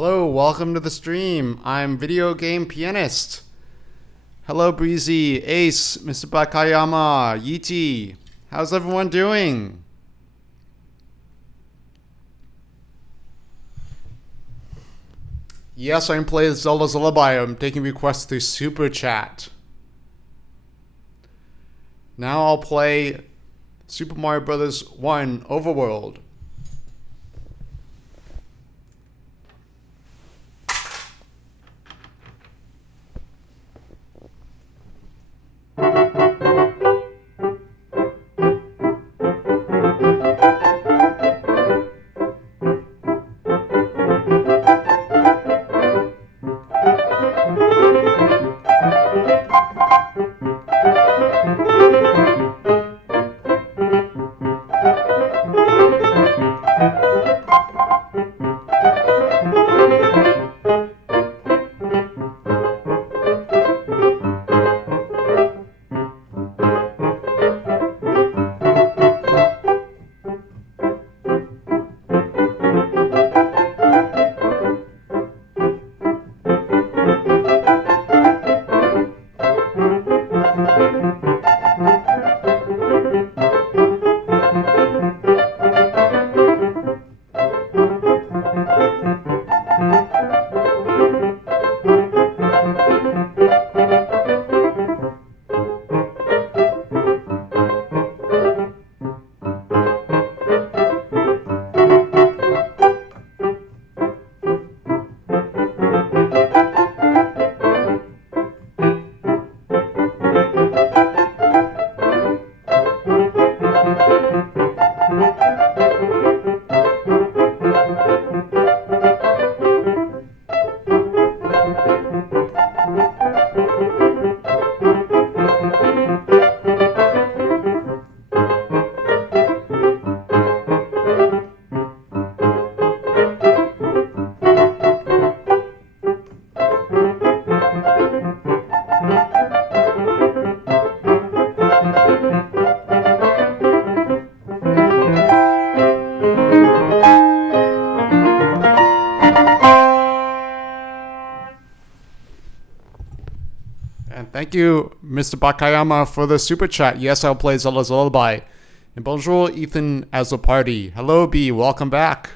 Hello, welcome to the stream. I'm Video Game Pianist. Hello, Breezy, Ace, Mr. Bakayama, Yiti. How's everyone doing? Yes, I'm playing Zelda's Lullaby. I'm taking requests through Super Chat. Now I'll play Super Mario Bros. 1 Overworld. And thank you, Mr. Bakayama, for the super chat. Yes, I'll play Zelda's Lullaby. And bonjour, Ethan as a party. Hello, B. Welcome back.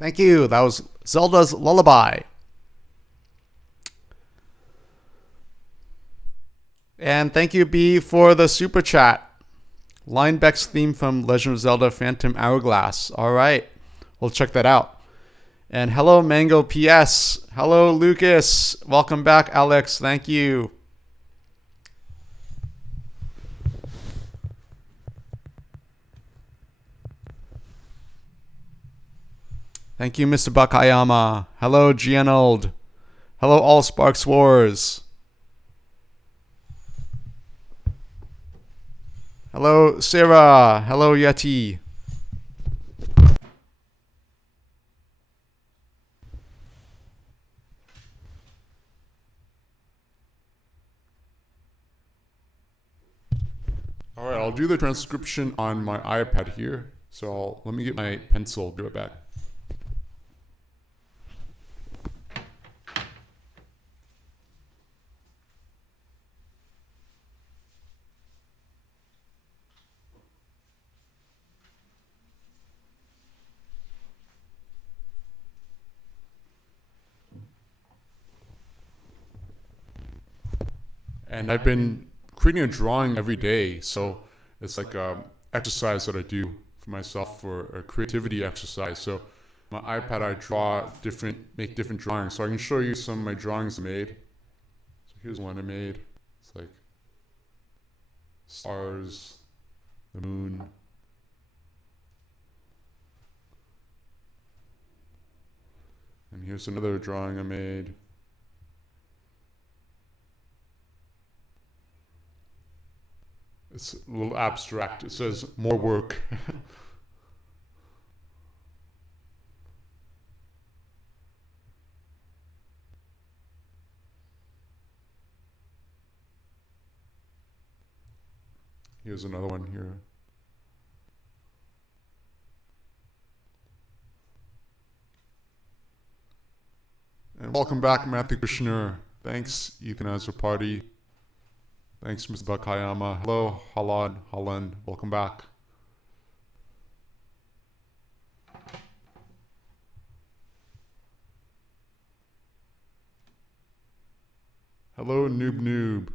Thank you. That was Zelda's Lullaby. And thank you, B, for the super chat. Linebeck's theme from Legend of Zelda Phantom Hourglass. All right. We'll check that out. And hello, Mango PS. Hello, Lucas. Welcome back, Alex. Thank you. Thank you, Mr. Bakayama. Hello, Gianold. Hello, All Sparks Wars. Hello, Sarah. Hello, Yeti. All right, I'll do the transcription on my iPad here. So let me get my pencil, do it back. And I've been creating a drawing every day, so it's like an exercise that I do for myself, for a creativity exercise. So my iPad, I make different drawings. So I can show you some of my drawings I made. So here's one I made. It's like stars, the moon. And here's another drawing I made. It's a little abstract. It says more work. Here's another one here. And welcome back, Matthew Kushner. Thanks, Ethan Azraparty. Thanks, Mr. Bakayama. Hello, Holland. Welcome back. Hello, Noob.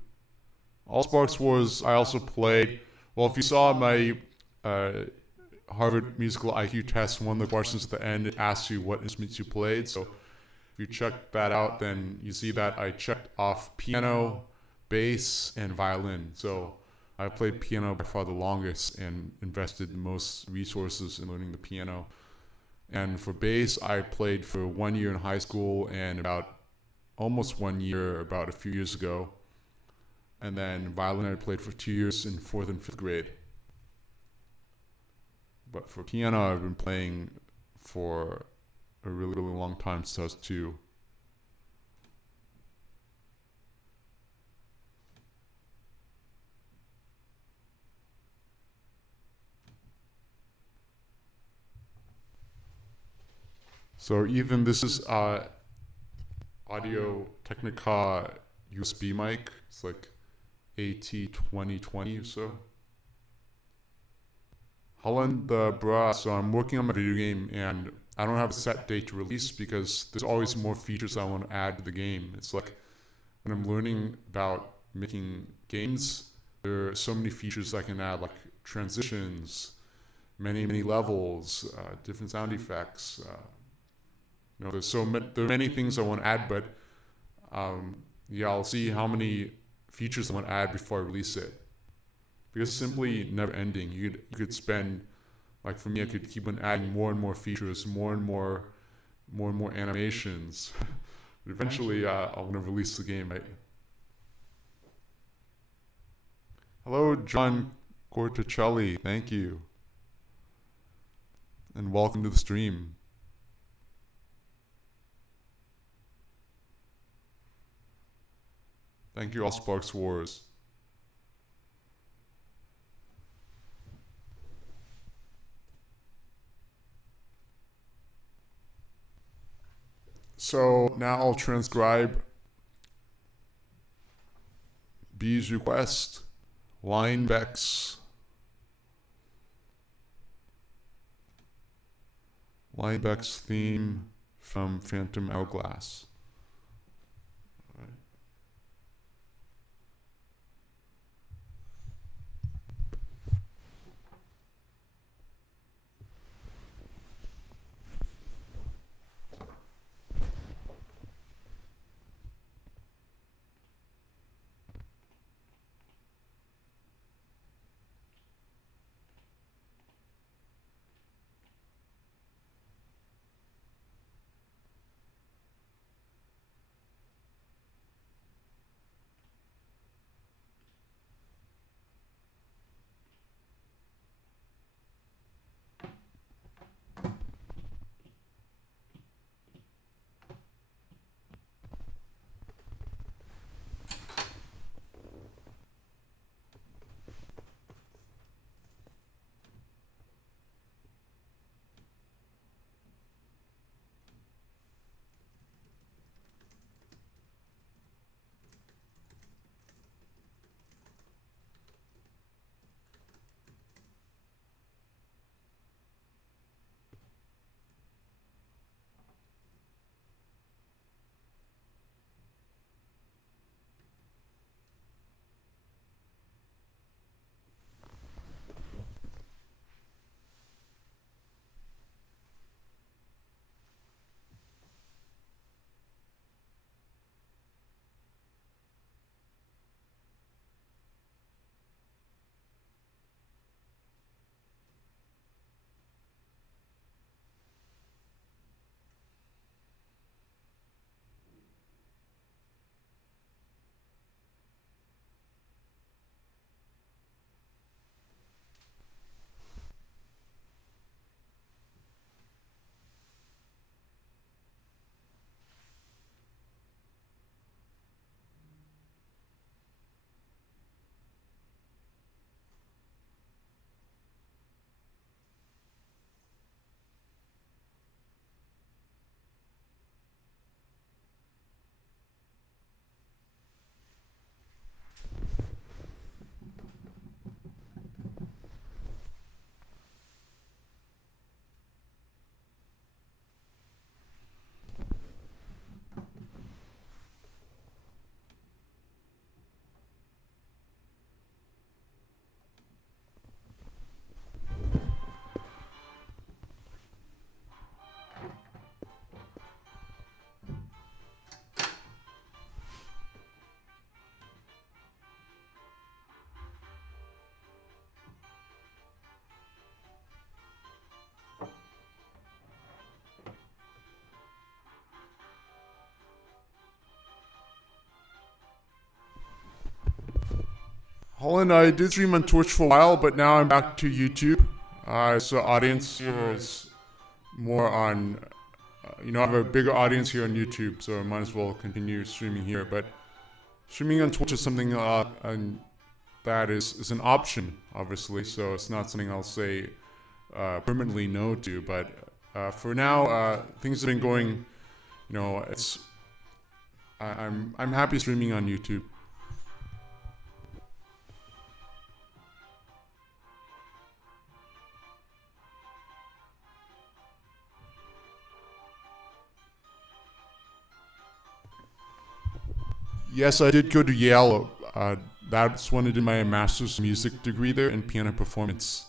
All Sparks Wars, I also played. Well, if you saw my Harvard Musical IQ test, one of the questions at the end, it asks you what instruments you played. So if you check that out, then you see that I checked off piano, bass, and violin. So I played piano by far the longest and invested the most resources in learning the piano. And for bass, I played for 1 year in high school and almost 1 year about a few years ago. And then violin, I played for 2 years in 4th and 5th grade. But for piano, I've been playing for a really, really long time, since I was 2. So even this is Audio Technica USB mic. It's like AT2020 or so. Holland Bra, so I'm working on my video game and I don't have a set date to release because there's always more features I want to add to the game. It's like when I'm learning about making games, there are so many features I can add, like transitions, many levels, different sound effects. There are many things I want to add, but yeah, I'll see how many features I want to add before I release it. Because it's simply never ending. You could spend, like for me, I could keep on adding more and more features, more and more animations. But eventually, I want to release the game, right? Hello, John Corticelli. Thank you. And welcome to the stream. Thank you, All Sparks Wars. So now I'll transcribe B's request, Linebeck's Linebeck's theme from Phantom Hourglass. Holland, I did stream on Twitch for a while, but now I'm back to YouTube. So audience here is more on, I have a bigger audience here on YouTube, so I might as well continue streaming here. But streaming on Twitch is something that is an option, obviously, so it's not something I'll say permanently no to. But for now, things have been going, I'm happy streaming on YouTube. Yes, I did go to Yale. That's when I did my master's music degree there in piano performance.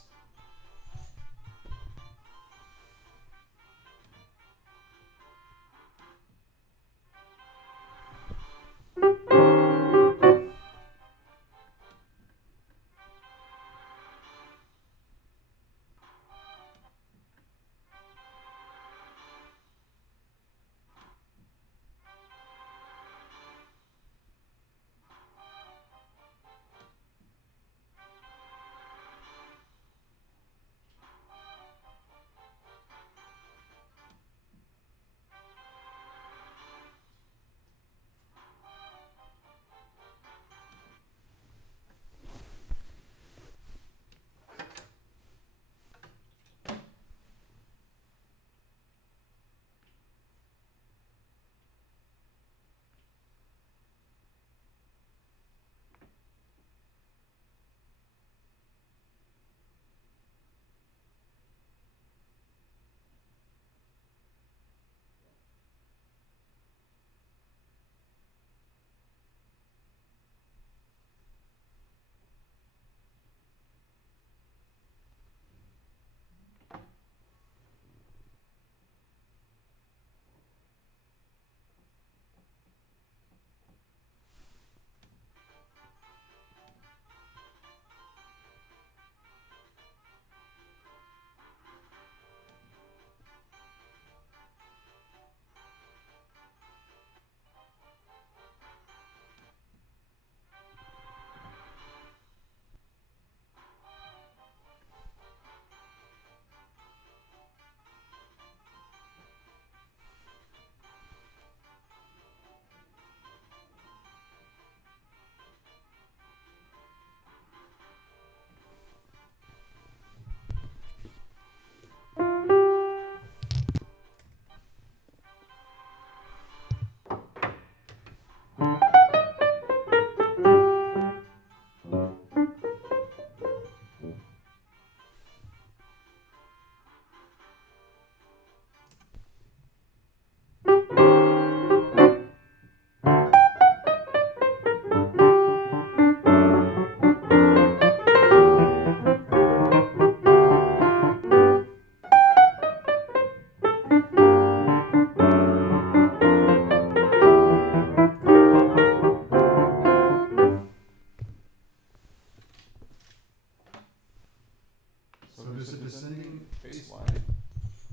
there's a descending bass line.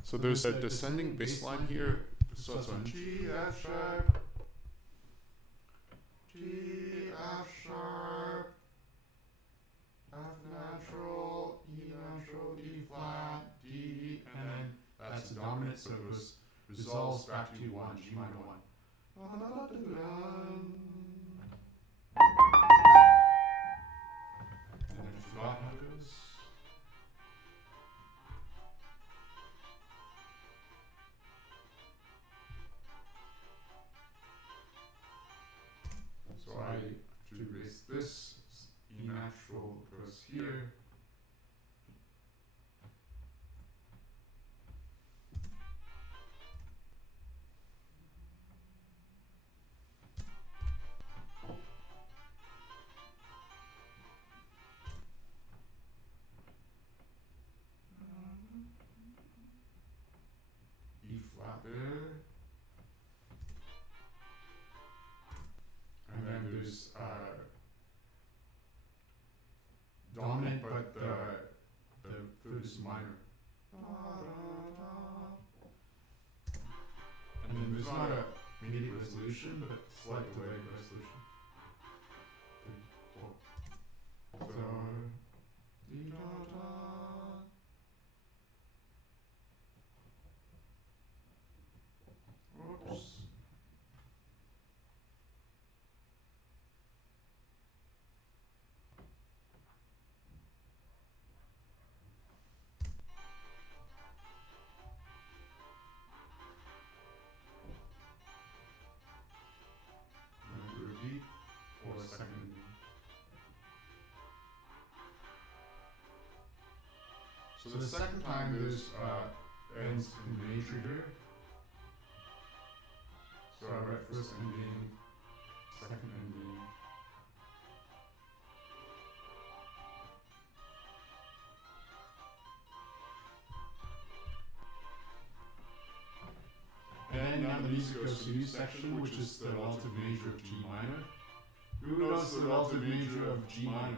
So there's a descending bass line here. So it's on G, F sharp, G, F sharp, F natural, E natural, E flat, D, and then that's the dominant, so it goes, resolves back to 1, G minor 1. And then I forgot how it goes. So I have to erase this. E natural goes here. E flat there. And then there's dominant, but the third is minor. And then there's not a immediate resolution, but slight delay resolution. 3, 4. So, D da da. Whoops. Repeat or second. So the second time there's ends in major here. So I write first ending, second ending. And now the music goes to the new section, which is the relative major of G minor. Who knows the relative major of G minor?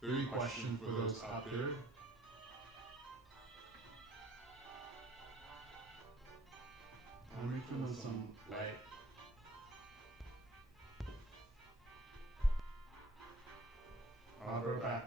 30 question for those up there. I'm making some light. I'll be right back.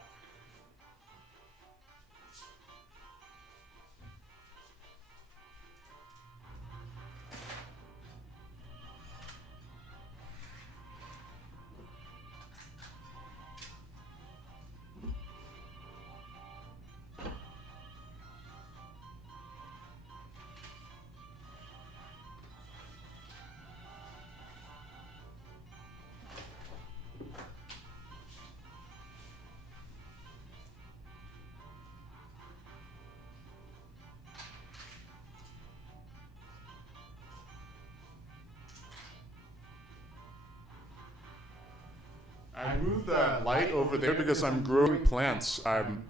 I moved the light over there because I'm growing plants. I'm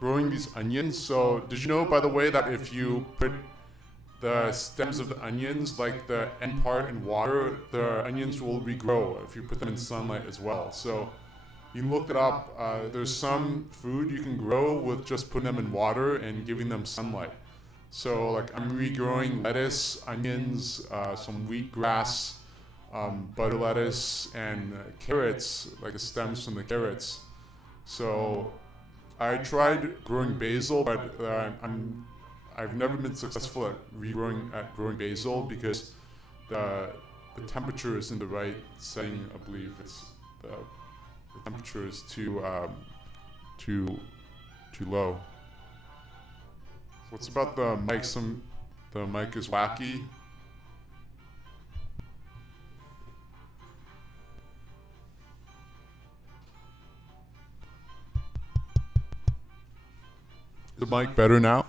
growing these onions. So did you know, by the way, that if you put the stems of the onions, like the end part, in water, the onions will regrow if you put them in sunlight as well. So you can look it up. There's some food you can grow with just putting them in water and giving them sunlight. So like I'm regrowing lettuce, onions, some wheatgrass, butter lettuce, and carrots, like the stems from the carrots. So I tried growing basil, but I've never been successful at growing basil because the temperature isn't the right setting. I believe it's the temperature is too low. What's about the mic? The mic is wacky. Is the mic better now?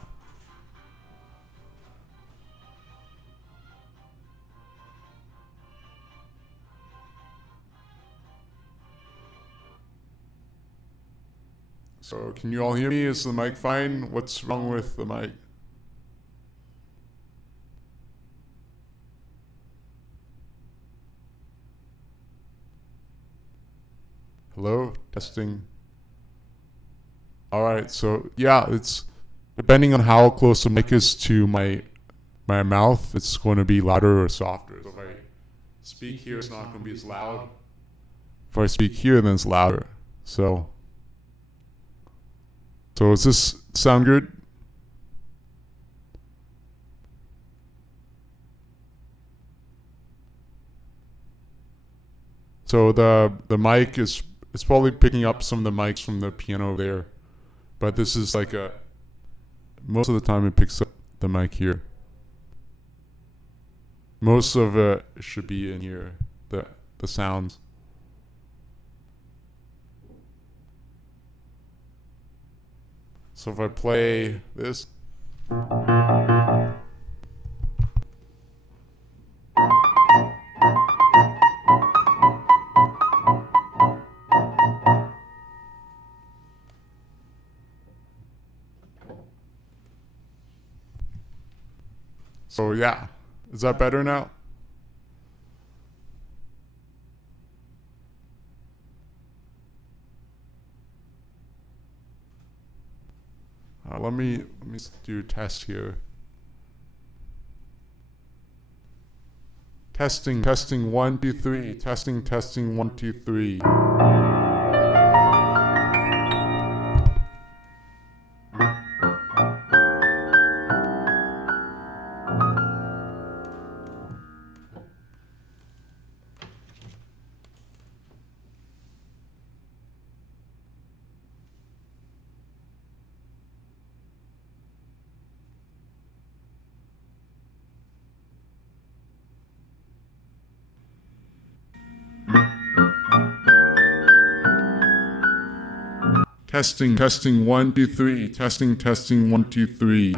So can you all hear me? Is the mic fine? What's wrong with the mic? Hello, testing. All right, so yeah, it's depending on how close the mic is to my mouth, it's going to be louder or softer. So if I speak here, it's not going to be as loud. If I speak here, then it's louder. So does this sound good? So the mic is, it's probably picking up some of the mics from the piano there, but this is like most of the time it picks up the mic here. Most of it should be in here, the sounds. So if I play this. So yeah, is that better now? Let me do a test here. Testing 1 2 3. Testing 1 2 3. Testing 1 2 3.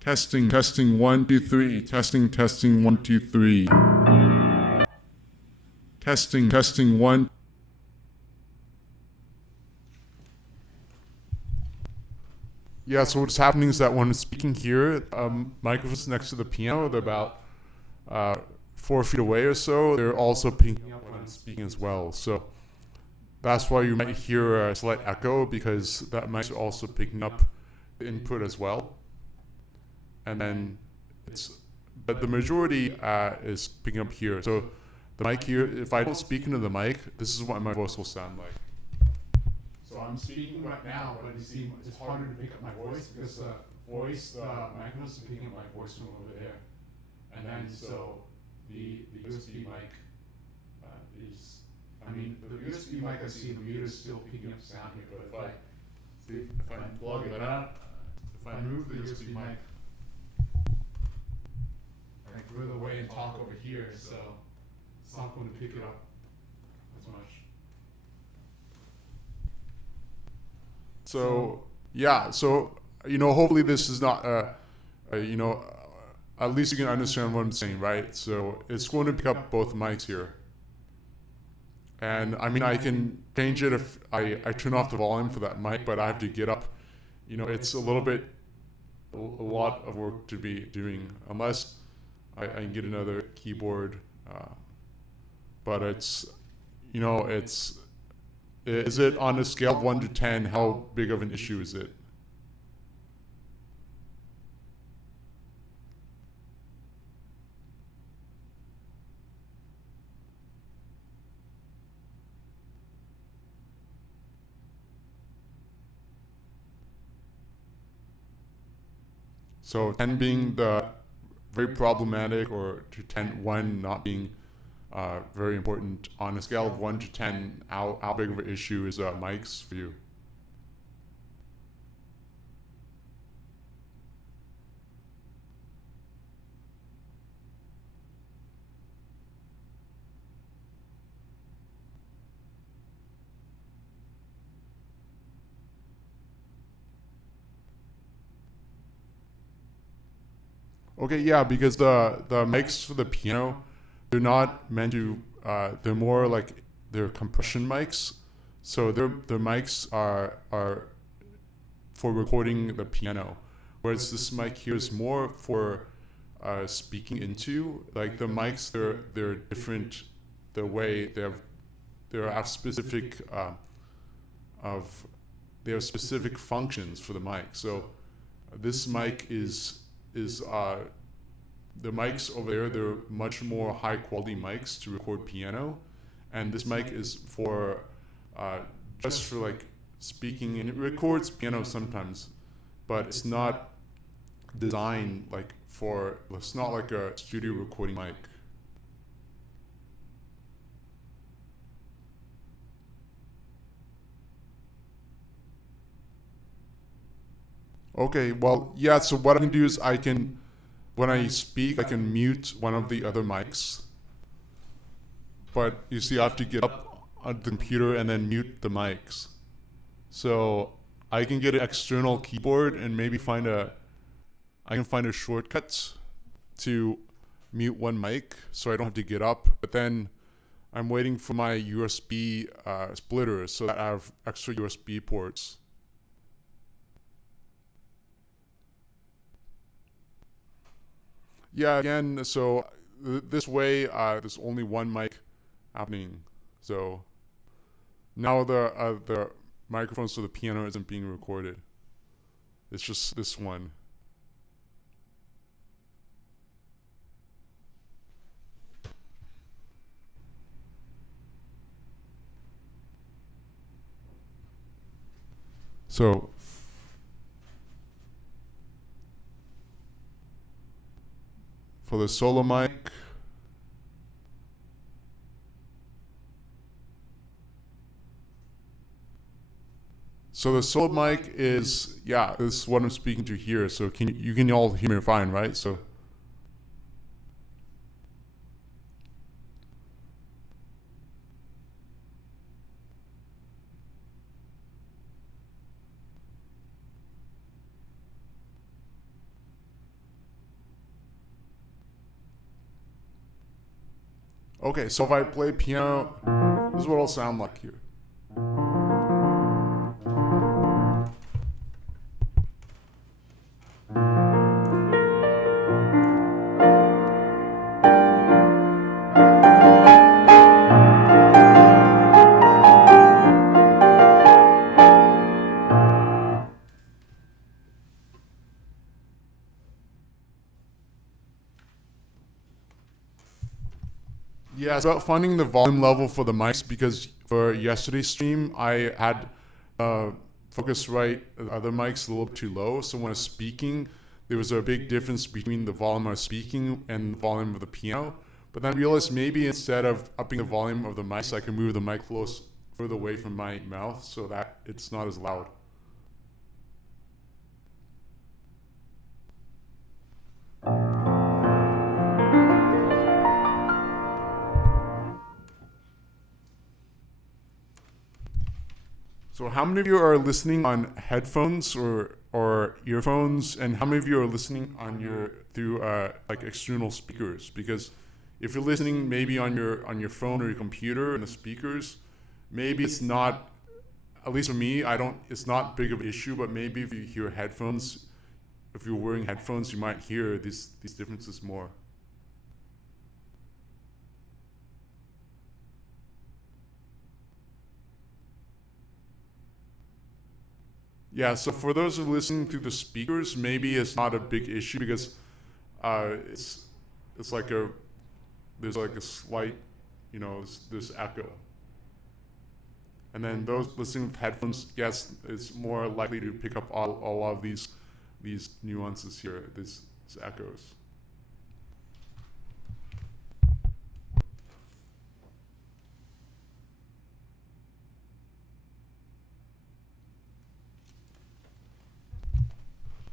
Testing 1 2 3. Testing 1 2 3. Testing 1 2 3. Testing 1. Yeah, so what's happening is that when I'm speaking here, microphones next to the piano, they're about 4 feet away or so. They're also picking up when I'm speaking as well. So that's why you might hear a slight echo, because that mic's also picking up the input as well. And then but the majority is picking up here. So the mic here, if I don't speak into the mic, this is what my voice will sound like. So I'm speaking right now, but you see, it's harder to pick up my voice because the microphone is picking up my voice from over there. And then so the USB mic is, the USB mic I see in the meter is still picking up sound here, but if I unplug it out, if I move the USB mic like further away and talk over here, so it's not going to pick it up as much. So yeah, so hopefully this is not at least you can understand what I'm saying, right? So it's going to pick up both mics here. And I can change it if I turn off the volume for that mic, but I have to get up. It's a lot of work to be doing, unless I can get another keyboard. But is it on a scale of 1 to 10, how big of an issue is it? So 10 being the very problematic, or to 1 not being very important. On a scale of 1 to 10, how big of an issue is mics for you? Okay, yeah, because the mics for the piano, they're not meant to. They're more like they're compression mics. So their mics are for recording the piano, whereas this mic here is more for speaking into. Like the mics, they're different. The way they have there are specific they have specific functions for the mic. So this mic is the mics over there, they're much more high quality mics to record piano, and this mic is for just for like speaking, and it records piano sometimes, but it's not designed like for, it's not like a studio recording mic. Okay, well, yeah, so what I can do is I can, when I speak, I can mute one of the other mics. But you see, I have to get up on the computer and then mute the mics. So I can get an external keyboard and maybe I can find a shortcut to mute one mic so I don't have to get up. But then I'm waiting for my USB splitter so that I have extra USB ports. Yeah, again, so this way, there's only one mic happening. So now the microphones to the piano isn't being recorded. It's just this one. So for the solo mic, so the solo mic is, yeah, this is what I'm speaking to here. So you can all hear me fine, right? So okay, so if I play piano, this is what it'll sound like here. Yeah, it's about finding the volume level for the mics, because for yesterday's stream, I had Focusrite other mics a little bit too low. So when I was speaking, there was a big difference between the volume I was speaking and the volume of the piano. But then I realized maybe instead of upping the volume of the mics, I can move the mic close further away from my mouth so that it's not as loud. So how many of you are listening on headphones or earphones, and how many of you are listening on through like external speakers? Because if you're listening maybe on your phone or your computer and the speakers, maybe it's not, at least for me, it's not big of an issue, but maybe if you hear headphones, if you're wearing headphones, you might hear these differences more. Yeah, so for those who are listening through the speakers, maybe it's not a big issue because it's like there's like a slight, this echo. And then those listening with headphones, yes, it's more likely to pick up all of these nuances here, these echoes.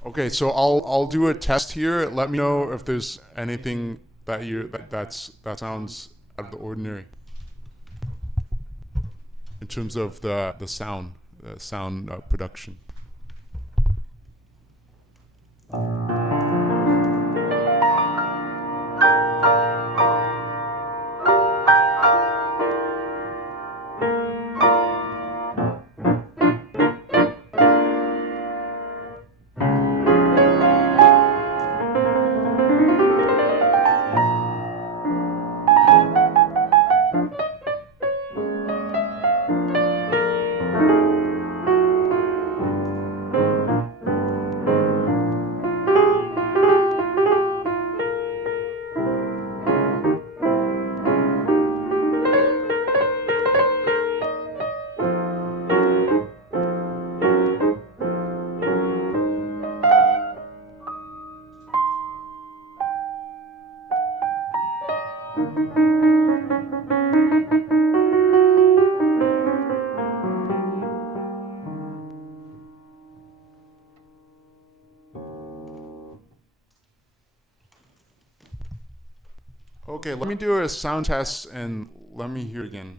Okay, so I'll do a test here. Let me know if there's anything that sounds out of the ordinary in terms of the sound production. Okay, let me do a sound test and let me hear it again.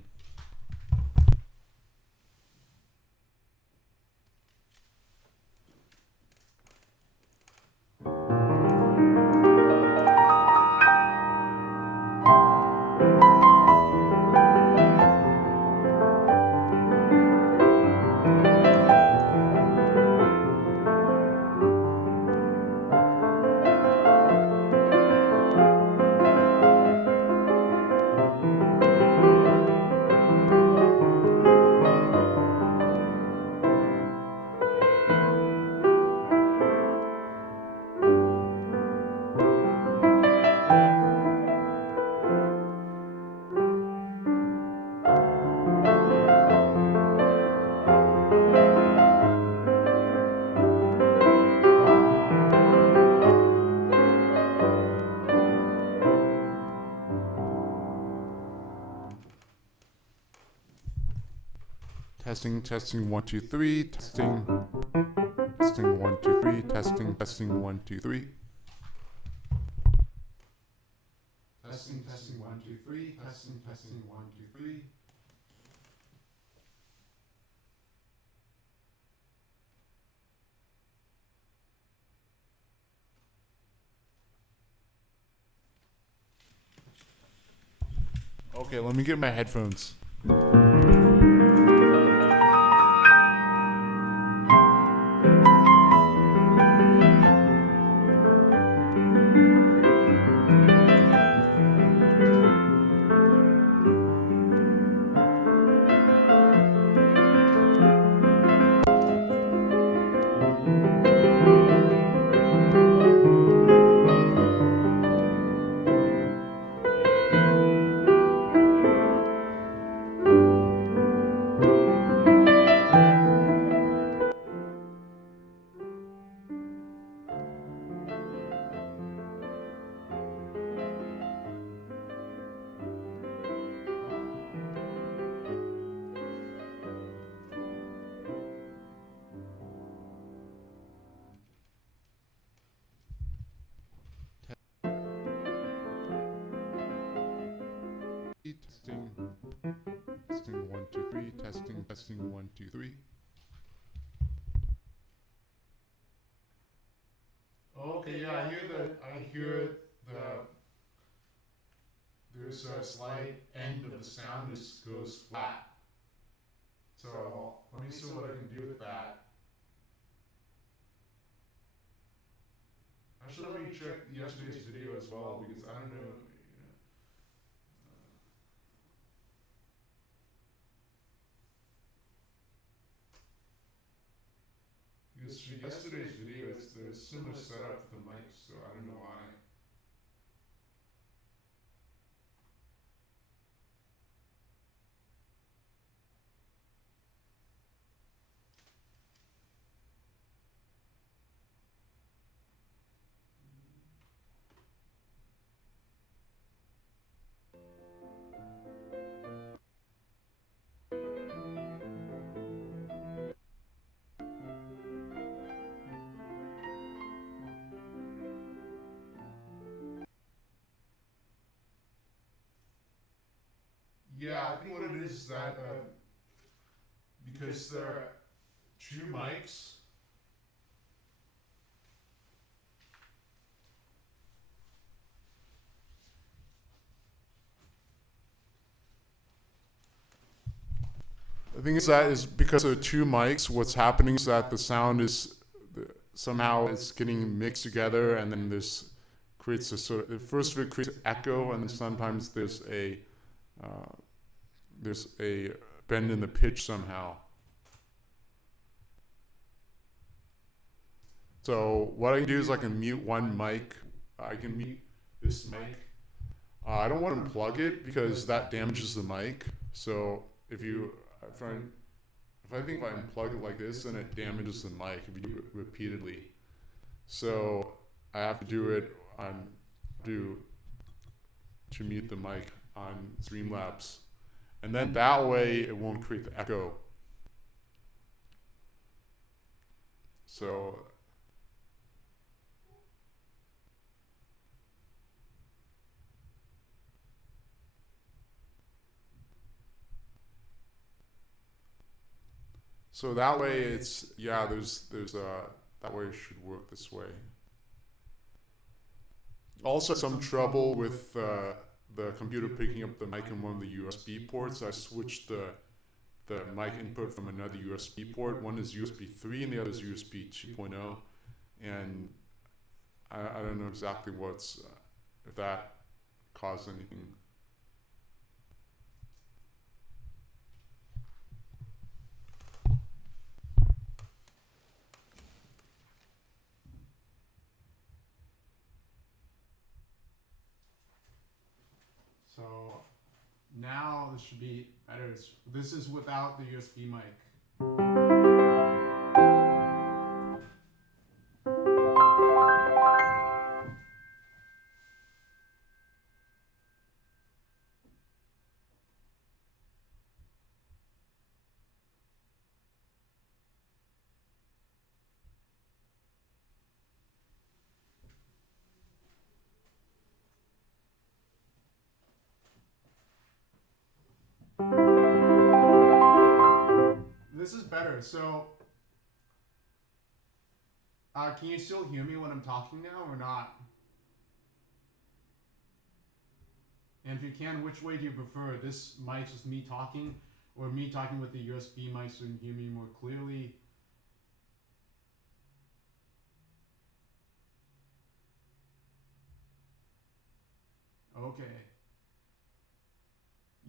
Testing, testing, 1, 2, 3, testing, testing, 1, 2, 3, testing, testing, 1, 2, 3. Testing, testing, 1, 2, 3, testing, testing, 1, 2, 3. Okay, let me get my headphones. Testing, testing, 1, 2, 3, testing, testing, 1, 2, 3. Okay, yeah, I hear there's a slight end of the sound that goes flat. So let me see what I can do with that. Actually, let me check yesterday's video as well because I don't know. Because for yesterday's video, there's similar setup to the mic, so I don't know why. Yeah, I think what it is that because there are two mics. The thing is that is because of two mics, what's happening is that the sound is somehow it's getting mixed together, and then this creates a sort of first it creates echo, and then sometimes there's a bend in the pitch somehow. So what I can do is I can mute one mic. I can mute this mic. I don't want to unplug it because that damages the mic. So if I think if I unplug it like this, then it damages the mic if you do it repeatedly. So I have to do it to mute the mic on Streamlabs. And then that way it won't create the echo. So So that way it's, yeah, that way it should work this way. Also some trouble with the computer picking up the mic in one of the USB ports. I switched the mic input from another USB port. One is USB 3 and the other is USB 2.0. And I don't know exactly if that caused anything. So now this should be better. This is without the USB mic. This is better. So, can you still hear me when I'm talking now or not? And if you can, which way do you prefer? This mic just me talking, or me talking with the USB mic so you can hear me more clearly? Okay.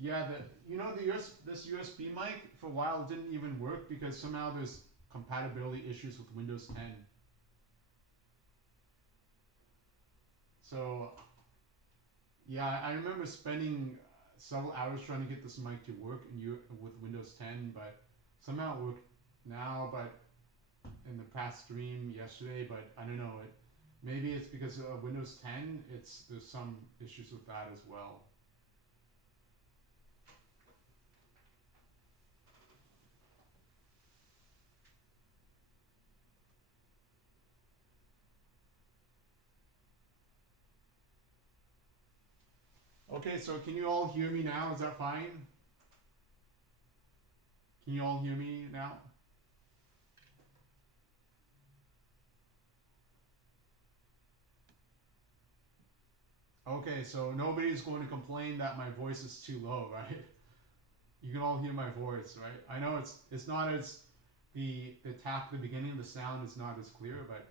Yeah, this USB mic for a while didn't even work because somehow there's compatibility issues with Windows 10. So yeah, I remember spending several hours trying to get this mic to work with Windows 10, but somehow it worked now, but in the past stream yesterday, but I don't know, maybe it's because of Windows 10, there's some issues with that as well. Okay, so can you all hear me now? Is that fine? Can you all hear me now? Okay, so nobody's going to complain that my voice is too low, right? You can all hear my voice, right? I know it's not as the tap at the beginning of the sound is not as clear, but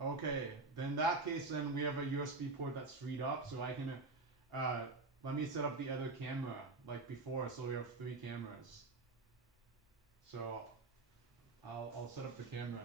okay. Then in that case, then we have a USB port that's freed up, so I can let me set up the other camera like before, so we have 3 cameras. So I'll set up the camera.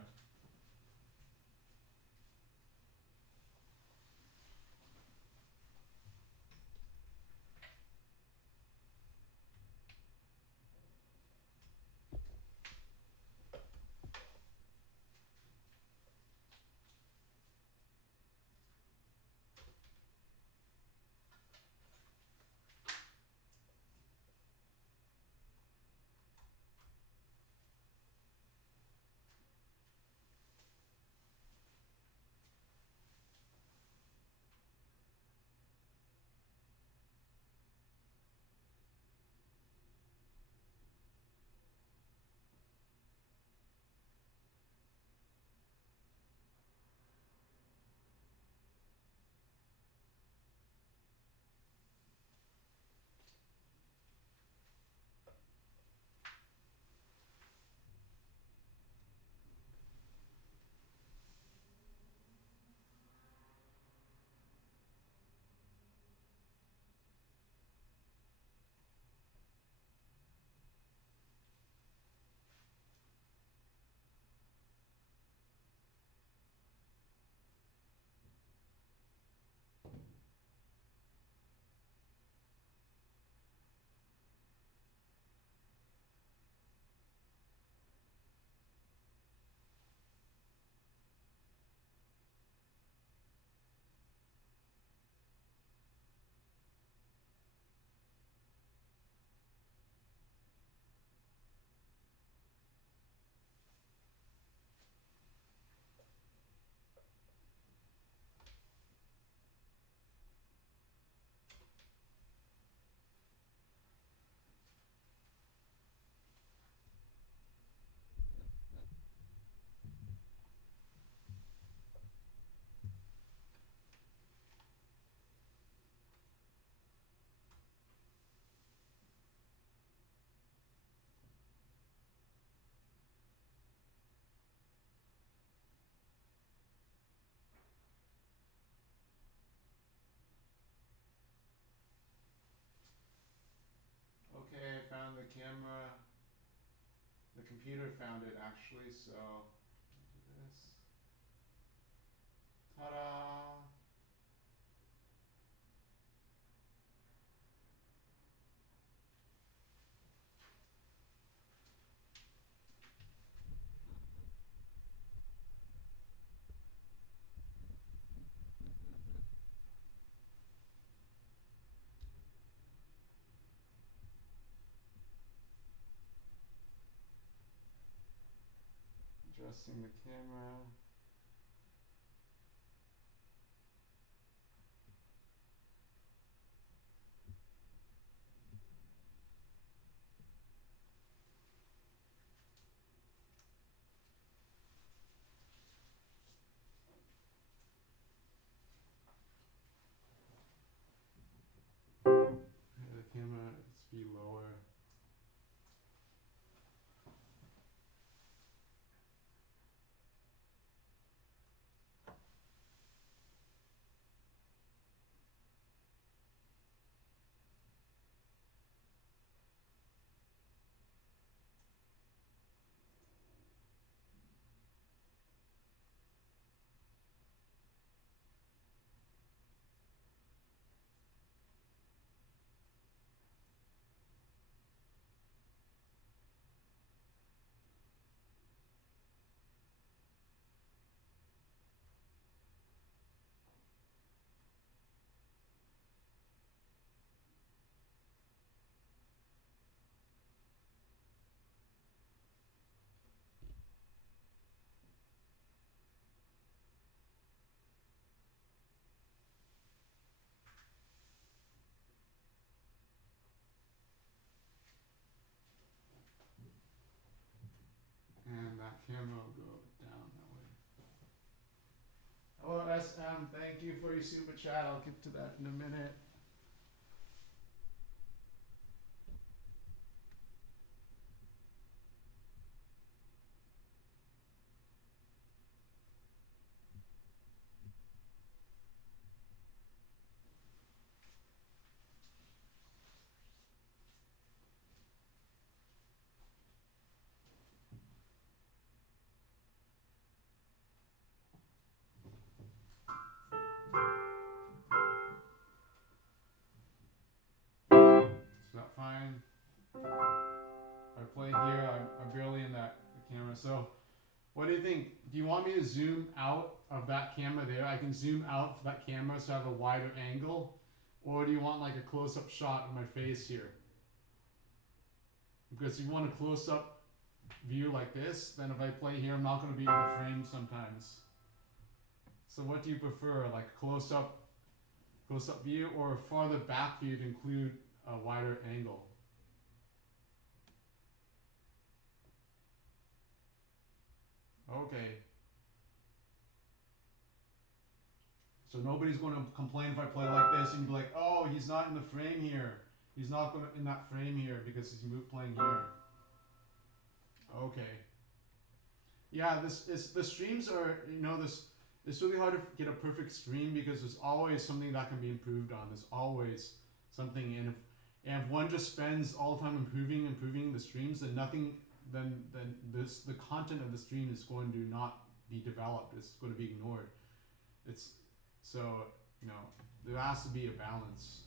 camera. The computer found it actually, so this. Ta-da! Adjusting the camera. The camera, speed lower. And that camera will go down that way. Hello SM, thank you for your super chat. I'll get to that in a minute. Is that fine? If I play here, I'm barely in that camera. So what do you think? Do you want me to zoom out of that camera there? I can zoom out for that camera so I have a wider angle. Or do you want like a close-up shot of my face here? Because if you want a close-up view like this, then if I play here, I'm not going to be in the frame sometimes. So what do you prefer? Like close-up view, or farther back view to include a wider angle? Okay. So nobody's going to complain if I play like this and be like, oh, he's not in the frame here. He's not going to in that frame here because he's playing here. Okay. Yeah, the streams are, it's really hard to get a perfect stream because there's always something that can be improved on. There's always something, and if one just spends all the time improving the streams, then the content of the stream is going to not be developed. It's going to be ignored. There has to be a balance.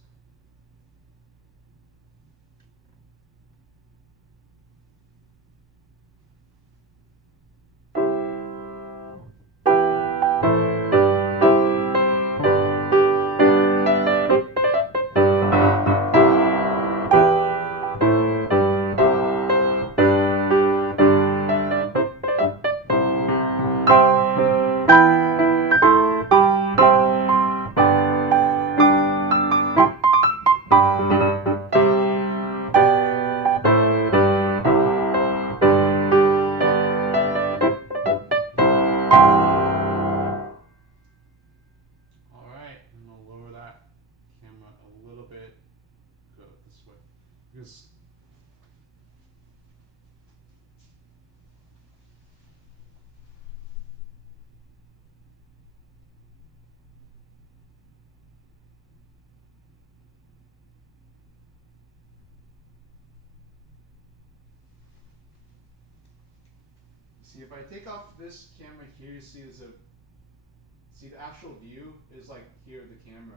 See, if I take off this camera here, you see the actual view is like here the camera.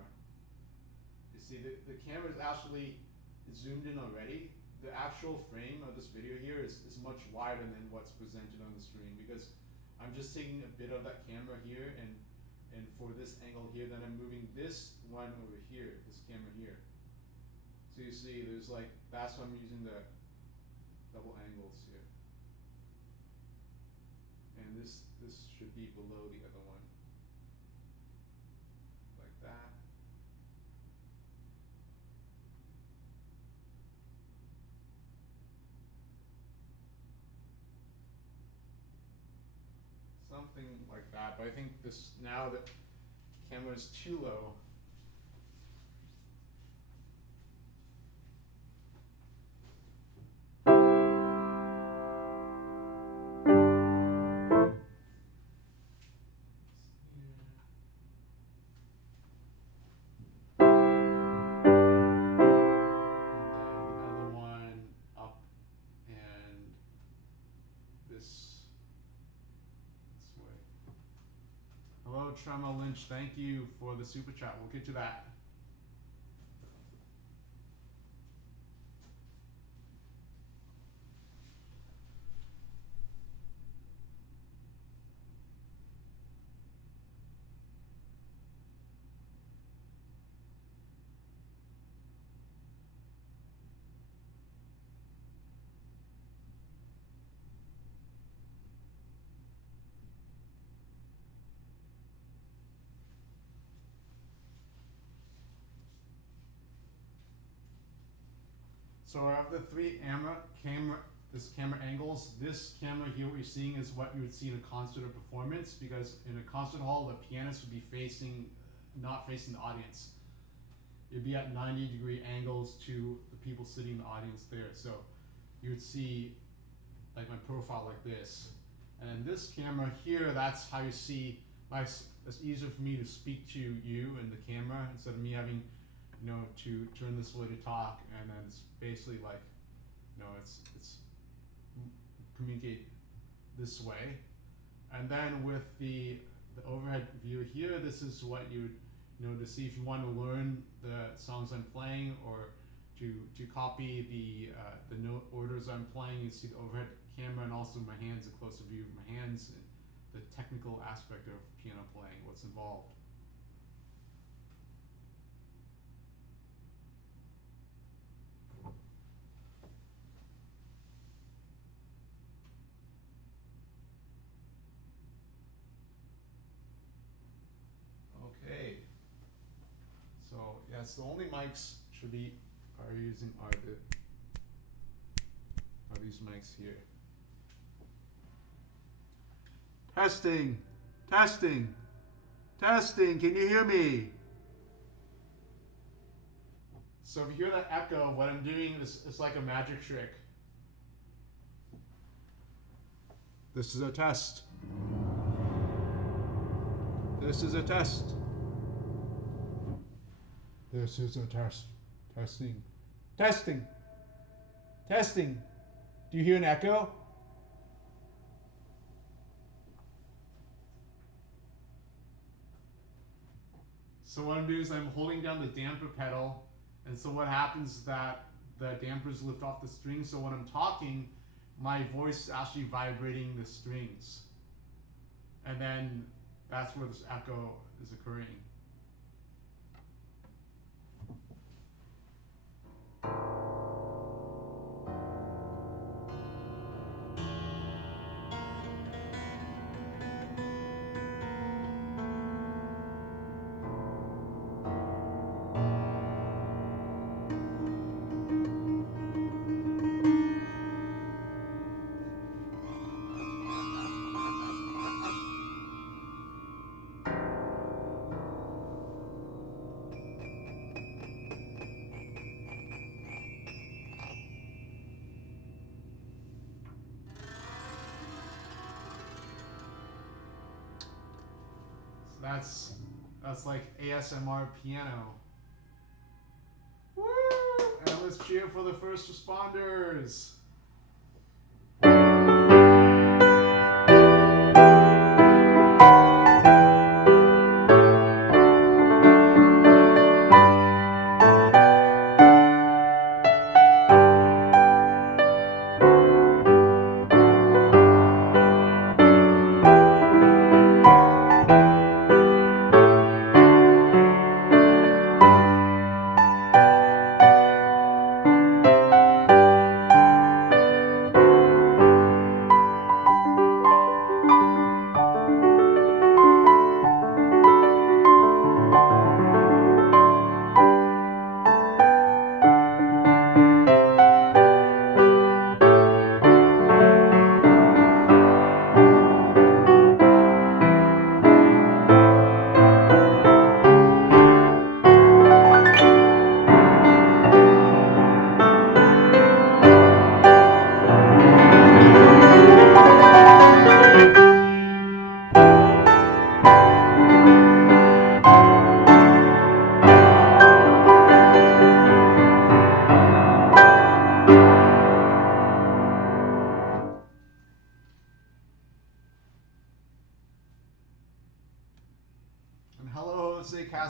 You see the camera is actually zoomed in already. The actual frame of this video here is much wider than what's presented on the screen, because I'm just taking a bit of that camera here and for this angle here, then I'm moving this one over here, this camera here. So you see there's like, that's why I'm using the double angles here. And this should be below the other one. Like that. Something like that, but I think this, now the camera is too low. Hello, Trema Lynch. Thank you for the super chat. We'll get to that. So I have the three camera angles. This camera here, what you're seeing is what you would see in a concert or performance, because in a concert hall, the pianist would be not facing the audience. It'd be at 90-degree angles to the people sitting in the audience there. So you would see like my profile like this. And then this camera here, that's how you see, it's easier for me to speak to you in the camera instead of me having, to turn this way to talk, and then it's basically like, it's communicate this way. And then with the overhead view here, this is what you would, to see if you want to learn the songs I'm playing, or to copy the note orders I'm playing. You see the overhead camera, and also my hands, a closer view of my hands, and the technical aspect of piano playing, what's involved. Okay, so yes, the only mics are these mics here. Testing, testing, testing. Can you hear me? So if you hear that echo, what I'm doing is like a magic trick. This is a test. This is a test. This is a test. Testing. Testing. Testing. Do you hear an echo? So what I'm doing is I'm holding down the damper pedal, and so what happens is that the dampers lift off the strings, so when I'm talking, my voice is actually vibrating the strings. And then that's where this echo is occurring. That's like ASMR piano. Woo! And let's cheer for the first responders.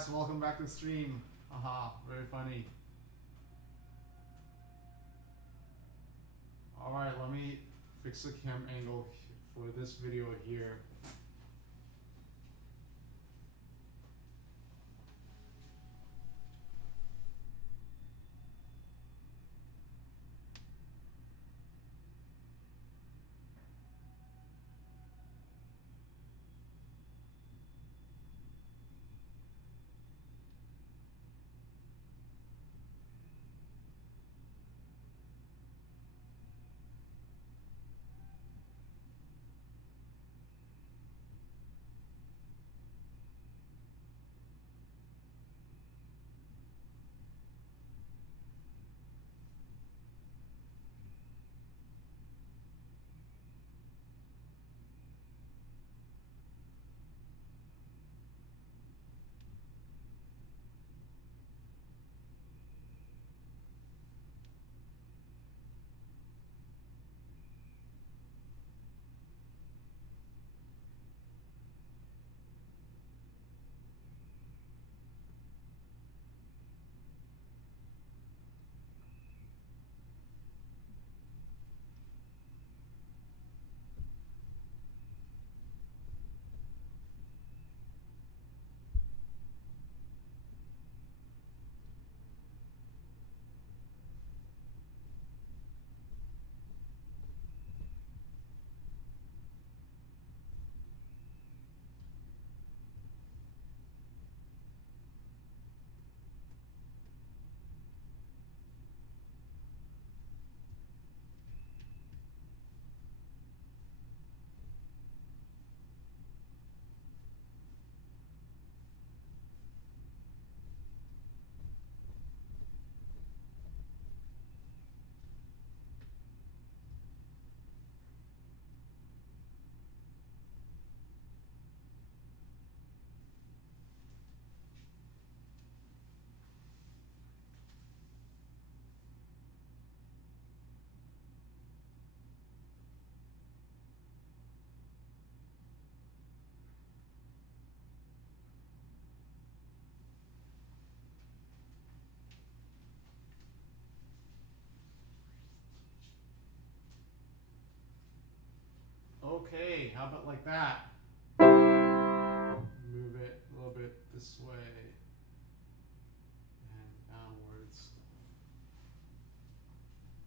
Yes, welcome back to the stream. Haha, very funny. Alright, let me fix the cam angle for this video here. Okay, how about like that? Move it a little bit this way and downwards. And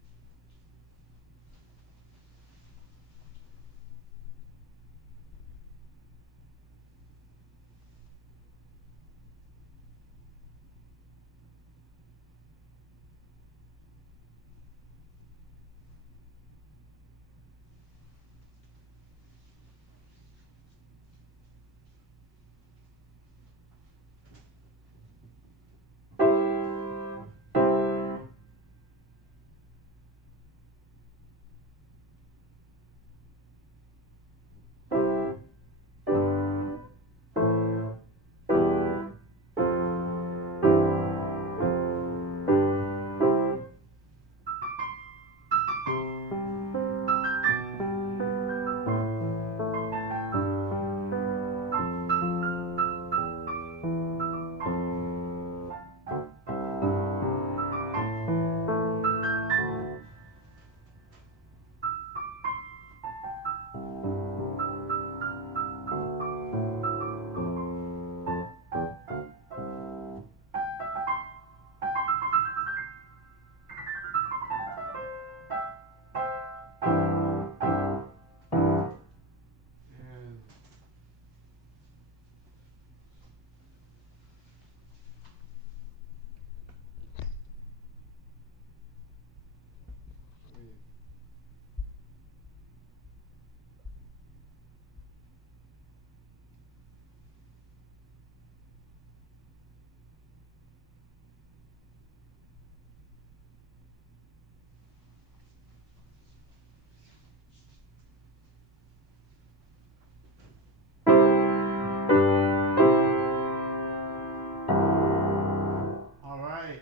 all right,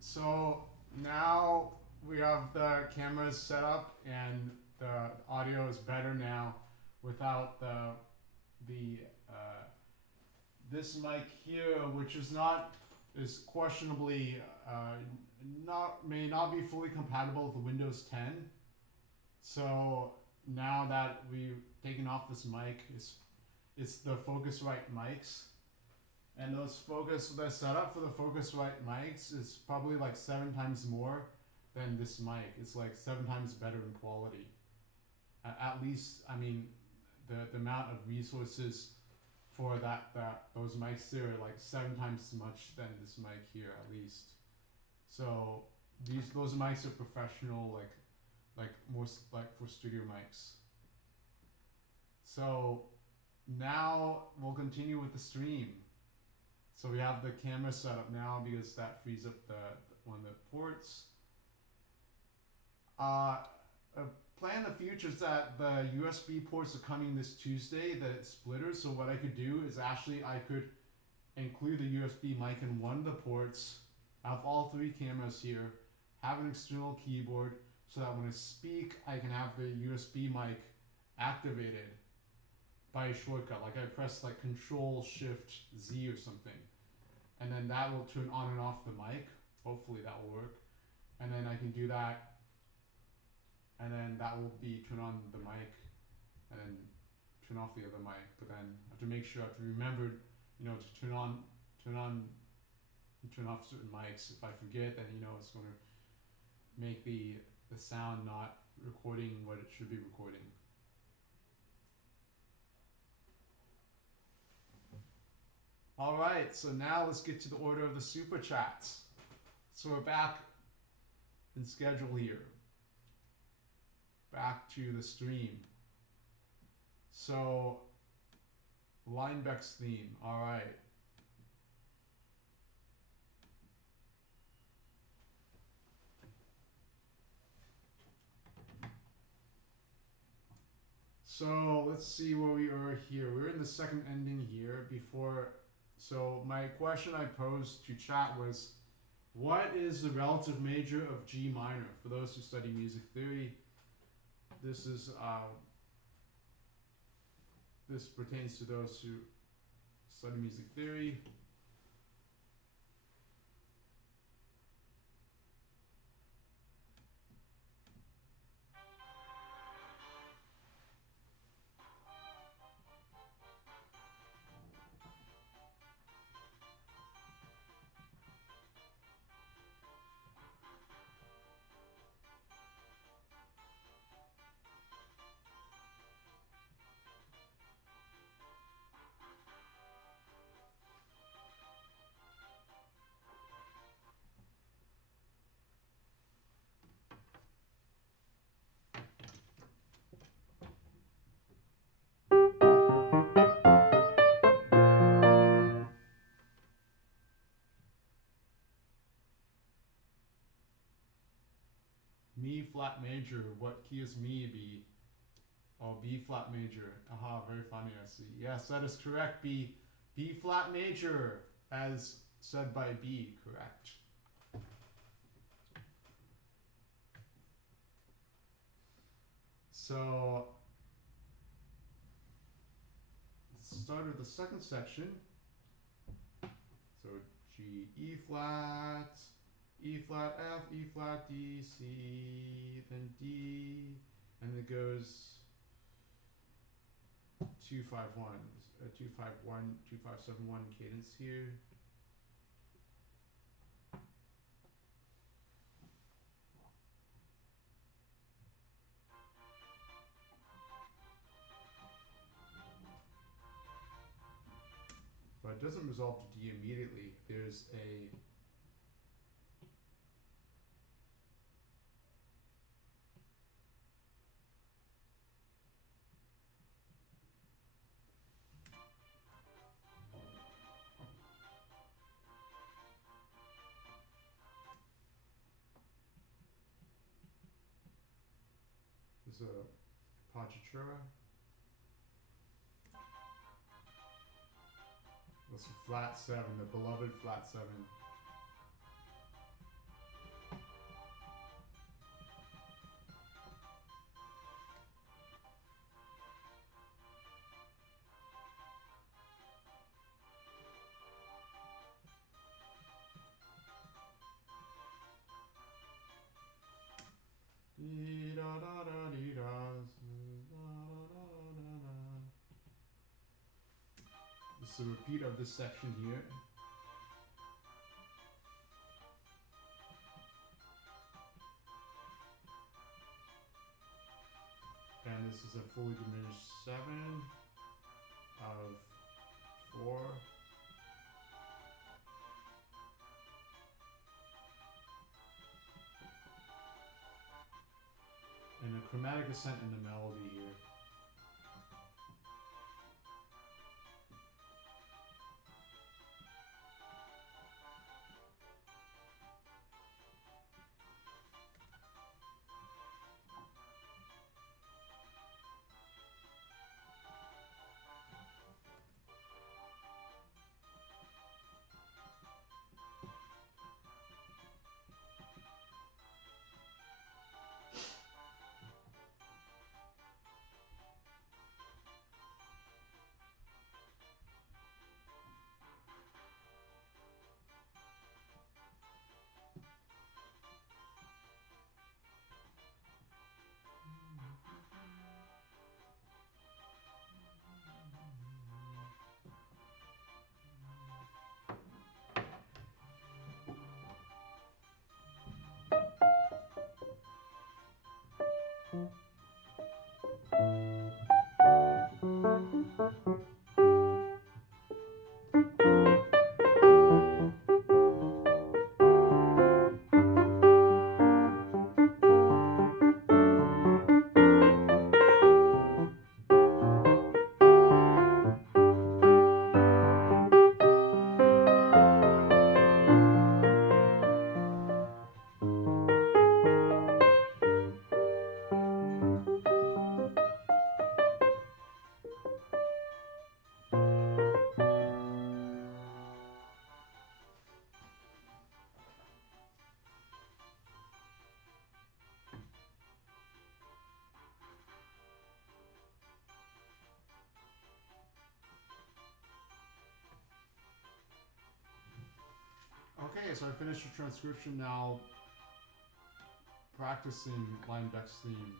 so now we have the cameras set up and the audio is better now without the this mic here, which is questionably may not be fully compatible with Windows 10. So now that we've taken off this mic, it's the Focusrite mics, and the setup for the Focusrite mics is probably like 7 times more than this mic. It's like 7 times better in quality. At least, I mean, the amount of resources for those mics there are like 7 times as much than this mic here, at least. So those mics are professional, like most like for studio mics. So now we'll continue with the stream. So we have the camera set up now because that frees up one of the ports. Plan in the future is that the USB ports are coming this Tuesday, the splitters. So what I could do is actually I could include the USB mic in one of the ports, have all 3 cameras here, have an external keyboard, so that when I speak, I can have the USB mic activated by a shortcut. Like I press like Control-Shift-Z or something. And then that will turn on and off the mic. Hopefully that will work. And then I can do that. And then that will be turn on the mic and then turn off the other mic. But then I have to make sure, I have to remember, to turn off certain mics. If I forget, then, it's going to make the sound not recording what it should be recording. All right, so now let's get to the order of the super chats. So we're back in schedule here. Back to the stream. So, Linebeck's theme. All right. So let's see where we are here. We're in the second ending here before. So my question I posed to chat was, what is the relative major of G minor? For those who study music theory, this pertains to those who study music theory. Mi flat major. What key is mi be? Oh, B flat major. Aha, very funny, I see. Yes, that is correct. B flat major, as said by B, correct. So, let's start with the second section. So, G, E flat, F, E flat, D, C, then D, and it goes 251, 251, 2571 cadence here. But it doesn't resolve to D immediately. There's a Pachitura. That's a flat 7, the beloved flat 7. It's a repeat of this section here. And this is a fully diminished 7 of 4. And a chromatic ascent in the melody here. Okay, so I finished your transcription now. Practicing Limbeck's theme.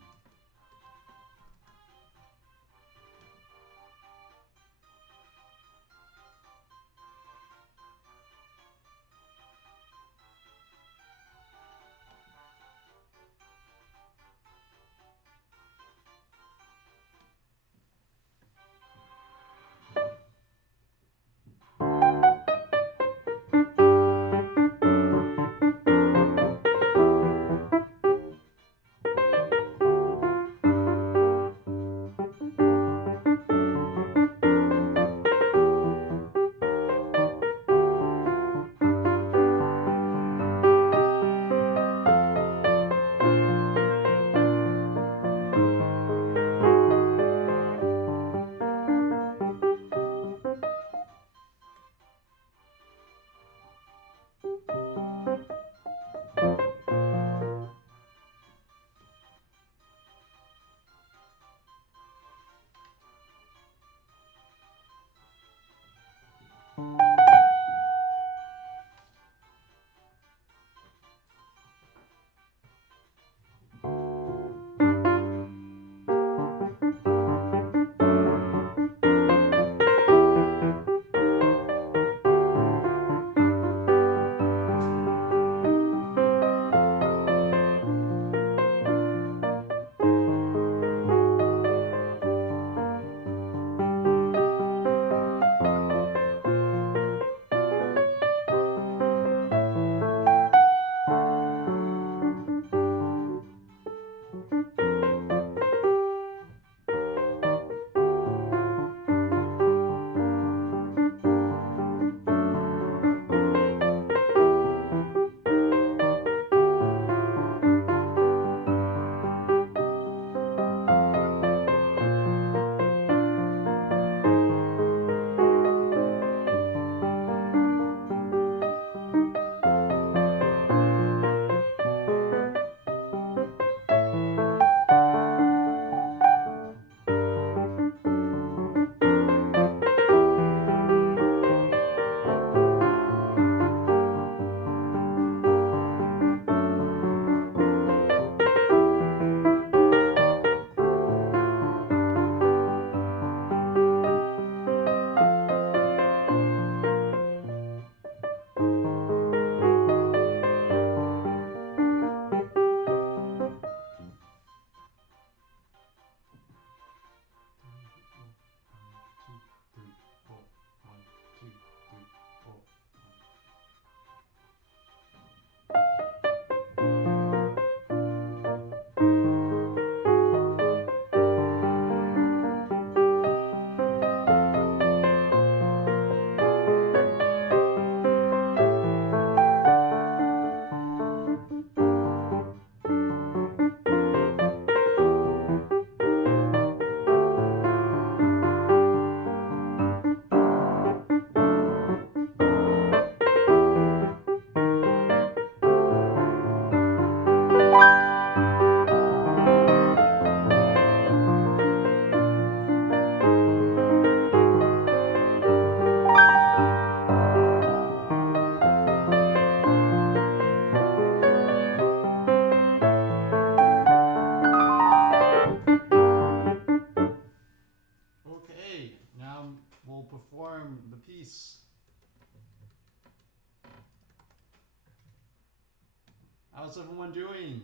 How's everyone doing?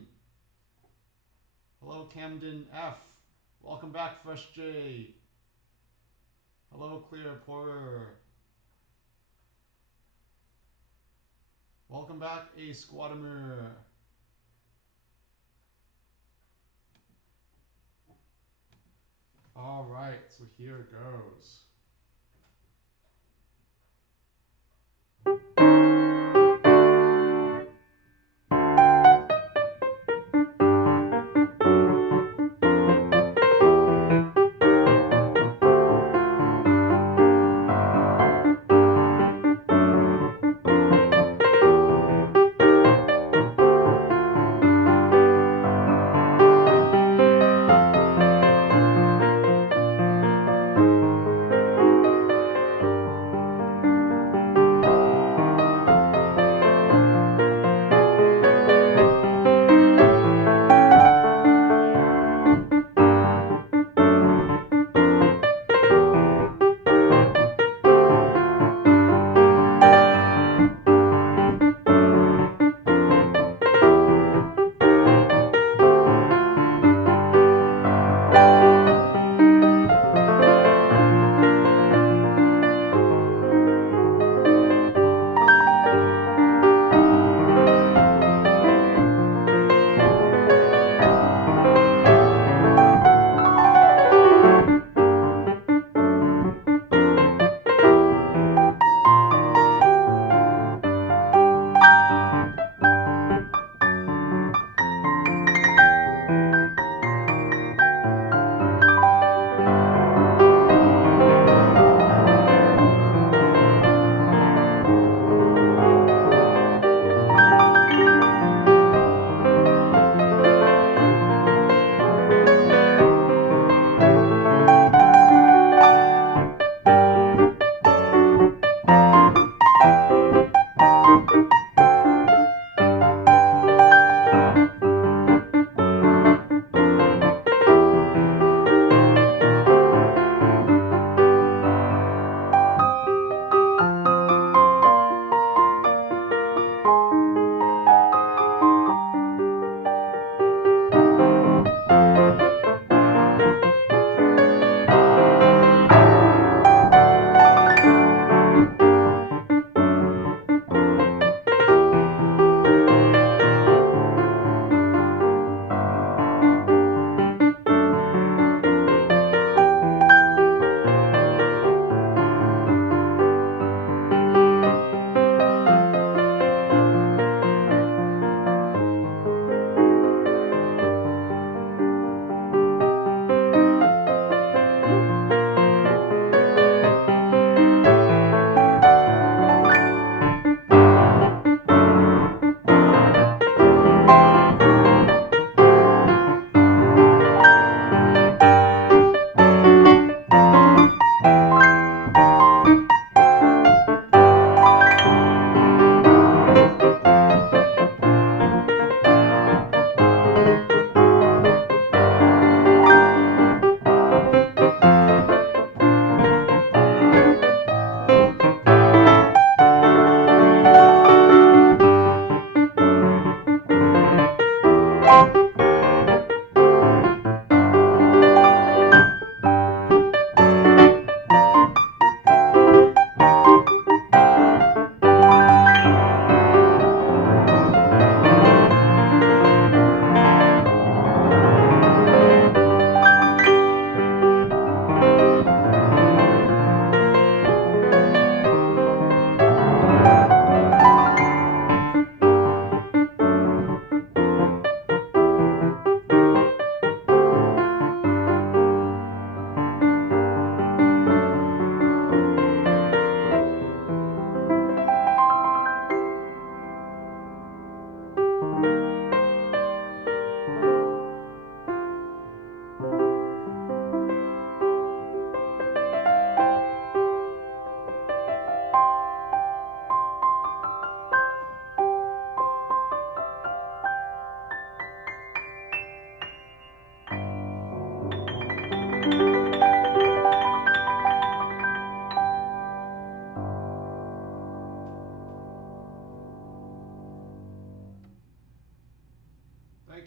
Hello, Camden F. Welcome back, Fresh J. Hello, Clear Porter. Welcome back, A Squatimer. All right, so here it goes.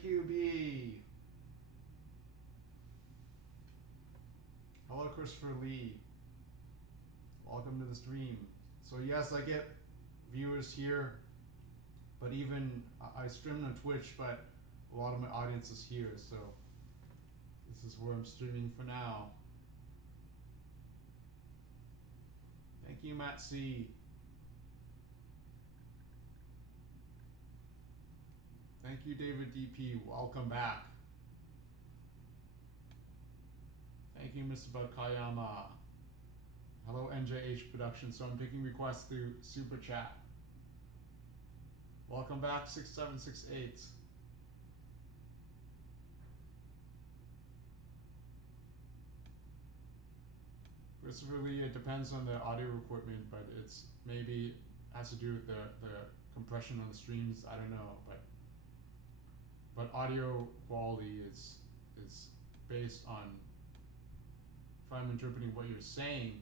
you, B. Hello, Christopher Lee. Welcome to the stream. So yes, I get viewers here, but even I stream on Twitch, but a lot of my audience is here, so this is where I'm streaming for now. Thank you, Matt C. Thank you, David DP. Welcome back. Thank you, Mr. Bakayama. Hello, NJH Production. So I'm taking requests through Super Chat. Welcome back, 6768. Christopher Lee, it depends on the audio equipment, but it's maybe has to do with the compression on the streams. I don't know, but audio quality is based on, if I'm interpreting what you're saying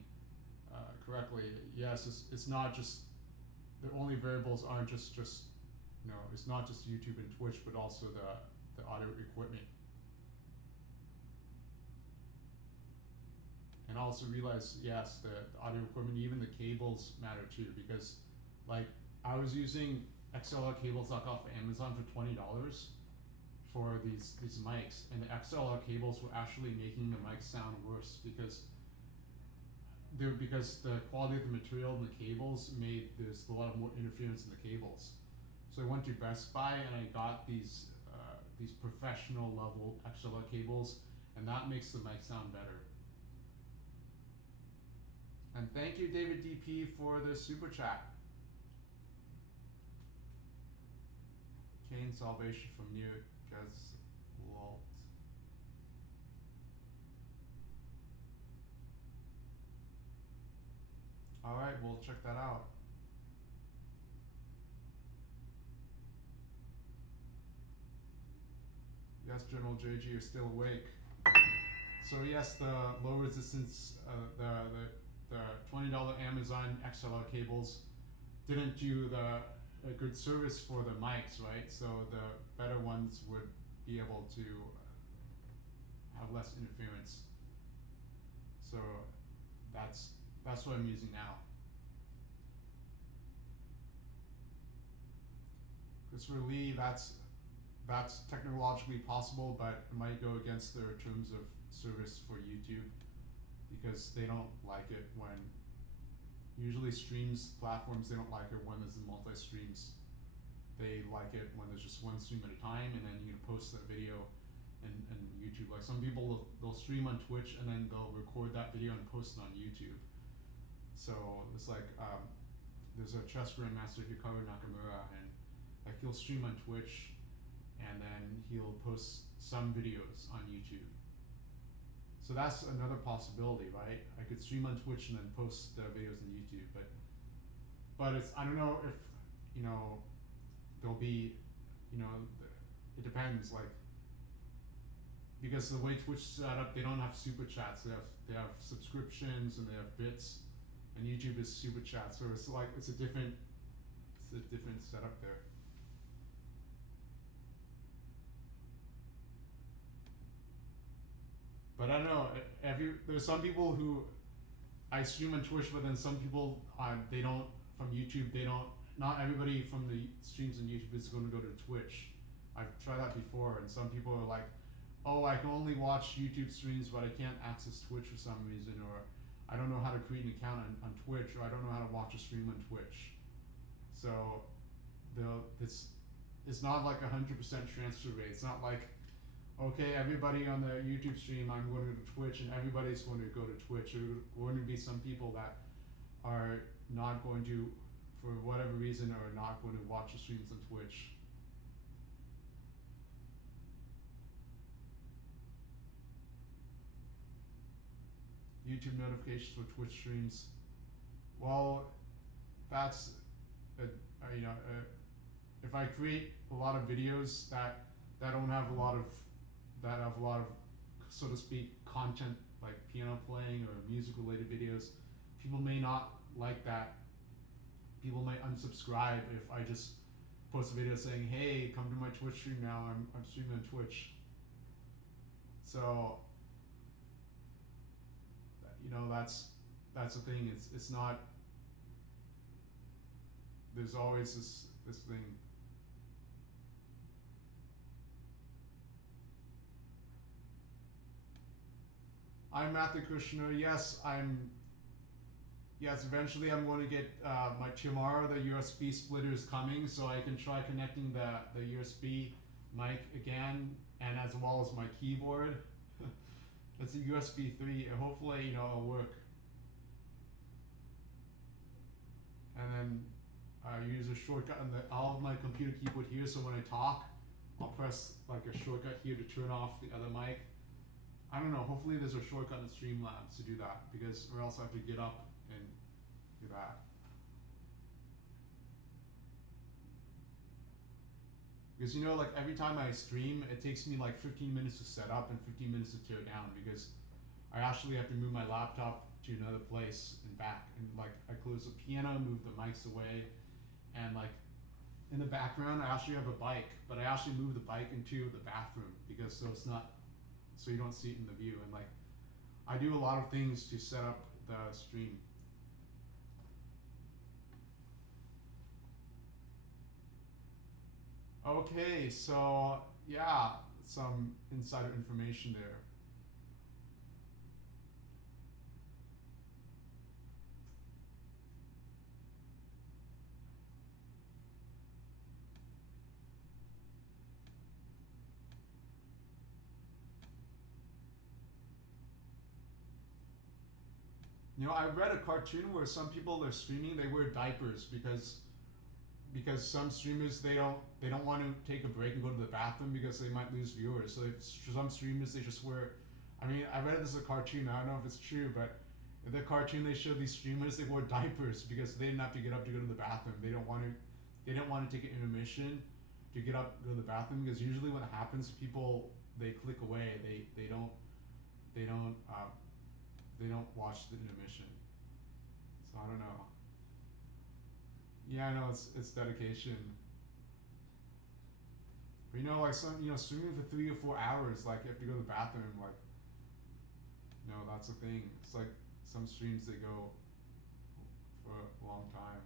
correctly, yes, it's not just, the only variables aren't just it's not just YouTube and Twitch, but also the audio equipment. And also realize, yes, the audio equipment, even the cables matter too, because like I was using XLR cables like off of Amazon for $20 for these mics, and the XLR cables were actually making the mic sound worse because the quality of the material in the cables made there's a lot more interference in the cables. So I went to Best Buy and I got these professional level XLR cables, and that makes the mic sound better. And thank you, David DP, for the super chat. Kane Salvation from New Walt. All right, we'll check that out. Yes, General JG, you're still awake. So yes, the low resistance, the $20 Amazon XLR cables didn't do a good service for the mics, right? So the better ones would be able to have less interference. So that's what I'm using now. Christopher Lee, that's technologically possible, but it might go against their terms of service for YouTube because they don't like it when, usually streams platforms, they don't like it when there's multi-streams. They like it when there's just one stream at a time, and then you can post that video in YouTube. Like some people, they'll stream on Twitch and then they'll record that video and post it on YouTube. So it's like, there's a chess grandmaster, Hikaru Nakamura, and like he'll stream on Twitch and then he'll post some videos on YouTube. So that's another possibility, right? I could stream on Twitch and then post the videos on YouTube, but it's, I don't know if, there'll be, it depends, like, because the way Twitch is set up, they don't have super chats. They have subscriptions and they have bits, and YouTube is super chat. So it's like it's a different setup there. But I don't know. There's some people who I stream on Twitch, but then some people they don't, from YouTube. They don't. Not everybody from the streams on YouTube is going to go to Twitch. I've tried that before, and some people are like, "Oh, I can only watch YouTube streams, but I can't access Twitch for some reason," or "I don't know how to create an account on Twitch," or "I don't know how to watch a stream on Twitch." So, it's not like 100% transfer rate. It's not like, okay, everybody on the YouTube stream, I'm going to go to Twitch, and everybody's going to go to Twitch. There are going to be some people that are not going to, for whatever reason, are not going to watch the streams on Twitch. YouTube notifications for Twitch streams. Well, that's, if I create a lot of videos that don't have a lot of, so to speak, content like piano playing or music related videos, people may not like that. People might unsubscribe if I just post a video saying, "Hey, come to my Twitch stream now. I'm streaming on Twitch." So, you know, that's the thing. It's not. There's always this thing. I'm Matthew Kushner. Yes, Yes, eventually I'm going to get tomorrow the USB splitter is coming, so I can try connecting the USB mic again, and as well as my keyboard. It's a USB 3, and hopefully, you know, it'll work. And then I use a shortcut on I'll have my computer keyboard here, so when I talk, I'll press like a shortcut here to turn off the other mic. I don't know, hopefully there's a shortcut in Streamlabs to do that, because or else I have to get up and do that. Because, you know, like every time I stream, it takes me like 15 minutes to set up and 15 minutes to tear down, because I actually have to move my laptop to another place and back, and like I close the piano, move the mics away, and like in the background I actually have a bike, but I actually move the bike into the bathroom, because so it's not, so you don't see it in the view, and like I do a lot of things to set up the stream. Okay, so yeah, some insider information there. You know, I read a cartoon where some people they're streaming, they wear diapers because some streamers they don't want to take a break and go to the bathroom because they might lose viewers. So some streamers they just wear. I mean, I read this as a cartoon. I don't know if it's true, but in the cartoon they showed these streamers they wore diapers because they didn't have to get up to go to the bathroom. They don't want to take an intermission to get up go to the bathroom, because usually when it happens, people they click away. They don't watch the intermission. So I don't know. Yeah, I know it's dedication. But you know, like some streaming for 3 or 4 hours, like you have to go to the bathroom, like that's the thing. It's like some streams they go for a long time.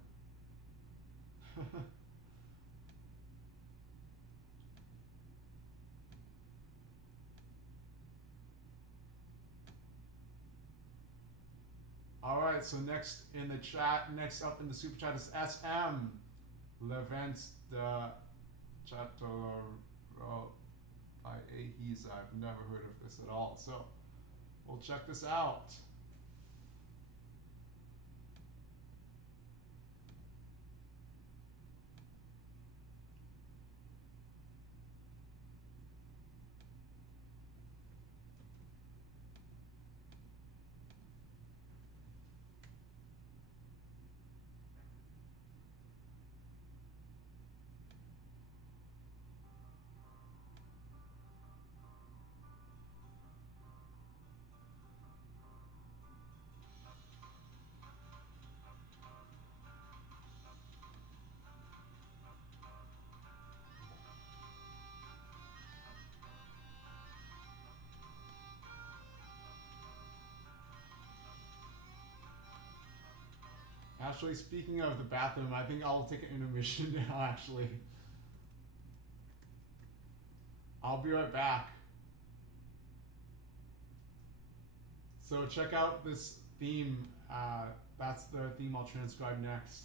All right, so next in the chat, next up in the super chat is SM Levents the Chatoro He's I've never heard of this at all. So we'll check this out. Actually, speaking of the bathroom, I think I'll take an intermission now, actually. I'll be right back. So check out this theme. That's the theme I'll transcribe next.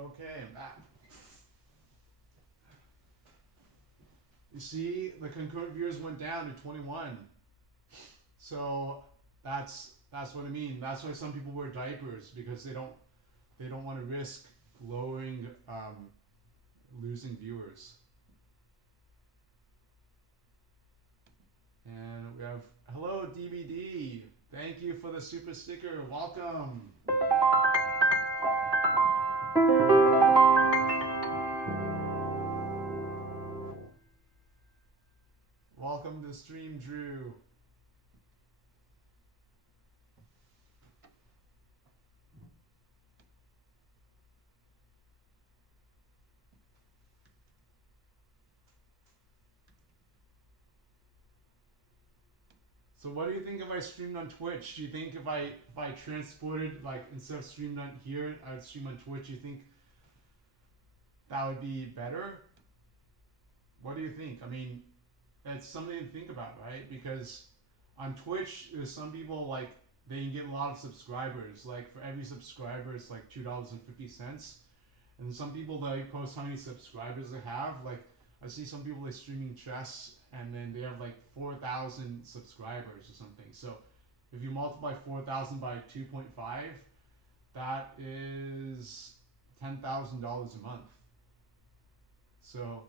Okay, I'm back. You see, the concurrent viewers went down to 21. So that's what I mean. That's why some people wear diapers, because they don't want to risk lowering losing viewers. And we have hello DBD. Thank you for the super sticker. Welcome. Welcome to the stream, Drew. So what do you think if I streamed on Twitch? Do you think if I transported, like, instead of streaming on here, I'd stream on Twitch? Do you think that would be better? What do you think? I mean, it's something to think about, right? Because on Twitch, there's some people, like, they can get a lot of subscribers. Like, for every subscriber, it's like $2.50. And some people, they post how many subscribers they have. Like, I see some people, they streaming chess, and then they have like 4,000 subscribers or something. So if you multiply 4,000 by 2.5, that is $10,000 a month. So,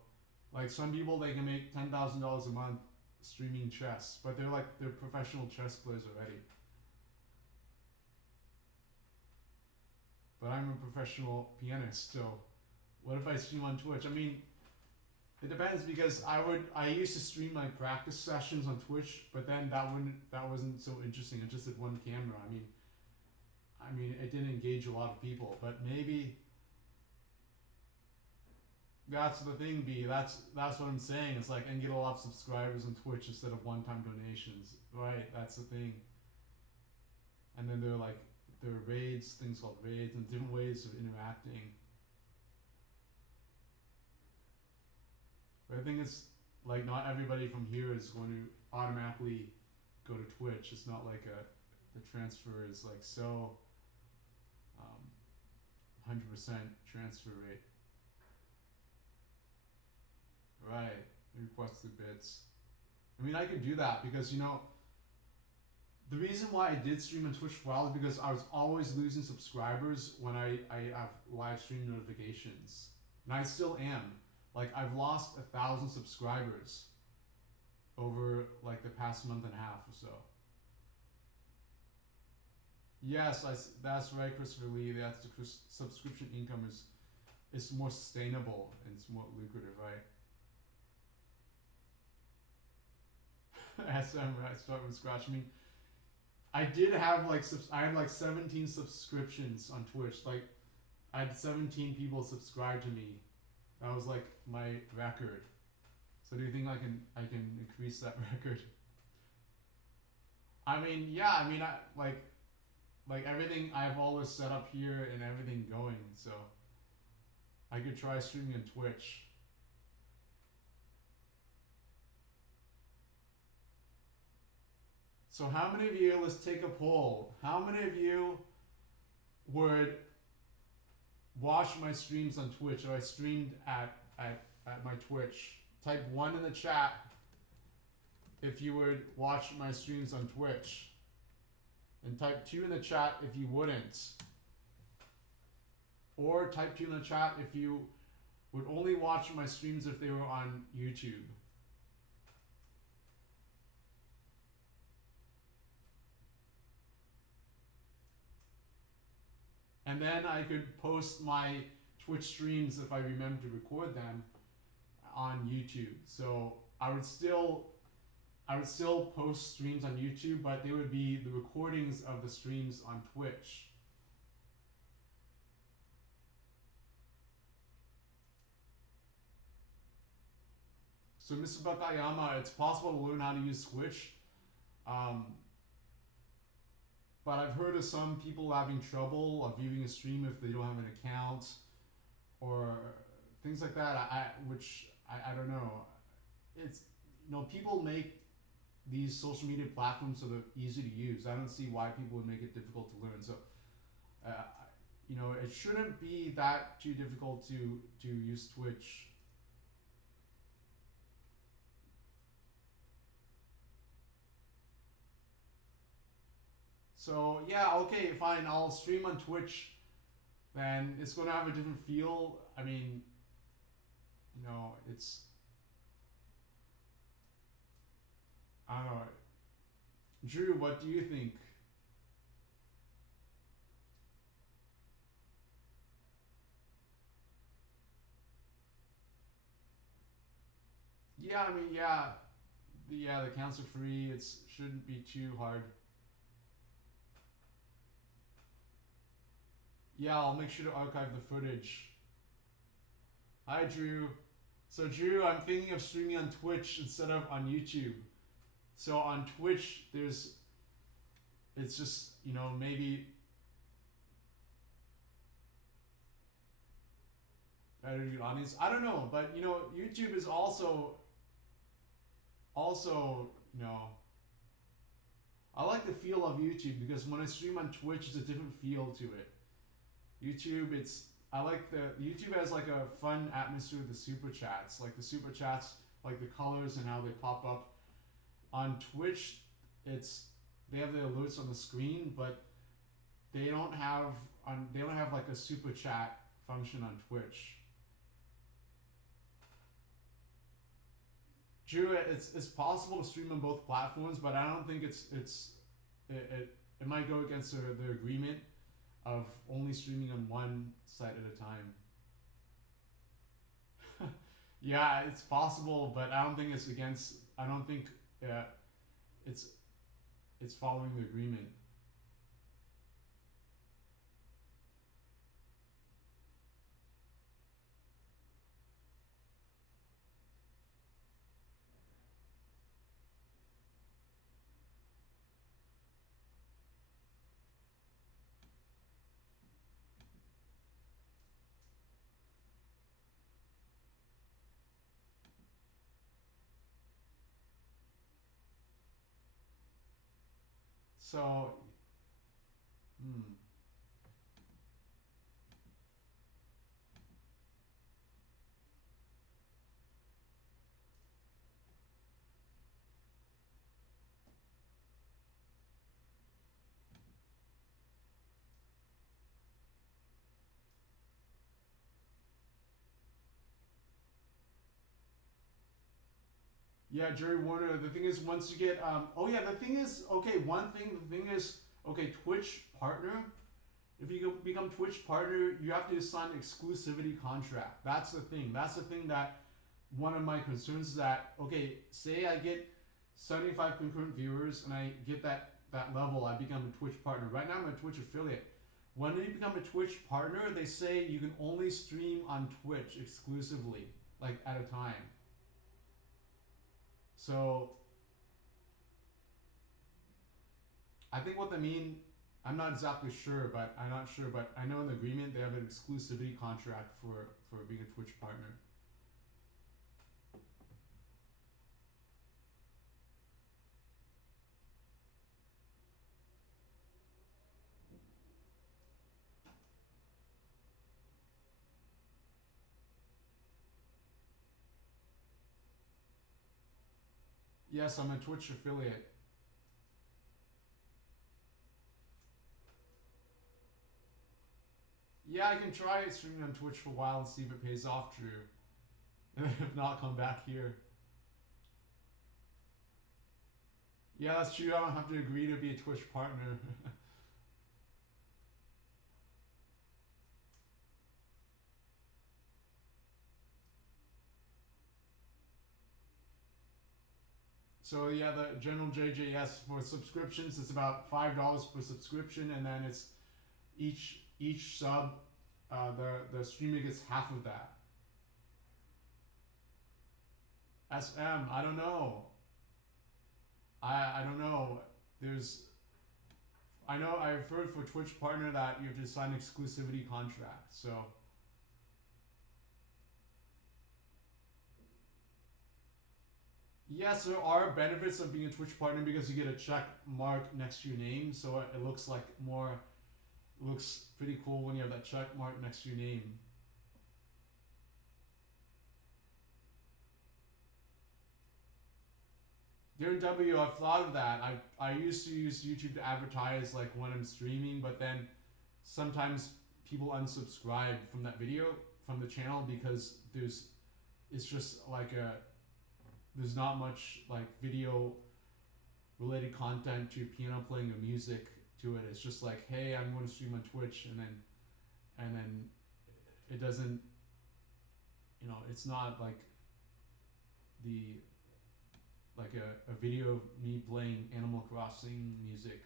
like, some people, they can make $10,000 a month streaming chess, but they're professional chess players already. But I'm a professional pianist, so what if I stream on Twitch? I mean, it depends, because I used to stream my practice sessions on Twitch, but then that wasn't so interesting. I just had one camera. I mean it didn't engage a lot of people, but maybe that's the thing, B. That's what I'm saying. It's like, and get a lot of subscribers on Twitch instead of one-time donations. Right, that's the thing. And then there are raids, things called raids, and different ways of interacting. But I think it's like, not everybody from here is going to automatically go to Twitch. It's not like the transfer is like so 100% transfer rate. Right, requested bits. I mean, I could do that because, the reason why I did stream on Twitch for a while is because I was always losing subscribers when I have live stream notifications. And I still am. Like, I've lost 1,000 subscribers over like the past month and a half or so. Yes, that's right, Christopher Lee. That's the subscription income is more sustainable and it's more lucrative, right? SM, right? Start from scratch. I mean, I did have I had like 17 subscriptions on Twitch. Like, I had 17 people subscribe to me. That was like my record. So do you think I can increase that record? I mean, yeah. I mean, I like everything. I have all this set up here and everything going. So I could try streaming on Twitch. So how many of you? Let's take a poll. How many of you would watch my streams on Twitch if I streamed at my Twitch? Type 1 in the chat if you would watch my streams on Twitch. And type 2 in the chat if you wouldn't. Or type 2 in the chat if you would only watch my streams if they were on YouTube. And then I could post my Twitch streams, if I remember to record them, on YouTube. So I would still post streams on YouTube, but they would be the recordings of the streams on Twitch. So Mr. Bakayama, it's possible to learn how to use Twitch. But I've heard of some people having trouble of viewing a stream if they don't have an account or things like that. I don't know. It's, people make these social media platforms so they're easy to use. I don't see why people would make it difficult to learn. So, you know, it shouldn't be that too difficult to use Twitch. So yeah, okay, fine. I'll stream on Twitch. Then it's gonna have a different feel. I mean, you know, it's, I don't know. Drew, what do you think? Yeah, I mean, yeah, the accounts are free. It shouldn't be too hard. Yeah, I'll make sure to archive the footage. Hi, Drew. So, Drew, I'm thinking of streaming on Twitch instead of on YouTube. So on Twitch, it's just, you know, maybe better to get audience. I don't know, but you know, YouTube is also, you know, I like the feel of YouTube because when I stream on Twitch, it's a different feel to it. YouTube, I like YouTube has like a fun atmosphere with the super chats. Like the super chats, like the colors and how they pop up. On Twitch, they have the alerts on the screen, but they don't have like a super chat function on Twitch. Drew, it's possible to stream on both platforms, but I don't think it might go against their agreement of only streaming on one site at a time. Yeah, it's possible, but I don't think it's against. I don't think it's following the agreement. So, hmm. Yeah, Jerry Warner. The thing is, once you get, the thing is, okay, the thing is, okay, Twitch partner. If you become Twitch partner, you have to sign an exclusivity contract. That's the thing. That's the thing that one of my concerns is that, okay, say I get 75 concurrent viewers and I get that level, I become a Twitch partner. Right now I'm a Twitch affiliate. When you become a Twitch partner, they say you can only stream on Twitch exclusively, like at a time. So I think what they mean, I'm not exactly sure, but I know in the agreement they have an exclusivity contract for being a Twitch partner. Yes, I'm a Twitch affiliate. Yeah, I can try streaming on Twitch for a while and see if it pays off, Drew. And if not, come back here. Yeah, that's true. I don't have to agree to be a Twitch partner. So yeah, the general JJS for subscriptions, it's about $5 per subscription, and then it's each sub, the streamer gets half of that. SM, I don't know. I don't know. I've heard for Twitch partner that you have to sign exclusivity contract. So yes, there are benefits of being a Twitch partner because you get a check mark next to your name, so it looks like more looks pretty cool when you have that check mark next to your name. Dear W, I've thought of that. I used to use YouTube to advertise like when I'm streaming, but then sometimes people unsubscribe from that video, from the channel, because it's just like there's not much like video related content to piano playing or music to it. It's just like, hey, I'm going to stream on Twitch, and then it doesn't, it's not like a video of me playing Animal Crossing music.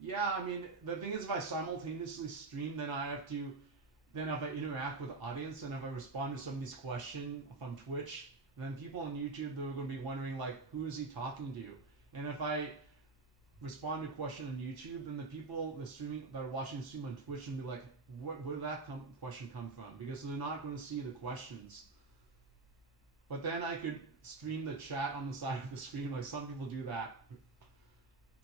Yeah, I mean, the thing is, if I simultaneously stream, then if I interact with the audience, and if I respond to somebody's question from Twitch, then people on YouTube, they're going to be wondering, like, who is he talking to? And if I respond to a question on YouTube, then the people that are watching the stream on Twitch will be like, where did that question come from? Because they're not going to see the questions. But then I could stream the chat on the side of the screen, like some people do that.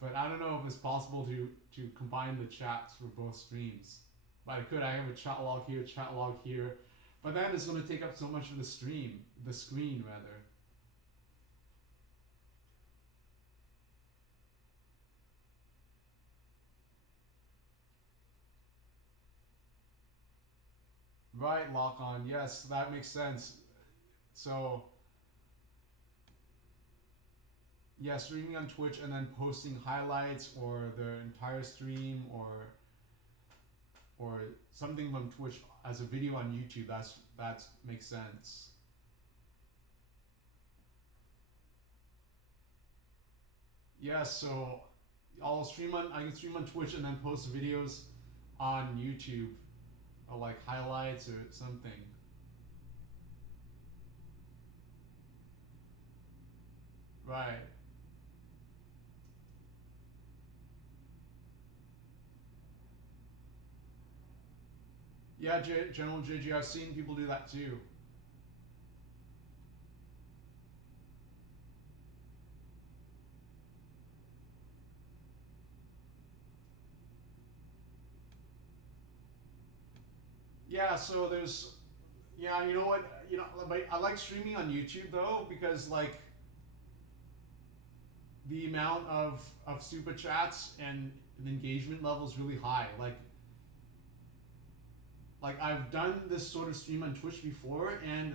But I don't know if it's possible to combine the chats for both streams. But I could. I have a chat log here. But then it's going to take up so much of the screen rather. Right, lock on. Yes, that makes sense. So, yeah, streaming on Twitch and then posting highlights or the entire stream or something from Twitch as a video on YouTube. That makes sense. Yeah, so I can stream on Twitch and then post videos on YouTube, or like highlights or something. Right. Yeah, General JG, I've seen people do that too. Yeah, so you know what, I like streaming on YouTube though, because like the amount of super chats and the engagement level is really high. Like I've done this sort of stream on Twitch before, and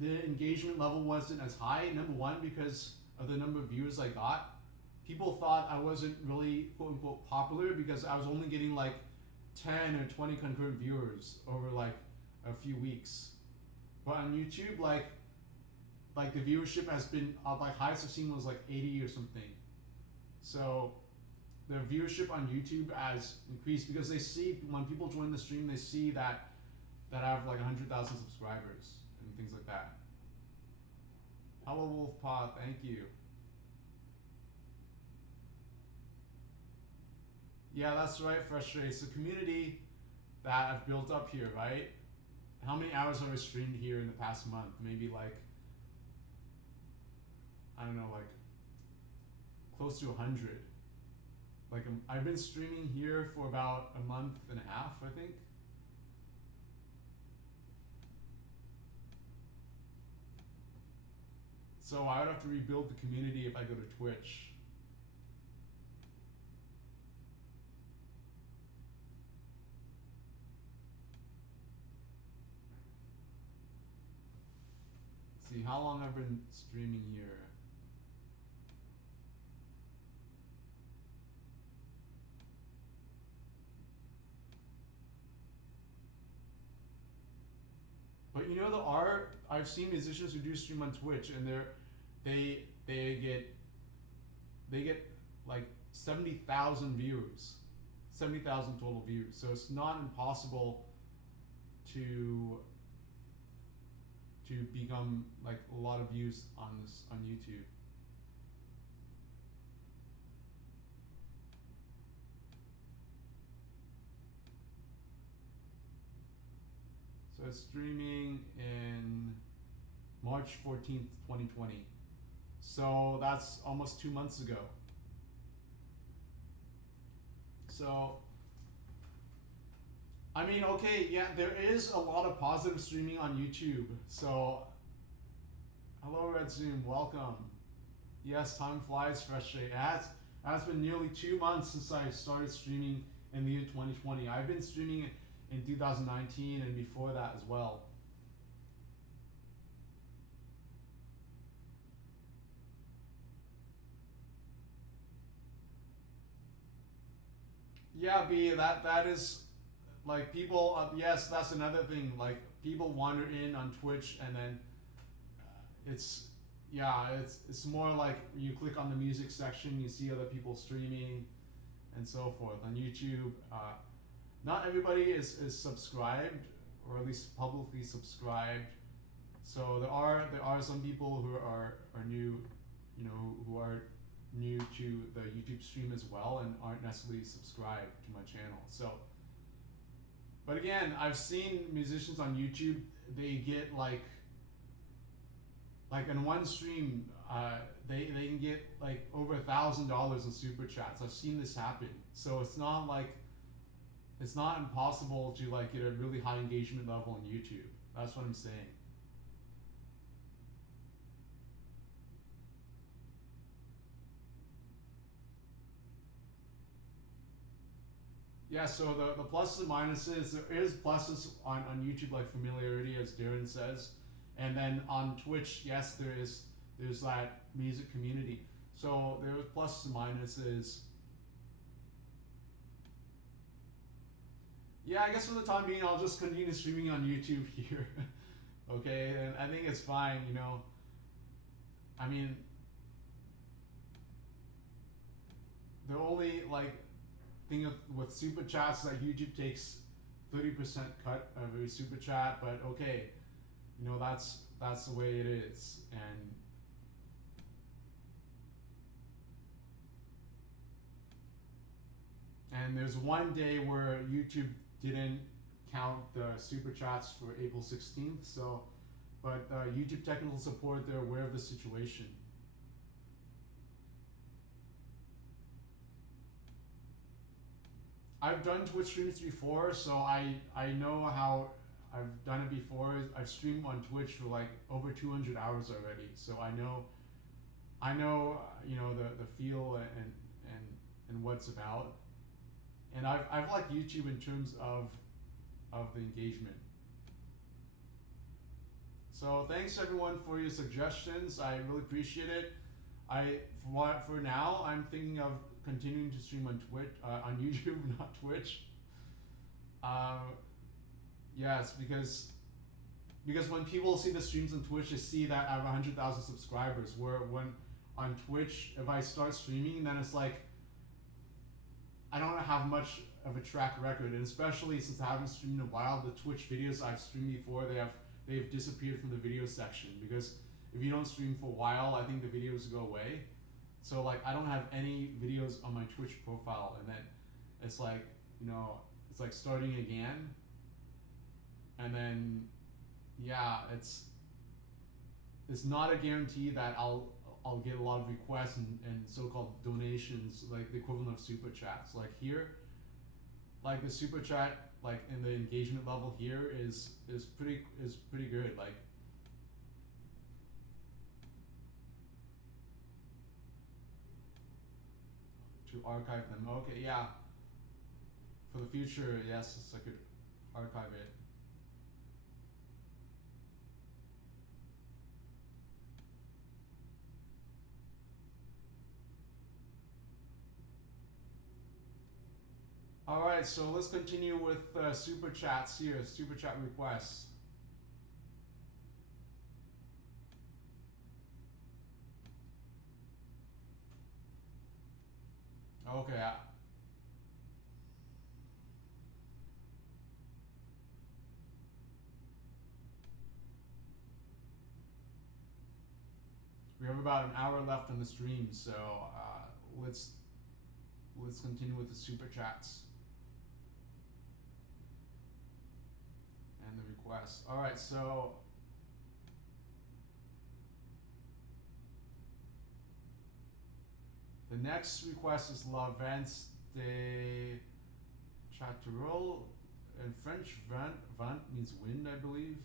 the engagement level wasn't as high. Number one, because of the number of viewers I got. People thought I wasn't really quote unquote popular because I was only getting like 10 or 20 concurrent viewers over like a few weeks. But on YouTube, like the viewership has been like highest I've seen was like 80 or something. So the viewership on YouTube has increased because they see when people join the stream, they see that I have like 100,000 subscribers and things like that. Hello Wolfpaw, thank you. Yeah, that's right, Frustrate. It's a community that I've built up here, right? How many hours have I streamed here in the past month? Maybe like, I don't know, like close to 100. Like I've been streaming here for about a month and a half, I think. So I would have to rebuild the community if I go to Twitch. See how long I've been streaming here. But you know I've seen musicians who do stream on Twitch, and they get like 70,000 views, 70,000 total views. So it's not impossible to become like a lot of views on YouTube. So it's streaming in March 14th, 2020. So that's almost 2 months ago. So, I mean, okay, yeah, there is a lot of positive streaming on YouTube. So, hello, Red Zoom, welcome. Yes, time flies, frustrated. It has been nearly 2 months since I started streaming in the year 2020. I've been streaming in 2019 and before that as well. Yeah, B, that is like people. Yes, that's another thing. Like people wander in on Twitch, and then it's yeah, it's more like you click on the music section, you see other people streaming, and so forth. On YouTube, not everybody is subscribed, or at least publicly subscribed. So there are some people who are new, you know, who are new to the YouTube stream as well and aren't necessarily subscribed to my channel. So, but again, I've seen musicians on YouTube, they get like in one stream, they can get like over $1,000 in super chats. I've seen this happen. So it's not impossible to like get a really high engagement level on YouTube. That's what I'm saying. Yeah, so the pluses and minuses, there is pluses on YouTube, like familiarity, as Darren says. And then on Twitch, yes, there's that music community. So there's pluses and minuses. Yeah, I guess for the time being, I'll just continue streaming on YouTube here. Okay, and I think it's fine, you know. I mean, the only like thing with super chats is that YouTube takes 30% cut of every super chat, but okay, you know, that's the way it is. And there's one day where YouTube didn't count the super chats for April 16th, so but YouTube technical support, they're aware of the situation. I've done Twitch streams before, so I know how I've done it before. I've streamed on Twitch for like over 200 hours already, so I know you know the feel and what's about. And I've liked YouTube in terms of the engagement. So thanks everyone for your suggestions. I really appreciate it. For now, I'm thinking of continuing to stream on on YouTube, not Twitch. Yes, because when people see the streams on Twitch, they see that I have 100,000 subscribers. Where when on Twitch, if I start streaming, then it's like I don't have much of a track record, and especially since I haven't streamed in a while, the Twitch videos I've streamed before, they've disappeared from the video section, because if you don't stream for a while, I think the videos go away. So like I don't have any videos on my Twitch profile, and then it's like, you know, it's like starting again. And then yeah, it's not a guarantee that I'll get a lot of requests and so-called donations, like the equivalent of super chats. Like here, like the super chat, like in the engagement level here is pretty good. Like to archive them. Okay, yeah. For the future, yes, I could archive it. All right, so let's continue with super chats here, super chat requests. Okay. We have about an hour left on the stream, so let's continue with the super chats and the requests. All right, so The next request is La Vence de Chatterol. In French, vent means wind, I believe.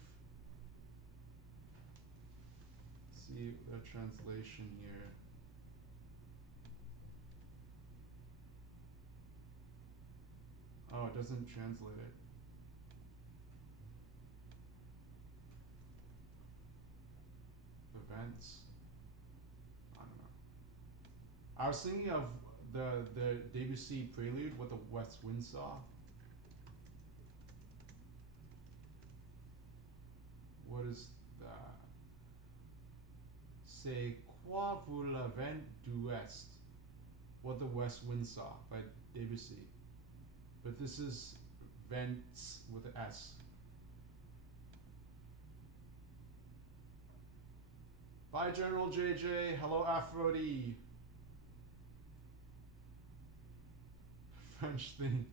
Let's see a translation here. Oh, it doesn't translate it. The vents. I don't know. I was thinking of the Debussy Prelude with the West Wind Saw. What is that? C'est quoi vous le vent d'ouest? What the West Wind Saw by Debussy. But this is vents with an S. Bye, General JJ. Hello, Aphrodite. French thing.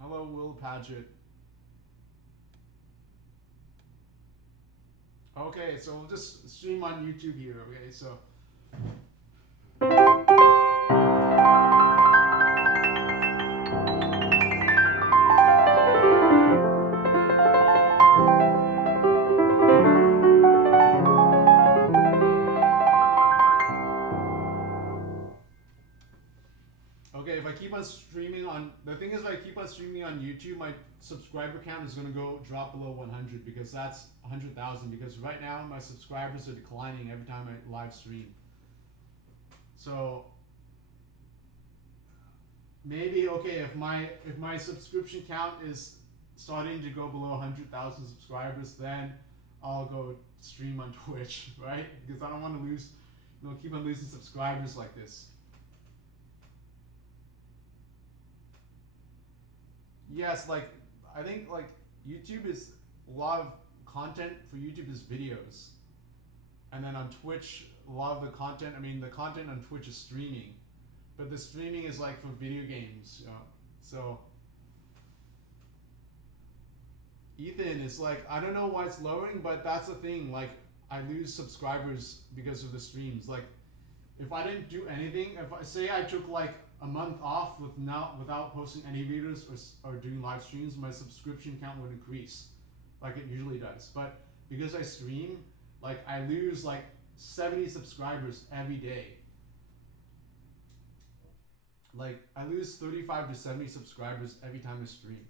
Hello, Will Paget. Okay, so we'll just stream on YouTube here, okay? So. Okay, if I keep on streaming on, the thing is, if I keep on streaming on YouTube, my subscriber count is gonna drop below 100 because that's 100,000. Because right now my subscribers are declining every time I live stream. So maybe if my subscription count is starting to go below 100,000 subscribers, then I'll go stream on Twitch, right? Because I don't want to lose, keep on losing subscribers like this. Yes, I think YouTube is a lot of content for YouTube is videos, and then on Twitch a lot of the content. the content on Twitch is streaming, but the streaming is for video games. So Ethan is I don't know why it's lowering, but that's the thing. I lose subscribers because of the streams. If I didn't do anything, if I say I took a month off without posting any videos or doing live streams, my subscription count would increase like it usually does. But because I stream, I lose 70 subscribers every day. I lose 35 to 70 subscribers every time I stream.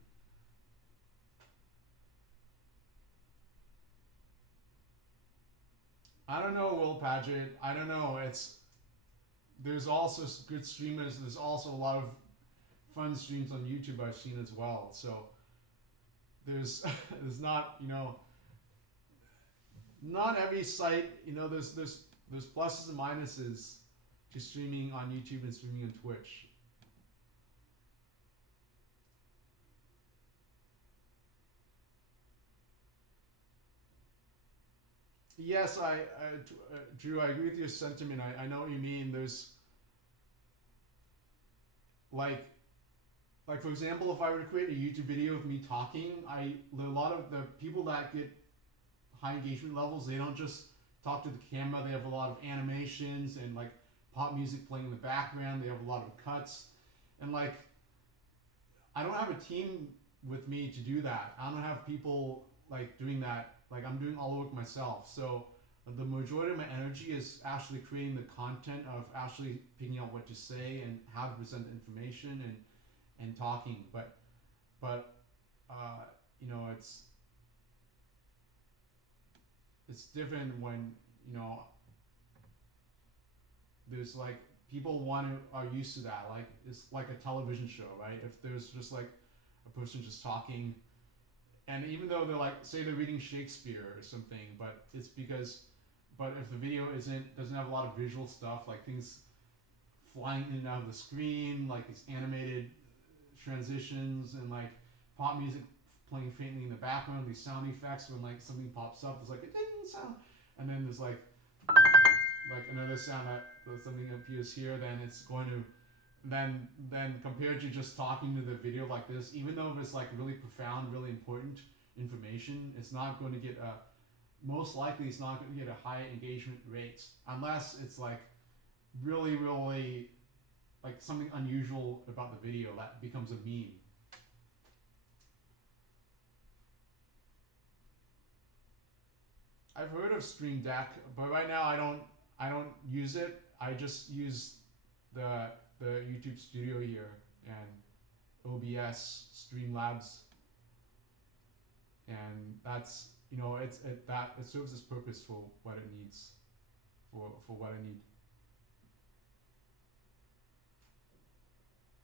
I don't know, Will Paget. I don't know. There's also good streamers. There's also a lot of fun streams on YouTube I've seen as well. So there's not not every site. There's pluses and minuses to streaming on YouTube and streaming on Twitch. Yes, Drew, I agree with your sentiment. I know what you mean. There's for example, if I were to create a YouTube video of me talking, a lot of the people that get high engagement levels, they don't just talk to the camera. They have a lot of animations and pop music playing in the background. They have a lot of cuts, and I don't have a team with me to do that. I don't have people doing that. I'm doing all the work myself. So the majority of my energy is actually creating the content of actually picking out what to say and how to present the information and talking. But it's different when there's people are used to that. It's like a television show, right? If there's just a person just talking. And even though they're say they're reading Shakespeare or something, but it's because, but if the video doesn't have a lot of visual stuff, things flying in and out of the screen, these animated transitions and pop music playing faintly in the background, these sound effects when something pops up, there's a ding sound, and then there's another sound that something appears here, then it's going to then compared to just talking to the video like this, even though it's really profound, really important, information, it's not going to get a, most likely it's not going to get a high engagement rate unless it's like really, really like something unusual about the video that becomes a meme. I've heard of Stream Deck, but right now I don't use it. I just use the YouTube Studio here and OBS Streamlabs, and that's, you know, it serves its purpose for what it needs, for what I need.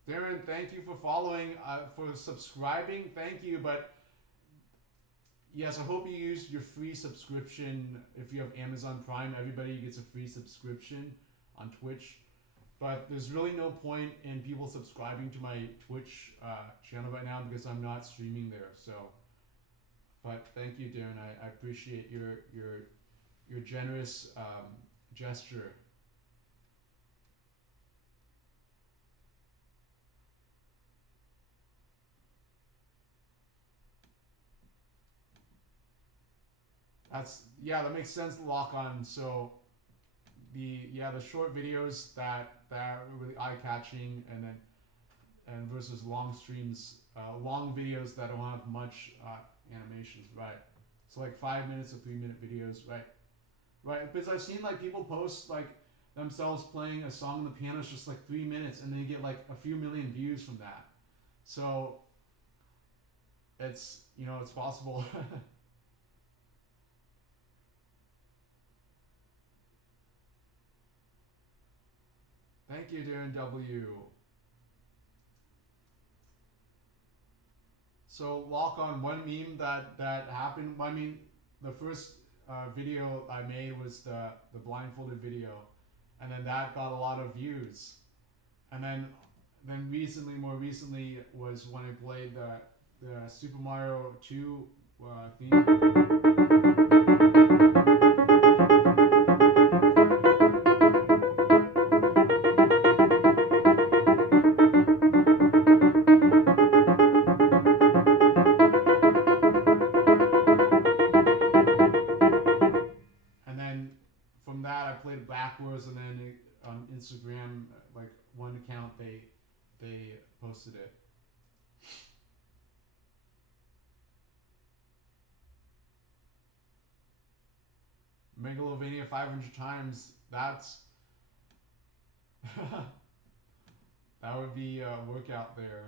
Darren, thank you for following, for subscribing. Thank you, but yes, I hope you use your free subscription. If you have Amazon Prime, everybody gets a free subscription on Twitch. But there's really no point in people subscribing to my Twitch channel right now because I'm not streaming there. So, but thank you, Darren. I appreciate your generous gesture. That makes sense, lock on. So the short videos that are really eye catching, and versus long streams, long videos that don't have much animations, right? So like 5 minutes or 3-minute videos, right? Because I've seen like people post like themselves playing a song on the piano, it's just like 3 minutes, and they get like a few million views from that. So it's, you know, it's possible. Thank you, Darren W. So lock on one meme that happened. I mean, the first video I made was the blindfolded video, and then that got a lot of views. And then more recently was when I played the Super Mario 2 theme. Backwards, and then on Instagram, like one account, they posted it. Megalovania 500 times. That's that would be a workout there.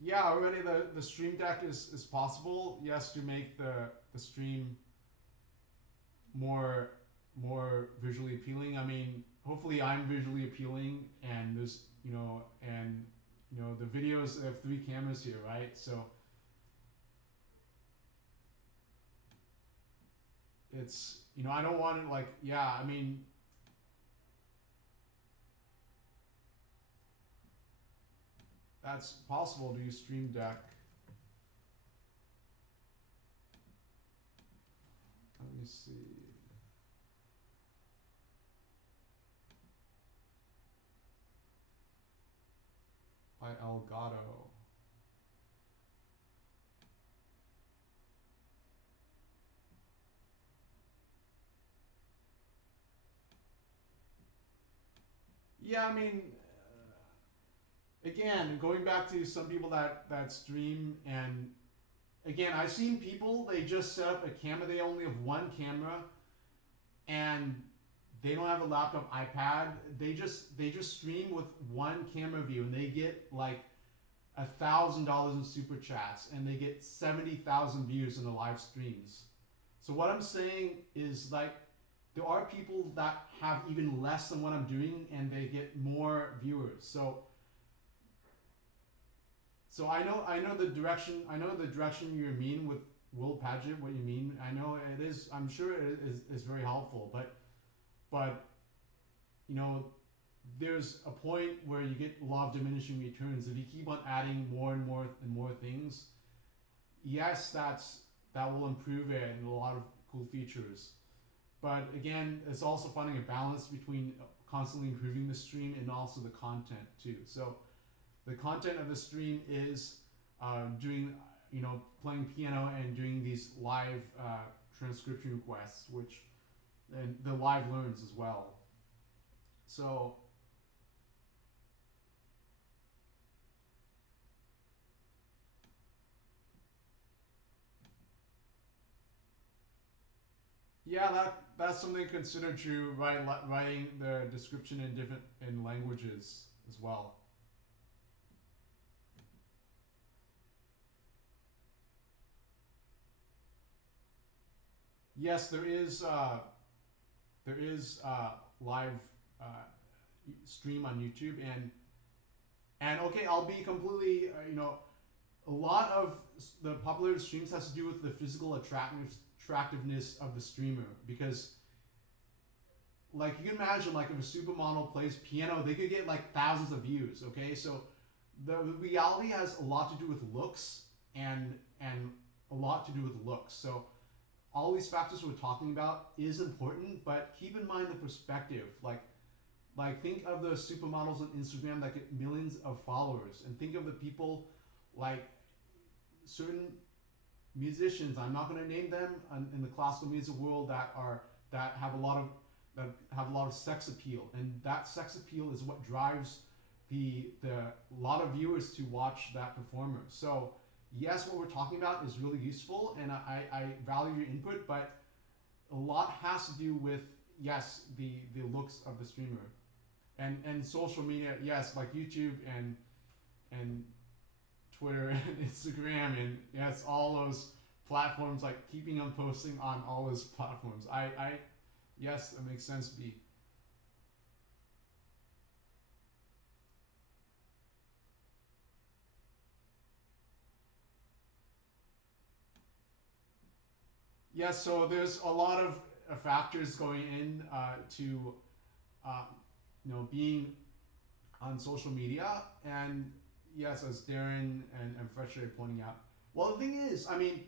Yeah, already the Stream Deck is possible, yes, to make the stream more visually appealing. I mean, hopefully I'm visually appealing, and there's, you know, the videos have 3 cameras here, right? So it's, you know, I don't want it like, yeah, I mean, that's possible to use Stream Deck. Let me see. By Elgato. Yeah, I mean, again, going back to some people that stream, and again, I've seen people, they just set up a camera, they only have one camera, and they don't have a laptop, iPad, they just stream with one camera view, and they get like $1,000 in super chats, and they get 70,000 views in the live streams. So what I'm saying is, like, there are people that have even less than what I'm doing, and they get more viewers. So I know the direction you mean with Will Paget, what you mean. I know it is, I'm sure it is very helpful, but you know, there's a point where you get a lot of diminishing returns. If you keep on adding more and more things, yes, that will improve it and a lot of cool features. But again, it's also finding a balance between constantly improving the stream and also the content too. So the content of the stream is doing, playing piano and doing these live transcription requests, which and the live learns as well. So yeah, that's something to consider too. Writing the description in different in languages as well. Yes, there is live uh, stream on YouTube, and okay, I'll be completely a lot of the popular streams has to do with the physical attractiveness of the streamer, because like you can imagine, like if a supermodel plays piano, they could get like thousands of views. Okay, so the reality has a lot to do with looks and a lot to do with looks. So all these factors we're talking about is important, but keep in mind the perspective. Like think of the supermodels on Instagram that get millions of followers, and think of the people like certain musicians. I'm not going to name them in the classical music world that have a lot of sex appeal, and that sex appeal is what drives the lot of viewers to watch that performer. So yes, what we're talking about is really useful, and I value your input, but a lot has to do with, yes, the looks of the streamer, and social media, yes, like YouTube and Twitter and Instagram, and yes, all those platforms, like keeping on posting on all those platforms. I yes, it makes sense, B. Yes, so there's a lot of factors going in to uh, being on social media, and yes, as Darren and Fletcher are pointing out. Well, the thing is, I mean,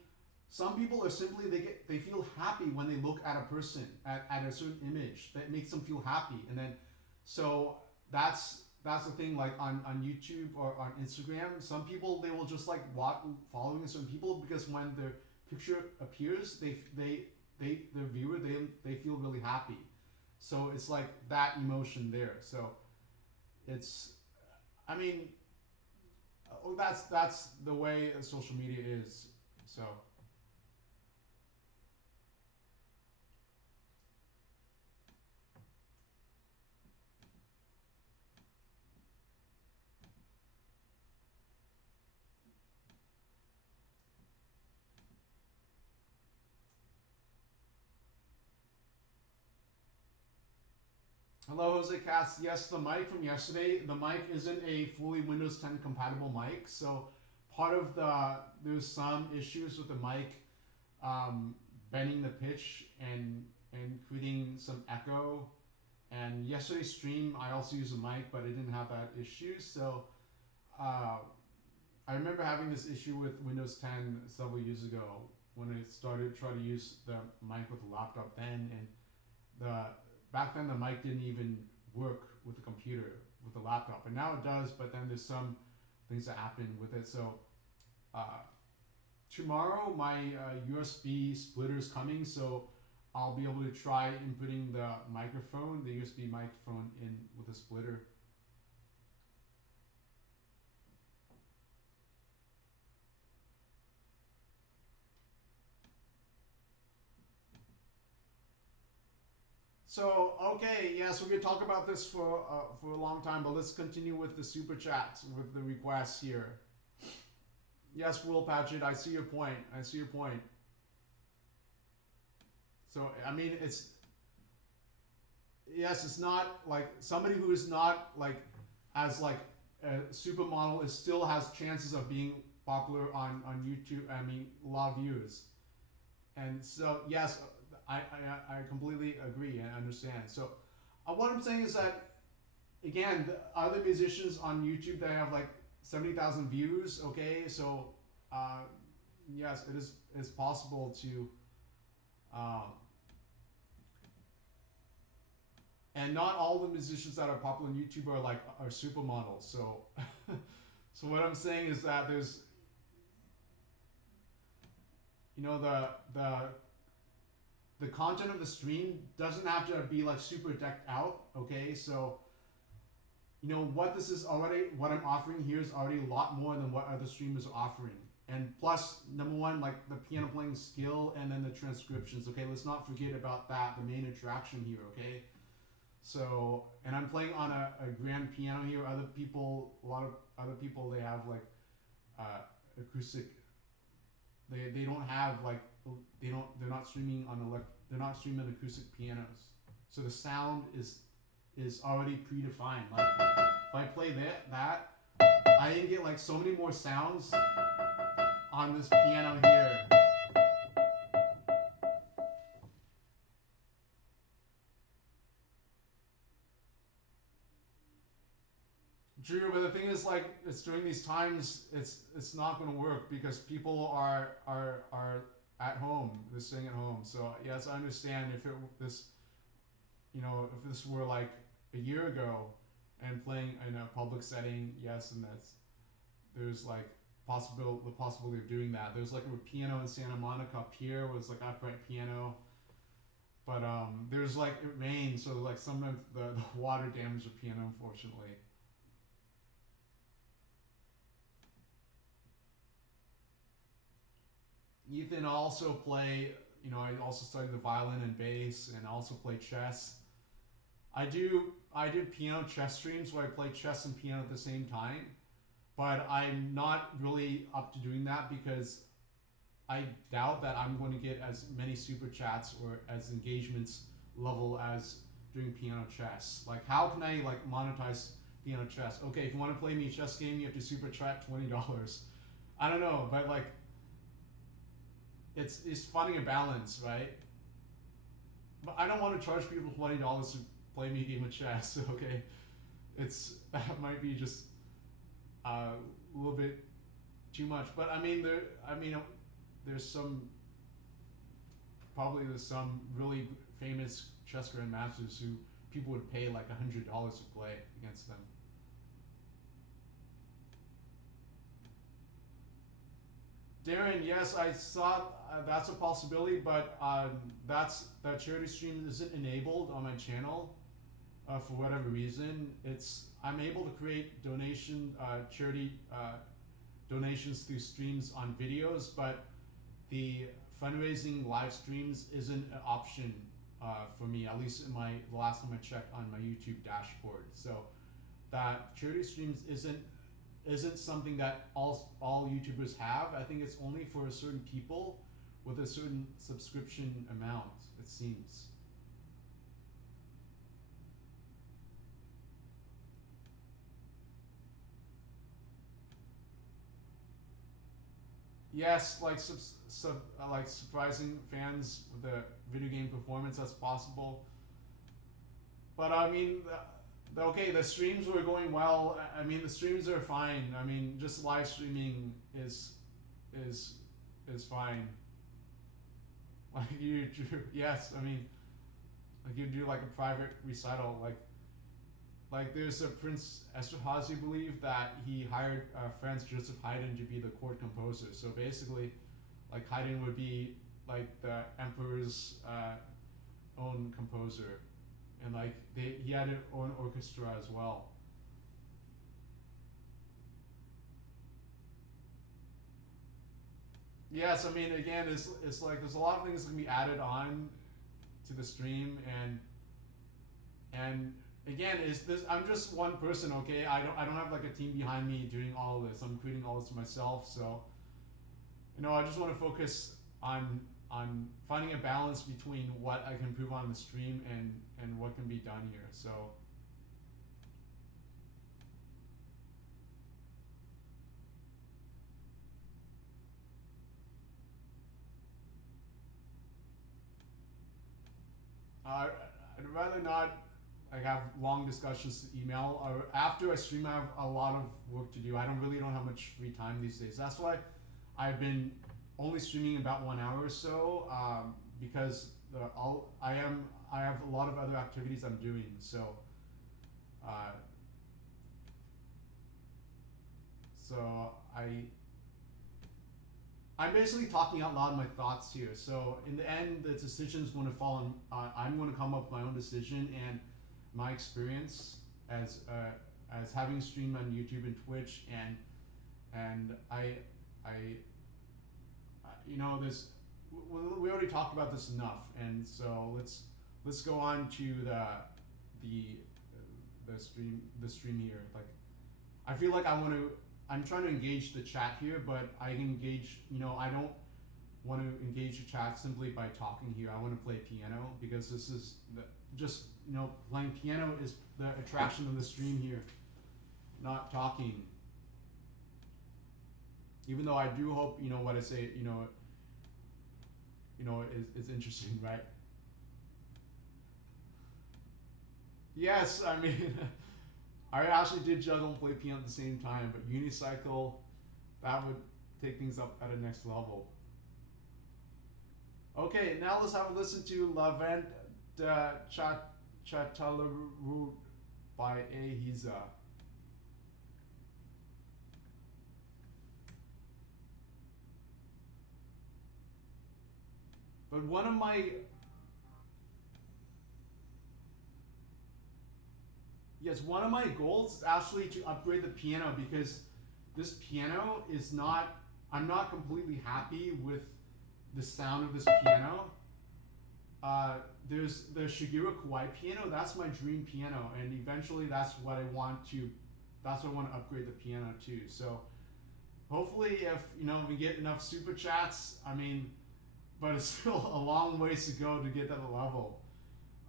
some people are simply they feel happy when they look at a person at a certain image that makes them feel happy, and then so that's the thing. Like on YouTube or on Instagram, some people they will just like following certain people because when their picture appears, the viewer they feel really happy. So it's like that emotion there. So it's, I mean, that's the way social media is. So hello, Jose Cass. Yes, the mic from yesterday. The mic isn't a fully Windows 10 compatible mic, so part of there's some issues with the mic bending the pitch and creating some echo. And yesterday's stream, I also used a mic, but it didn't have that issue. So uh, I remember having this issue with Windows 10 several years ago when I started trying to use the mic with a laptop then, and the back then the mic didn't even work with the computer with the laptop, and now it does. But then there's some things that happen with it. So uh, tomorrow my USB splitter is coming, so I'll be able to try inputting the microphone, the USB microphone, in with a splitter. So okay, yes, we're gonna talk about this for a long time, but let's continue with the super chats with the requests here. Yes, Will Patchett, I see your point. I see your point. So I mean, it's not like somebody who is not like as like a supermodel is still has chances of being popular on YouTube. I mean, a lot of views, and so yes, I completely agree and understand. So what I'm saying is that again, the other musicians on YouTube that have like 70,000 views. Okay, so uh, yes, it's possible to. Um, and not all the musicians that are popular on YouTube are supermodels. So, so what I'm saying is that there's, you know, the content of the stream doesn't have to be like super decked out. Okay, so you know what what I'm offering here is already a lot more than what other streamers are offering. And plus, number one, like the piano playing skill and then the transcriptions. Okay, let's not forget about that, the main attraction here. Okay, so, and I'm playing on a grand piano here. Other people, a lot of other people, they have like acoustic. They don't have like they're not streaming on they're not streaming acoustic pianos. So the sound is already predefined. Like if I play that I can get like so many more sounds on this piano here. True, but the thing is, like, it's during these times, it's not going to work because people are at home, they're staying at home. So yes, I understand if if this were like a year ago and playing in a public setting, yes, and there's like the possibility of doing that. There's like a piano in Santa Monica Pier was like upright piano, but there's like it rains, so like sometimes the water damaged the piano, unfortunately. Ethan also play, I also study the violin and bass and also play chess. I did piano chess streams where I play chess and piano at the same time, but I'm not really up to doing that because I doubt that I'm going to get as many super chats or as engagements level as doing piano chess. Like how can I like monetize piano chess? Okay, if you want to play me a chess game, you have to super chat $20. I don't know, but like it's finding a balance, right? But I don't want to charge people $20 to play me a game of chess. Okay, that might be just a little bit too much. But I mean, there's some really famous chess grandmasters who people would pay like $100 to play against them. Darren, yes, I thought that's a possibility, but that charity stream isn't enabled on my channel for whatever reason. I'm able to create charity donations through streams on videos, but the fundraising live streams isn't an option for me. At least the last time I checked on my YouTube dashboard. So that charity streams isn't something that all YouTubers have. I think it's only for certain people with a certain subscription amount, it seems. Yes, like like surprising fans with the video game performance, that's possible. But I mean, okay, the streams were going well. I mean, the streams are fine. I mean, just live streaming is fine. Like you do, yes. I mean, like you do like a private recital. Like there's a Prince Esterhazy, believe that he hired Franz Joseph Haydn to be the court composer. So basically, like Haydn would be like the emperor's own composer, and like he had his own orchestra as well. Yes, I mean again, it's like there's a lot of things that can be added on to the stream, and again, is this I'm just one person, okay? I don't have like a team behind me doing all of this. I'm creating all this myself, so I just want to focus on finding a balance between what I can improve on the stream and what can be done here. So I'd rather not like have long discussions to email. Or after I stream, I have a lot of work to do. I don't have much free time these days. That's why I've been only streaming about 1 hour or so, because I have a lot of other activities I'm doing, so so I'm basically talking out loud my thoughts here. So in the end, the decision is going to fall on. I'm going to come up with my own decision and my experience as having streamed on YouTube and Twitch, and you know, this we already talked about this enough, and so let's go on to the stream here. Like, I feel like I'm trying to engage the chat here, but I engage, you know, I don't want to engage the chat simply by talking here. I want to play piano, because this is just, you know, playing piano is the attraction of the stream here, not talking. Even though I do hope, you know, what I say, you know, is interesting, right? Yes, I mean, I actually did juggle and play piano at the same time, but unicycle, that would take things up at a next level. Okay, now let's have a listen to La Vente de Châtellerault by Ehiza. But one of my goals is actually to upgrade the piano, because this piano is not, I'm not completely happy with the sound of this piano. There's the Shigeru Kawai piano, that's my dream piano, and eventually that's what I want to upgrade the piano to. So hopefully, if, you know, we get enough super chats, I mean, but it's still a long ways to go to get that level.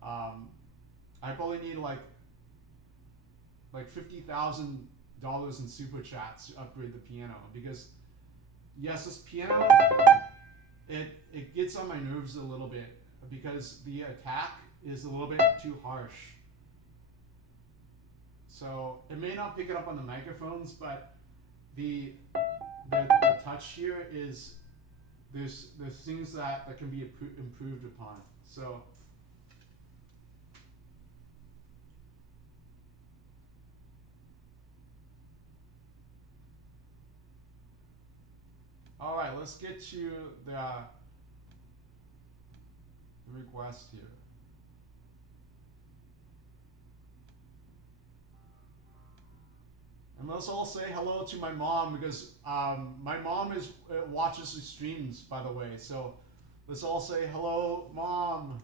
I probably need like $50,000 in super chats to upgrade the piano, because yes, this piano, it gets on my nerves a little bit, because the attack is a little bit too harsh. So it may not pick it up on the microphones, but the touch here is, there's things that can be improved upon. So all right, let's get to the request here. And let's all say hello to my mom, because my mom watches the streams, by the way. So let's all say hello, Mom.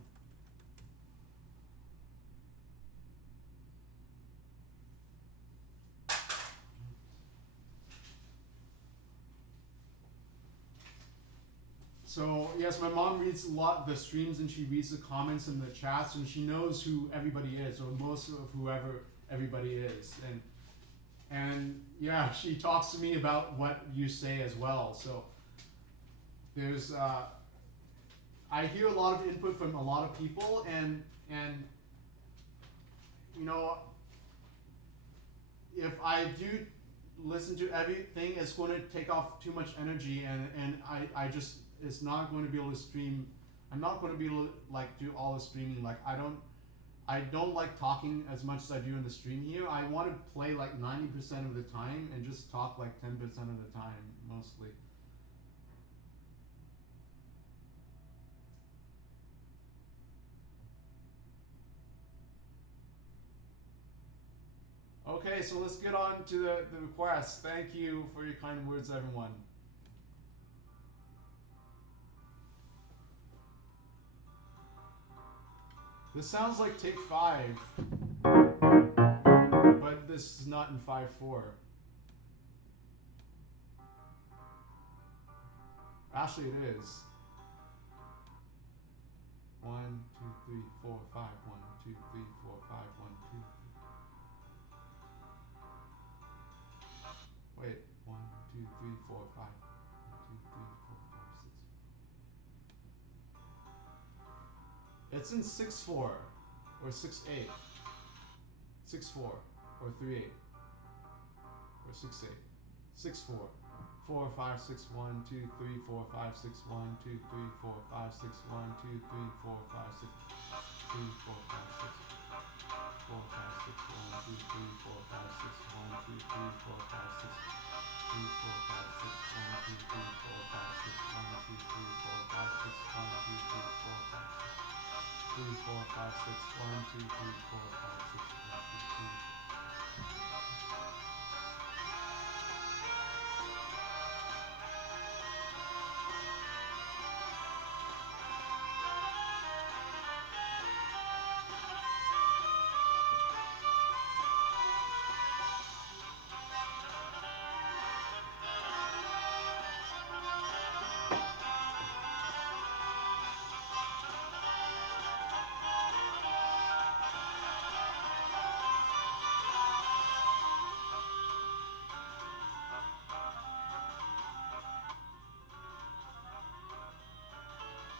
So yes, my mom reads a lot the streams, and she reads the comments and the chats, and she knows who everybody is, or most of whoever everybody is, and yeah, she talks to me about what you say as well. So there's I hear a lot of input from a lot of people, and you know, if I do listen to everything, it's going to take off too much energy, and I just, it's not going to be able to stream. I'm not going to be able to like do all the streaming. Like, I don't like talking as much as I do in the stream here. I want to play like 90% of the time and just talk like 10% of the time, mostly. Okay, so let's get on to the request. Thank you for your kind words, everyone. This sounds like take 5, but this is not in 5/4. Actually, it is. 1, 2, 3, 4, 5. 1, 2, 3, 4, 5. 1, 2, 3. Wait. 1, 2, 3, 4, 5. 1, 2, 3, 4, 5, 6. It's in 6/4 or 6/8. 6/4 or 3/8 or 6/8. 6/4. 4 5 6 1 2 3 4 5 6 1 2 3 4 5 6 1 2 3 4 5 6 3 4 5 6 4 5 6 1 2 3 4 5 6 1 2 3 4 5 6 3 4 5 6 1 2 3 4 5 6 1 2 3 4 5 6 1 2 3 4 5 6 3 4 5 6 1 2 3 4 5 6 1 2 3.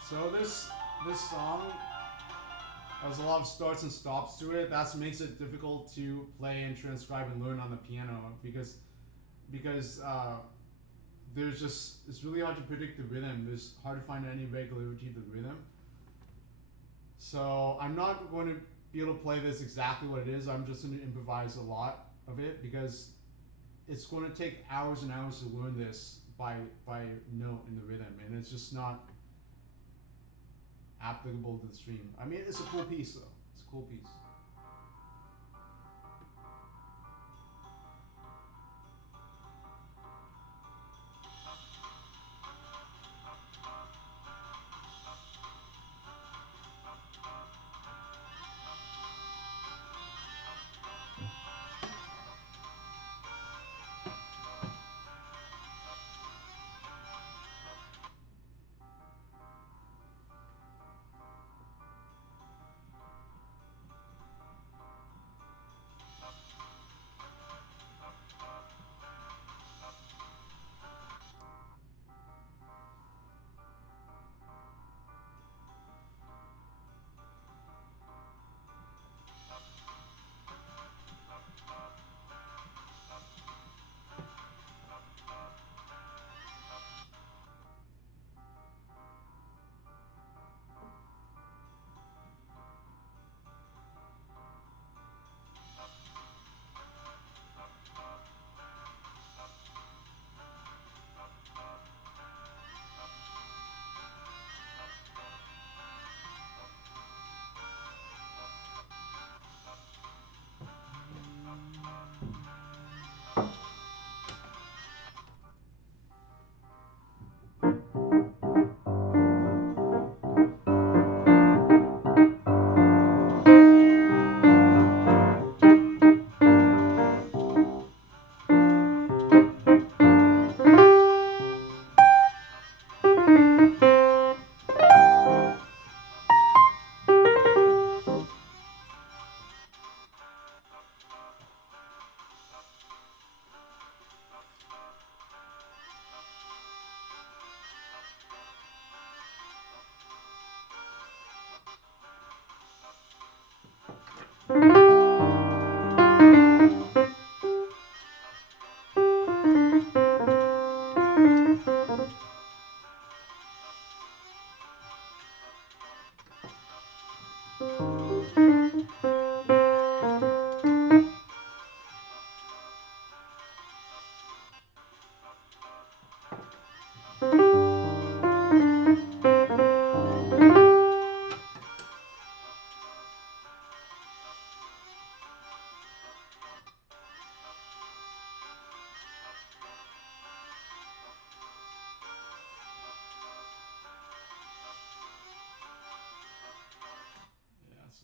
So this song has a lot of starts and stops to it. That makes it difficult to play and transcribe and learn on the piano because there's just it's really hard to predict the rhythm. There's hard to find any regularity to the rhythm. So I'm not going to be able to play this exactly what it is. I'm just going to improvise a lot of it because it's going to take hours and hours to learn this by note in the rhythm, and it's just not applicable to the stream. I mean, it's a cool piece though. It's a cool piece.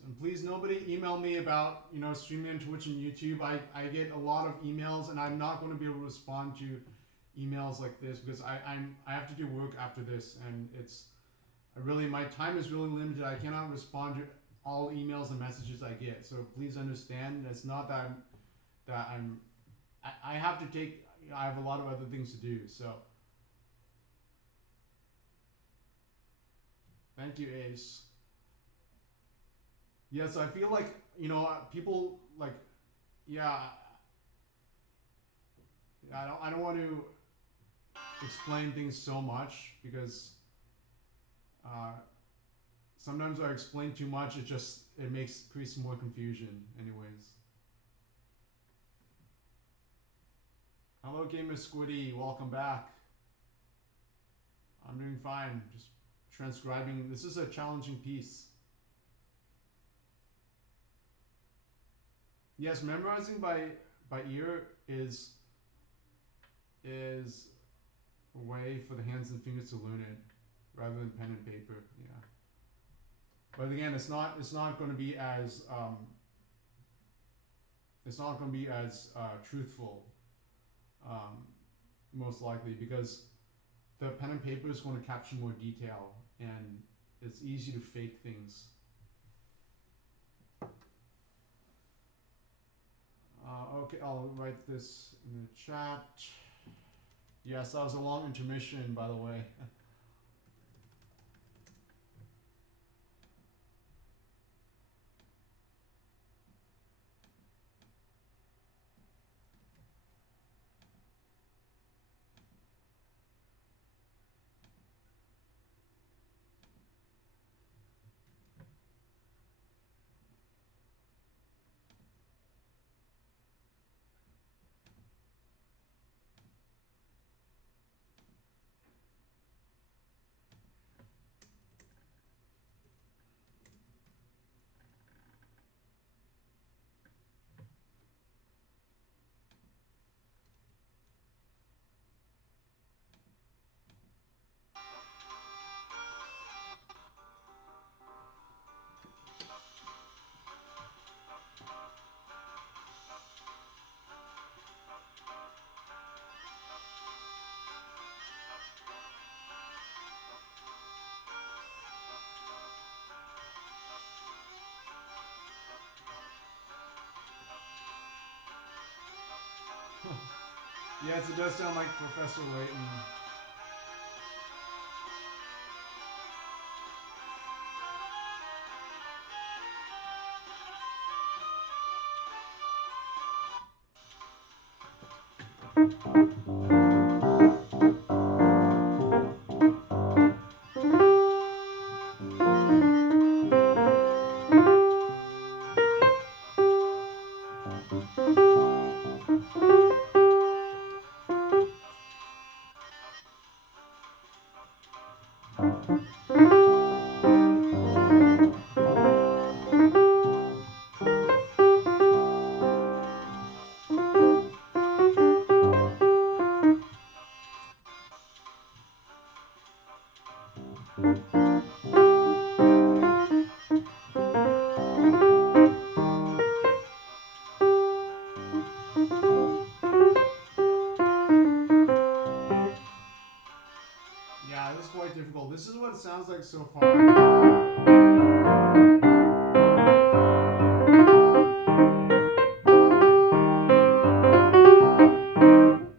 And please, nobody email me about streaming on Twitch and YouTube. I get a lot of emails, and I'm not going to be able to respond to emails like this because I have to do work after this, and it's my time is really limited. I cannot respond to all emails and messages I get. So please understand. It's not that I have to take. I have a lot of other things to do. So thank you, Ace. Yes, I feel like people yeah. I don't want to explain things so much because sometimes I explain too much. It creates more confusion. Anyways. Hello, Gamer Squiddy. Welcome back. I'm doing fine. Just transcribing. This is a challenging piece. Yes, memorizing by ear is a way for the hands and fingers to learn it, rather than pen and paper. Yeah. But again, it's not going to be as truthful, most likely, because the pen and paper is going to capture more detail, and it's easy to fake things. Okay, I'll write this in the chat. Yes, that was a long intermission, by the way. Yes, it does sound like Professor Layton. Yeah, this is quite difficult. This is what it sounds like so far. I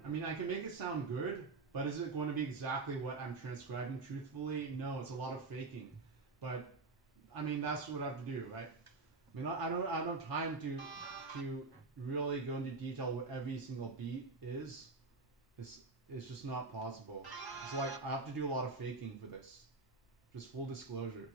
mean, I can make it sound good, but is it going to be exactly what I'm transcribing truthfully? No, it's a lot of faking. But I mean, that's what I have to do, right? I mean, I don't have time to really go into detail what every single beat is. It's just not possible. It's like I have to do a lot of faking for this. Just full disclosure.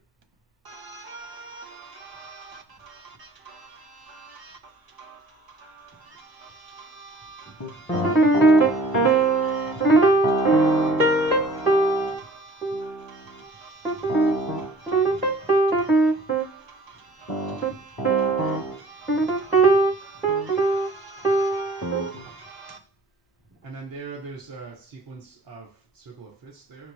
And then there's a sequence of circle of fifths there.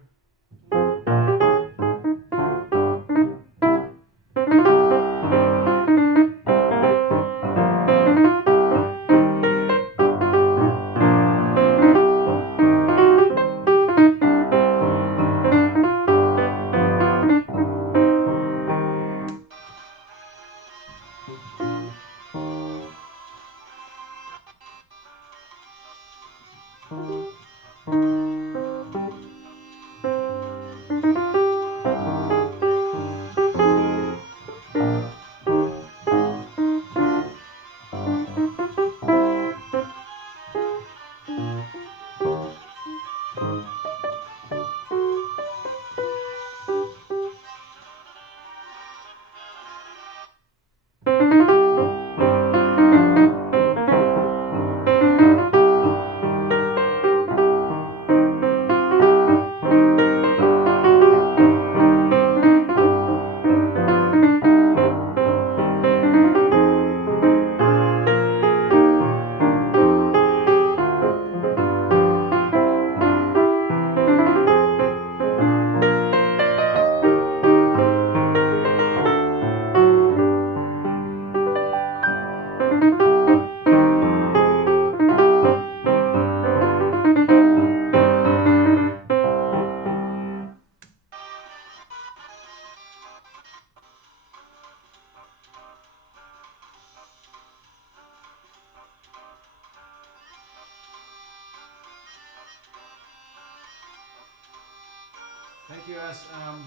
Thank you, SM.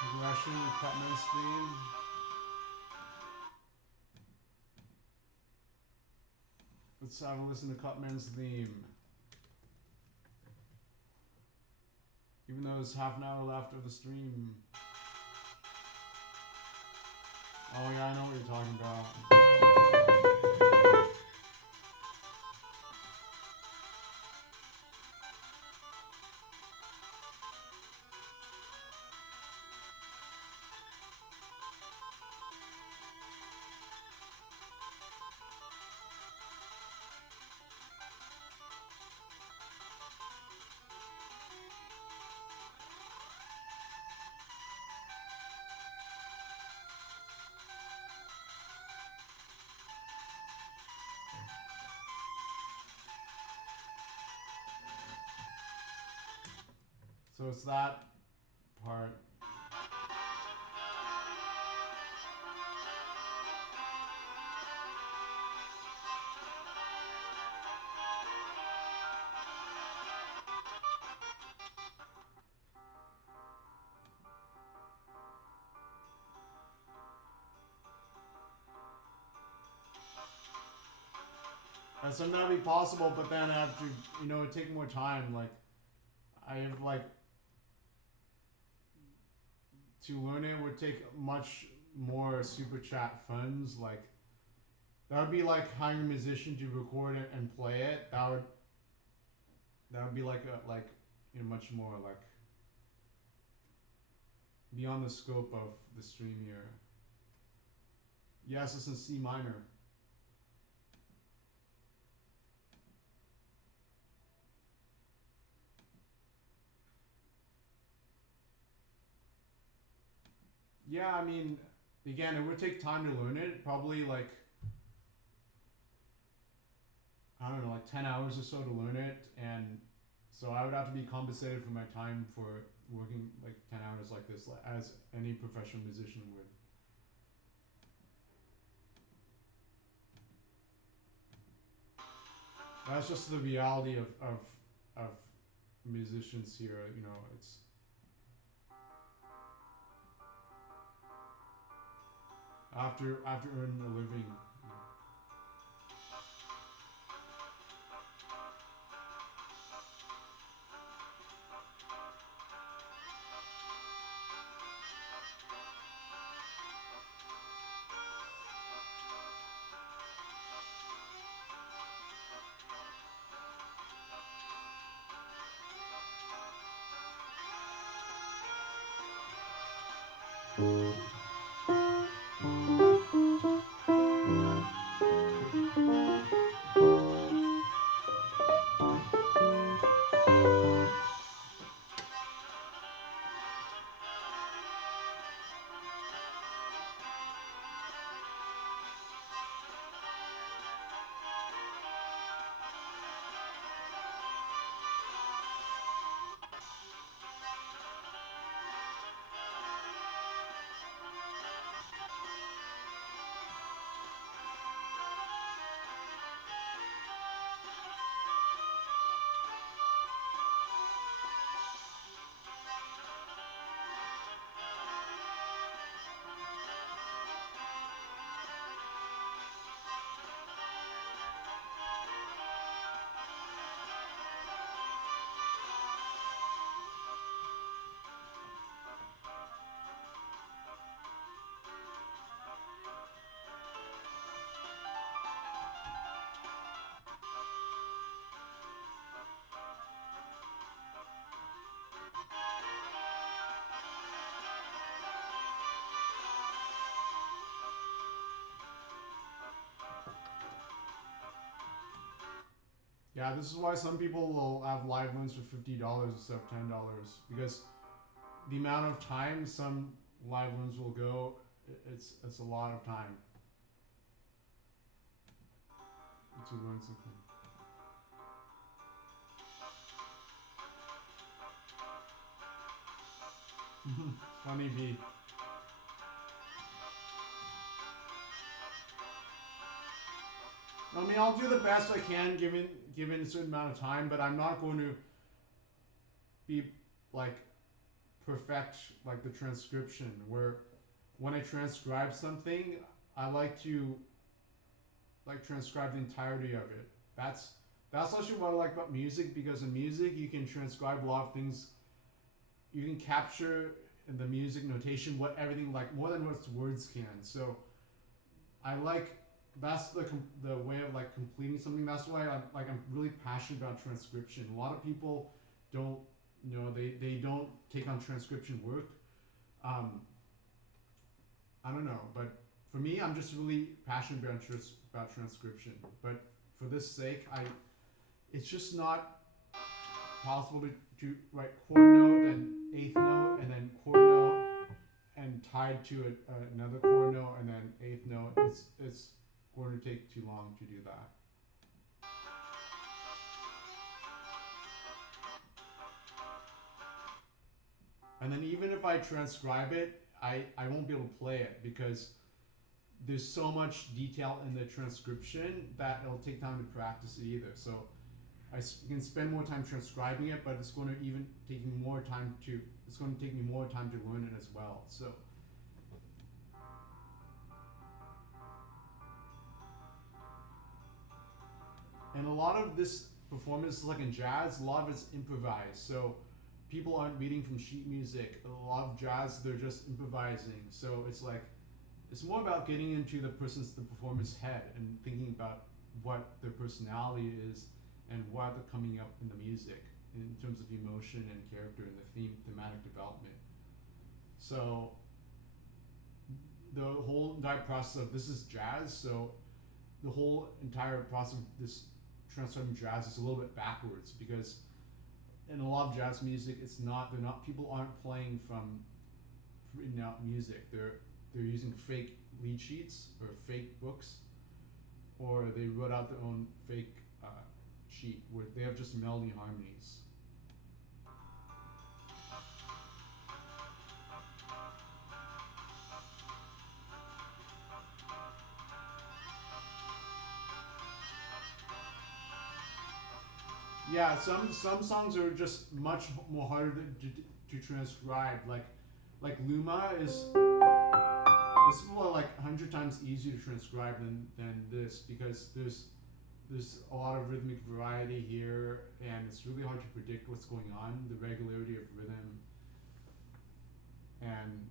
Progression with Cutman's theme. Let's have a listen to Cutman's theme. Even though there's half an hour left of the stream. Oh yeah, I know what you're talking about. So it's that part. And so that'd be possible, but then I have to, you know, take more time. Like, I have like, to learn it would take much more super chat funds. Like, that would be like hiring a musician to record it and play it. That would be like you know, much more like beyond the scope of the stream here. Yes, it's in C minor. Yeah, I mean, again, it would take time to learn it. Probably like, I don't know, like 10 hours or so to learn it. And so I would have to be compensated for my time for working like 10 hours like this, as any professional musician would. That's just the reality of musicians here, you know, it's after earning a living. Yeah, this is why some people will have live ones for $50 instead of $10 because the amount of time some live ones will go, it's a lot of time to learn something. Funny beat. I mean, I'll do the best I can given a certain amount of time, but I'm not going to be like perfect like the transcription where when I transcribe something, I like to like transcribe the entirety of it. That's actually what I like about music because in music you can transcribe a lot of things. You can capture in the music notation what everything like more than what words can. So I like that's the way of like completing something. That's why I'm really passionate about transcription. A lot of people don't they don't take on transcription work. I don't know, but for me, I'm just really passionate about transcription. But for this sake, it's just not possible to write chord note, then eighth note, and then chord note, and tied to another chord note, and then eighth note. It's going to take too long to do that. And then even if I transcribe it, I won't be able to play it because there's so much detail in the transcription that it'll take time to practice it either. So I can spend more time transcribing it, but it's going to even take me more time to learn it as well. So and a lot of this performance, like in jazz, a lot of it's improvised. So people aren't reading from sheet music. A lot of jazz, they're just improvising. So it's like it's more about getting into the performer's head and thinking about what their personality is and what they're coming up in the music in terms of emotion and character and the thematic development. So the whole entire process of this is jazz, so the whole entire process of this transcribing jazz is a little bit backwards because in a lot of jazz music people aren't playing from written out music. They're using fake lead sheets or fake books, or they wrote out their own fake sheet where they have just melody harmonies. Yeah, some songs are just much more harder to transcribe. Like Luma is this is more like 100 times easier to transcribe than this because there's a lot of rhythmic variety here and it's really hard to predict what's going on, the regularity of rhythm and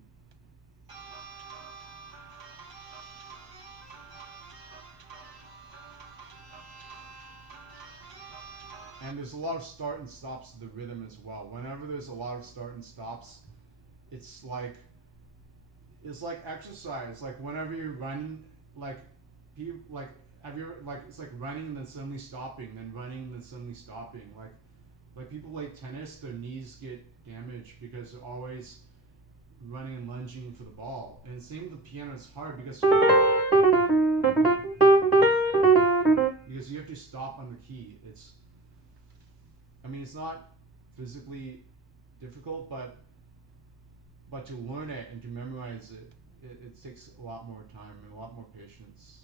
there's a lot of start and stops to the rhythm as well. Whenever there's a lot of start and stops, it's like exercise. Like whenever you're running, have you ever, like it's like running and then suddenly stopping, then running and then suddenly stopping. Like people play tennis, their knees get damaged because they're always running and lunging for the ball. And the same with the piano, it's hard because you have to stop on the key. It's not physically difficult, but to learn it and to memorize it takes a lot more time and a lot more patience.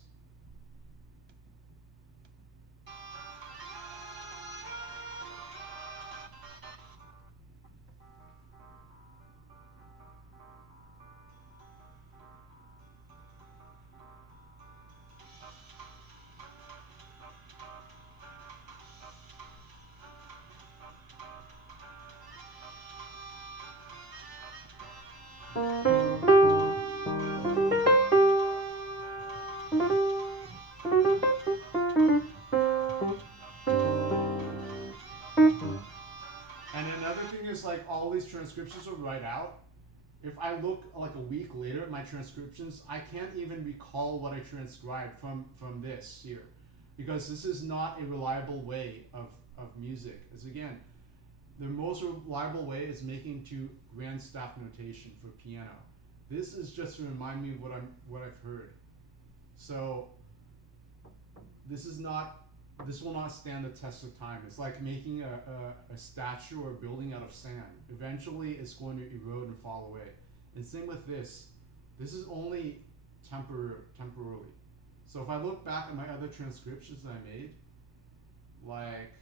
And another thing is like all these transcriptions will write out. If I look like a week later at my transcriptions, I can't even recall what I transcribed from this here. because this is not a reliable way of music. As again, the most reliable way is making to grand staff notation for piano. This is just to remind me of what I've heard. So this will not stand the test of time. It's like making a statue or a building out of sand. Eventually it's going to erode and fall away. And same with this. This is only temporarily. So if I look back at my other transcriptions that I made, like,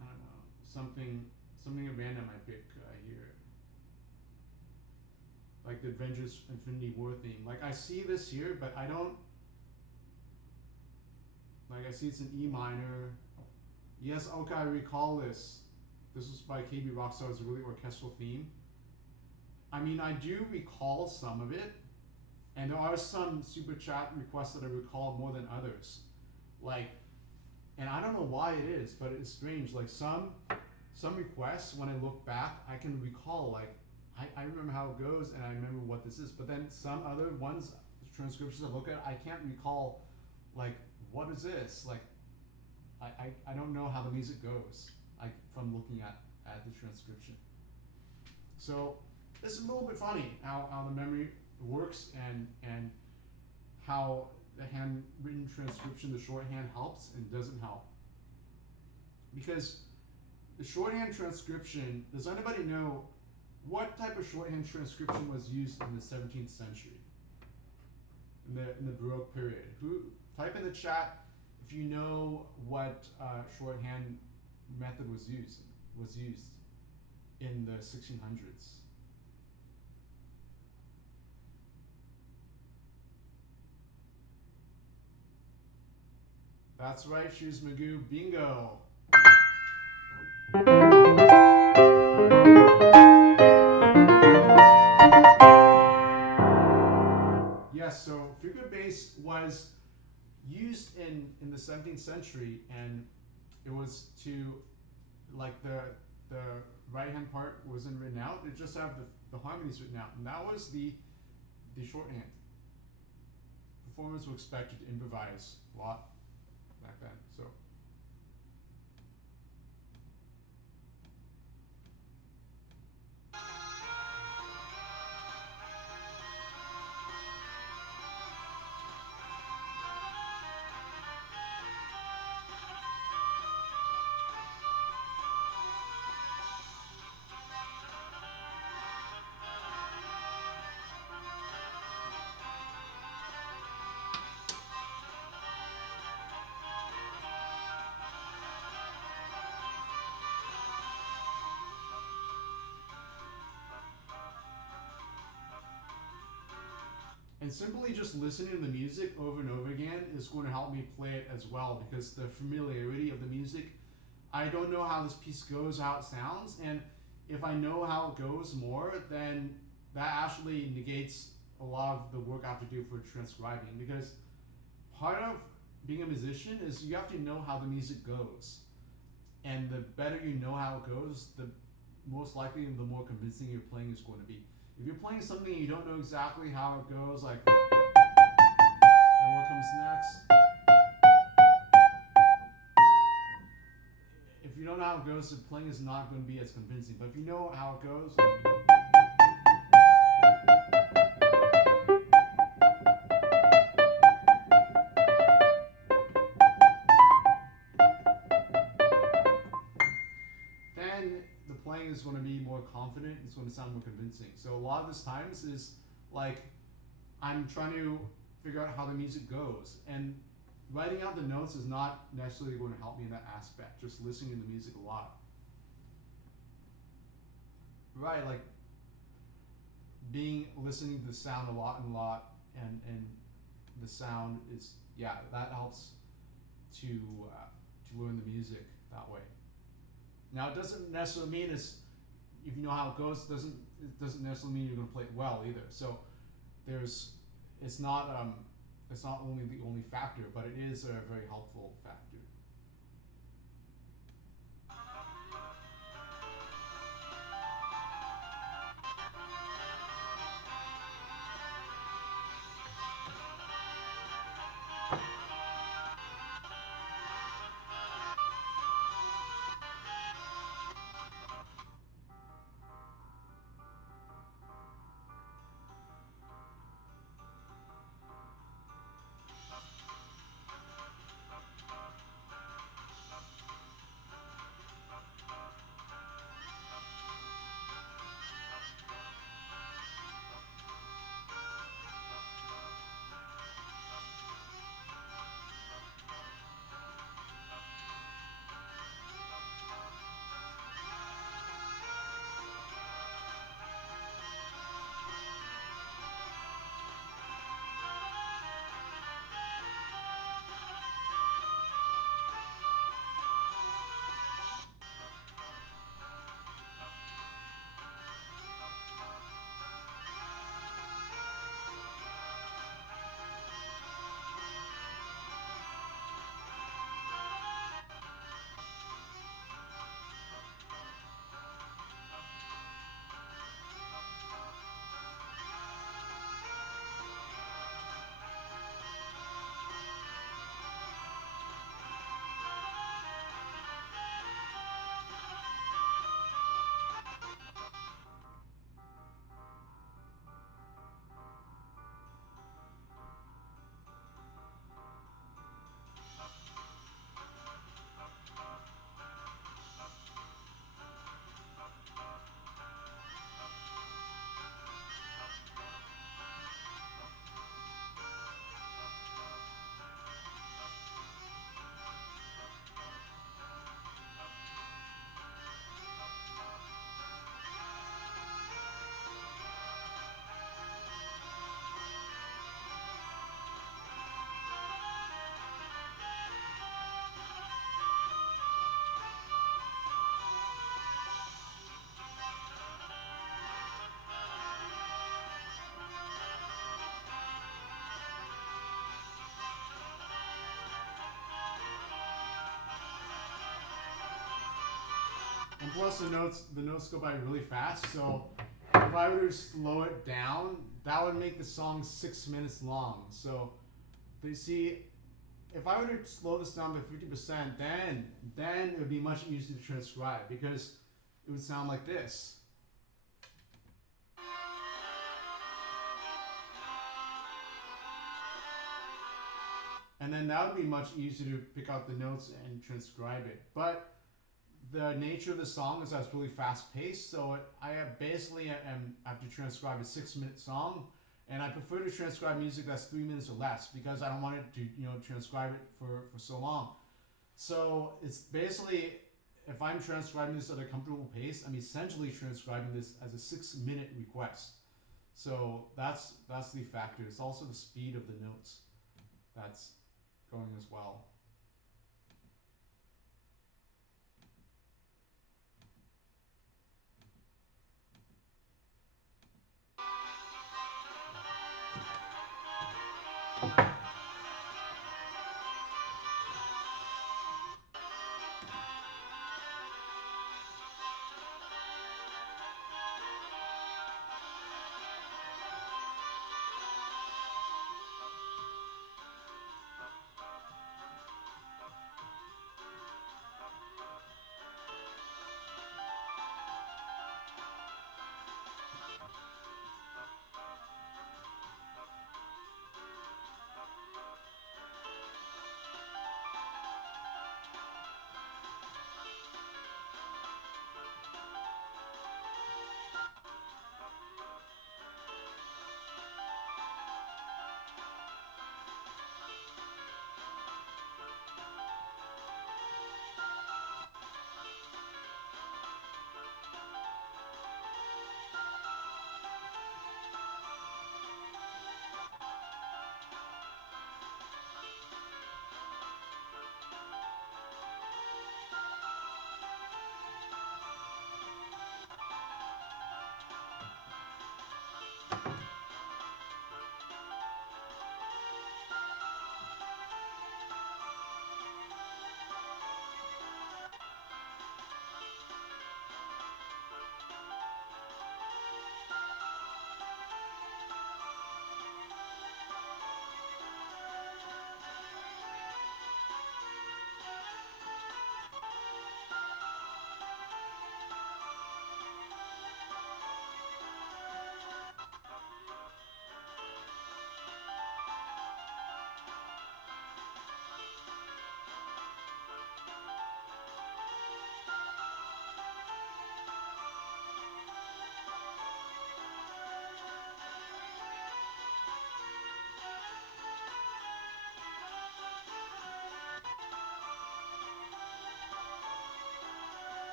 I don't know, something at random I pick here. Like the Avengers Infinity War theme. Like I see this here, but I don't, like I see it's an E minor. Yes, okay, I recall this. This was by KB Rockstar. It's a really orchestral theme. I mean, I do recall some of it, and there are some super chat requests that I recall more than others. Like, and I don't know why it is, but it's strange. Like some requests, when I look back, I can recall, like, I remember how it goes and I remember what this is. But then some other ones, transcriptions I look at, I can't recall, like, what is this? Like, I don't know how the music goes, like, from looking at the transcription. So it's a little bit funny how the memory works and how the handwritten transcription, the shorthand, helps and doesn't help. Because the shorthand transcription, does anybody know what type of shorthand transcription was used in the 17th century? In the Baroque period? Who type in the chat if you know what shorthand method was used in the 1600s. That's right, Shoes Magoo, bingo. Yes, so figure bass was used in the 17th century, and it was to, like, the right hand part wasn't written out, it just have the harmonies written out, and that was the shorthand. Performers were expected to improvise a lot back then. So and simply just listening to the music over and over again is going to help me play it as well, because the familiarity of the music, I don't know how this piece goes, how it sounds, and if I know how it goes more, then that actually negates a lot of the work I have to do for transcribing, because part of being a musician is you have to know how the music goes, and the better you know how it goes, the most likely the more convincing your playing is going to be. If you're playing something and you don't know exactly how it goes, like, then what comes next? If you don't know how it goes, the playing is not going to be as convincing. But if you know how it goes, then the playing is going to be more confident, it's going to sound more convincing. So a lot of this times is like, I'm trying to figure out how the music goes, and writing out the notes is not necessarily going to help me in that aspect, just listening to the music a lot. Right, like listening to the sound a lot, and the sound is, yeah, that helps to learn the music that way. Now it doesn't necessarily mean if you know how it goes, it doesn't necessarily mean you're going to play it well either. So it's not only the only factor, but it is a very helpful factor. And plus the notes go by really fast. So if I were to slow it down, that would make the song 6 minutes long. So you see, if I were to slow this down by 50%, then it would be much easier to transcribe because it would sound like this. And then that would be much easier to pick out the notes and transcribe it. But the nature of the song is that it's really fast paced, so I basically have to transcribe a 6 minute song, and I prefer to transcribe music that's 3 minutes or less because I don't want it to transcribe it for so long. So it's basically, if I'm transcribing this at a comfortable pace, I'm essentially transcribing this as a 6 minute request. So that's the factor. It's also the speed of the notes that's going as well.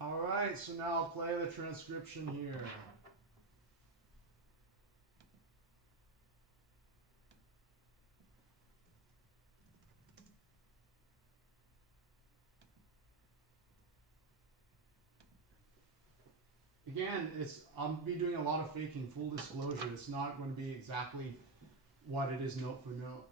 Alright, so now I'll play the transcription here. Again, I'll be doing a lot of faking, full disclosure. It's not going to be exactly what it is note for note.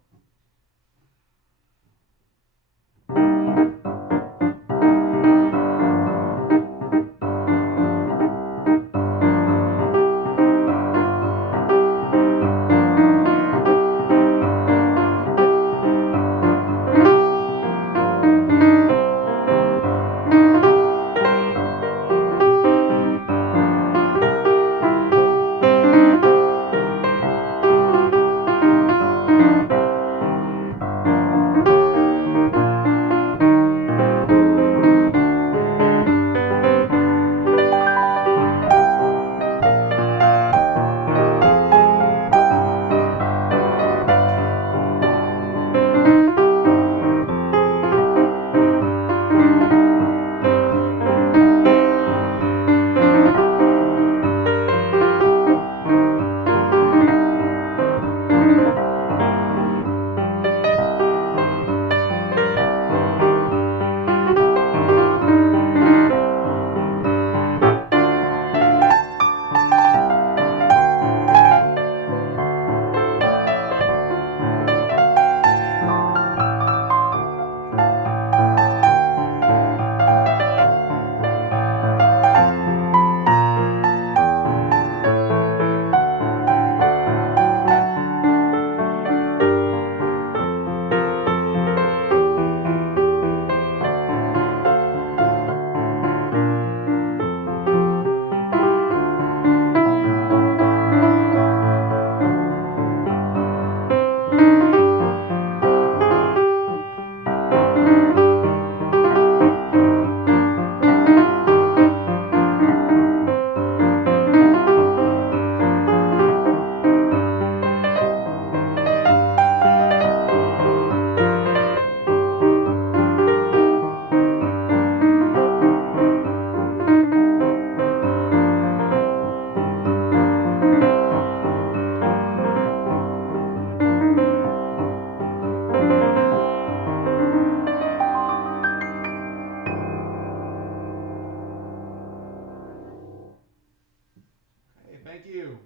Thank you.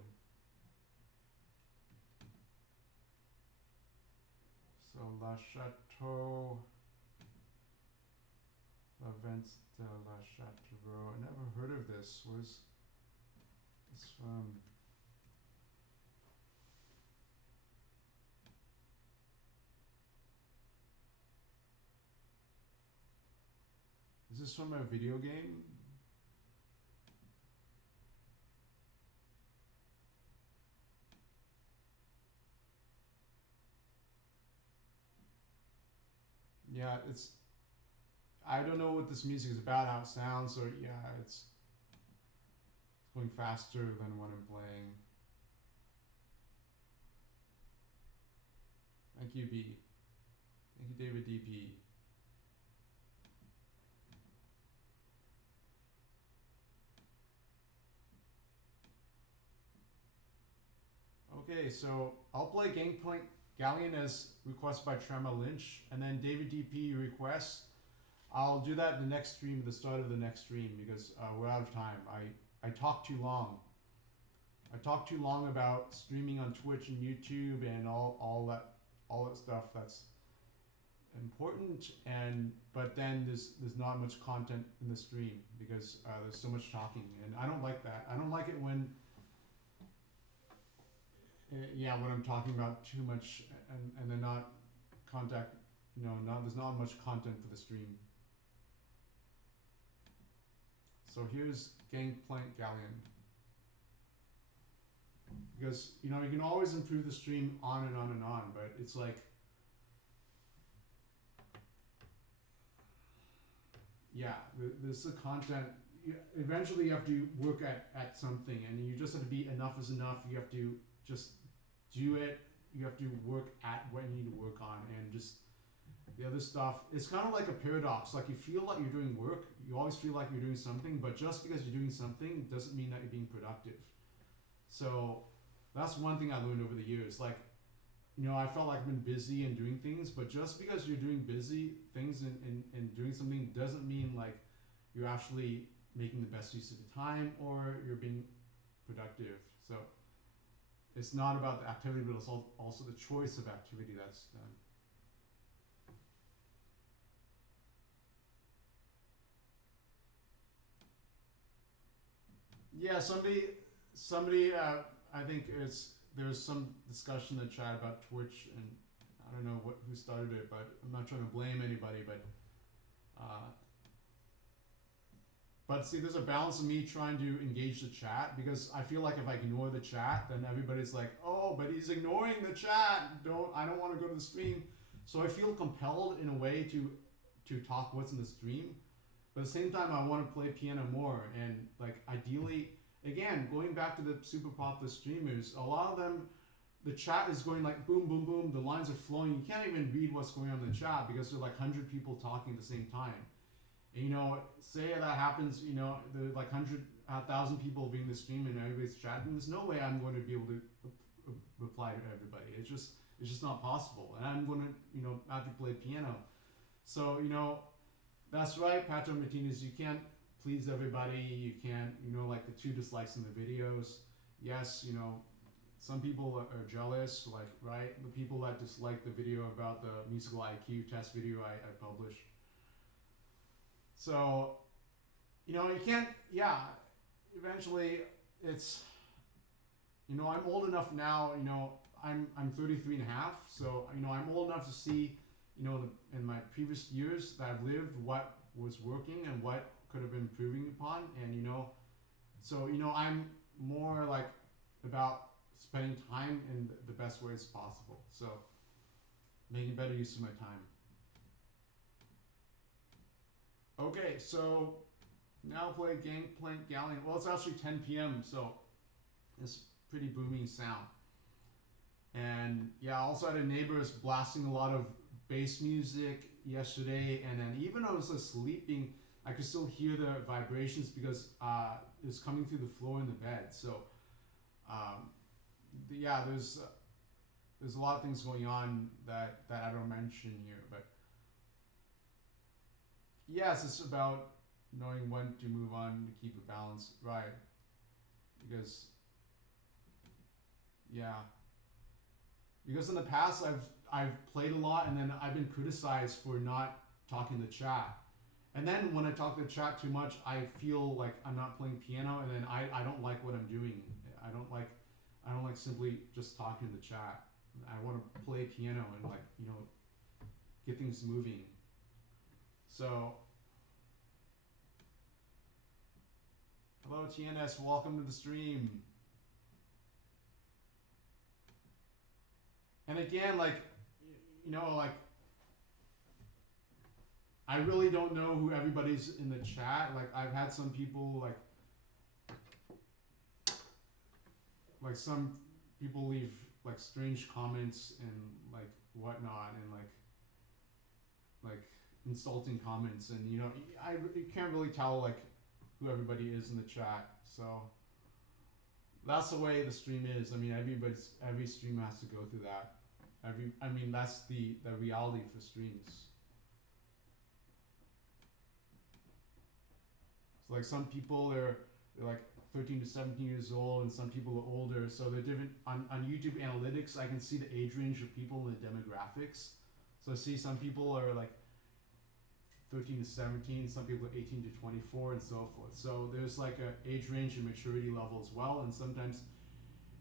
So La Chateau, La Vente de la Chateau. I never heard of this. Where's this from? Is this from a video game? Yeah, I don't know what this music is about, how it sounds, or yeah, it's going faster than what I'm playing. Thank you, B. Thank you, David DP. Okay, so I'll play Gangplank Galleon as requested by Trema Lynch, and then David DP requests. I'll do that in the next stream, at the start of the next stream, because we're out of time. I talk too long. I talk too long about streaming on Twitch and YouTube and all that stuff that's important, but then there's not much content in the stream because there's so much talking, and I don't like that. I don't like it when when I'm talking about too much and then not contact, there's not much content for the stream. So here's Gangplank Galleon. Because, you can always improve the stream on and on and on, but it's like, there's the content. Eventually you have to work at something, and you just have to be enough is enough. You have to just do it. You have to work at what you need to work on, and just the other stuff, it's kind of like a paradox. Like you feel like you're doing work, you always feel like you're doing something, but just because you're doing something doesn't mean that you're being productive. So that's one thing I learned over the years. Like, I felt like I've been busy and doing things, but just because you're doing busy things and doing something doesn't mean like you're actually making the best use of the time or you're being productive. So it's not about the activity, but it's also the choice of activity that's done. Yeah, somebody, I think there's some discussion in the chat about Twitch, and I don't know who started it, but I'm not trying to blame anybody, but see, there's a balance of me trying to engage the chat, because I feel like if I ignore the chat, then everybody's like, oh, but he's ignoring the chat. I don't want to go to the stream. So I feel compelled in a way to talk what's in the stream. But at the same time, I want to play piano more. And like ideally, again, going back to the super popular streamers, a lot of them, the chat is going like boom, boom, boom. The lines are flowing. You can't even read what's going on in the chat because there are like 100 people talking at the same time. And, say that happens, there are like 1,000 people viewing the stream and everybody's chatting. There's no way I'm going to be able to reply to everybody. It's just not possible. And I'm going to, have to play piano. So, that's right, Patrick Martinez. You can't please everybody. You can't, like the 2 dislikes in the videos. Yes, some people are jealous, like, right? The people that dislike the video about the musical IQ test video I published. So, you can't, eventually it's, I'm old enough now, I'm 33 and a half. So, I'm old enough to see, in my previous years that I've lived, what was working and what could have been improving upon. And, so, I'm more like about spending time in the best ways possible. So, making better use of my time. Okay, so now play Gangplank Galleon. Well, it's actually 10 p.m., so it's pretty booming sound. And yeah, I also had a neighbors blasting a lot of bass music yesterday, and then even though I was sleeping, I could still hear the vibrations because it was coming through the floor in the bed. So there's a lot of things going on that I don't mention here, but yes, it's about knowing when to move on to keep a balance, right? Because in the past I've played a lot and then I've been criticized for not talking to chat. And then when I talk to the chat too much, I feel like I'm not playing piano, and then I don't like what I'm doing. I don't like simply just talking to the chat. I want to play piano and get things moving. So, hello TNS, welcome to the stream. And again, I really don't know who everybody's in the chat. Like, I've had some people like some people leave like strange comments and like whatnot, and like insulting comments, and you can't really tell like who everybody is in the chat. So that's the way the stream is. I mean, every stream has to go through that. That's the reality for streams. So like some people they're like 13 to 17 years old, and some people are older. So they're different on YouTube analytics. I can see the age range of people in the demographics. So I see some people are like 13 to 17, some people are 18 to 24, and so forth. So there's like a age range and maturity level as well. And sometimes,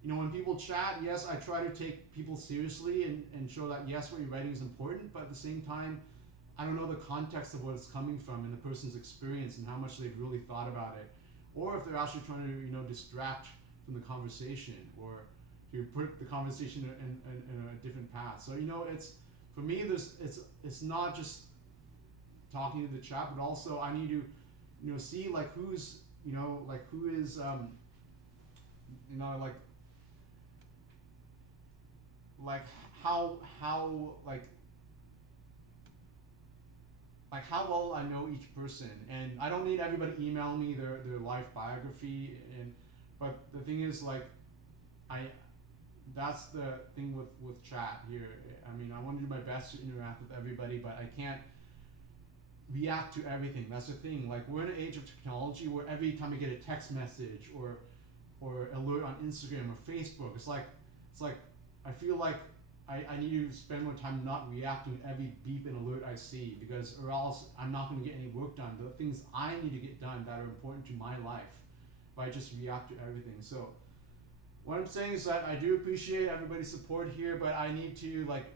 when people chat, yes, I try to take people seriously and show that yes, what you're writing is important, but at the same time, I don't know the context of what it's coming from and the person's experience and how much they've really thought about it, or if they're actually trying to distract from the conversation or to put the conversation in a different path. So it's for me, it's not just talking to the chat, but also I need to see like who's who is like how like like how well I know each person, and I don't need everybody to email me their life biography, but the thing is like I that's the thing with chat here. I mean, I want to do my best to interact with everybody, but I can't react to everything. That's the thing. Like we're in an age of technology where every time I get a text message or alert on Instagram or Facebook, it's like I feel like I need to spend more time not reacting to every beep and alert I see, because or else I'm not going to get any work done. The things I need to get done that are important to my life, if I just react to everything. So what I'm saying is that I do appreciate everybody's support here, but I need to like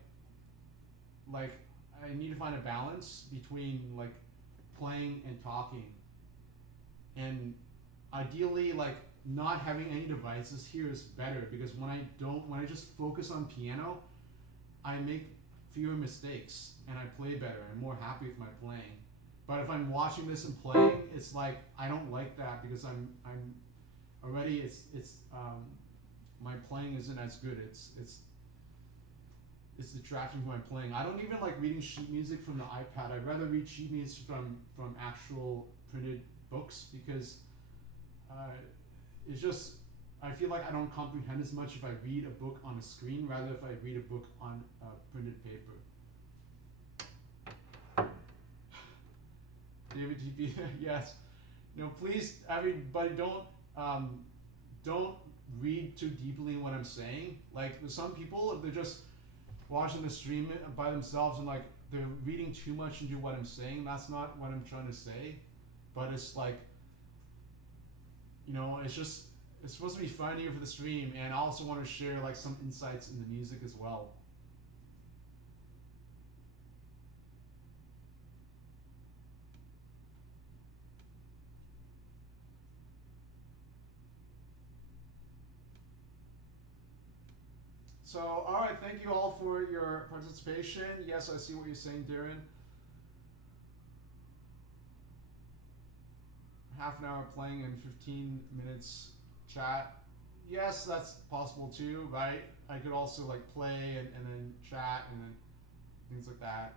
I need to find a balance between like playing and talking, and ideally like not having any devices here is better, because when I just focus on piano, I make fewer mistakes and I play better. I'm more happy with my playing. But if I'm watching this and playing, it's like I don't like that, because I'm already it's my playing isn't as good. It's distracting from my playing. I don't even like reading sheet music from the iPad. I'd rather read sheet music from actual printed books, because it's just I feel like I don't comprehend as much if I read a book on a screen rather if I read a book on printed paper. David TP, yes. No, please, everybody, don't read too deeply in what I'm saying. Like, there's some people, if they're just watching the stream by themselves and like they're reading too much into what I'm saying, that's not what I'm trying to say. But it's like, it's supposed to be fun here for the stream, and I also want to share like some insights in the music as well. So, all right, thank you all for your participation. Yes, I see what you're saying, Darren. Half an hour playing and 15 minutes chat. Yes, that's possible too, right? I could also like play and then chat and then things like that.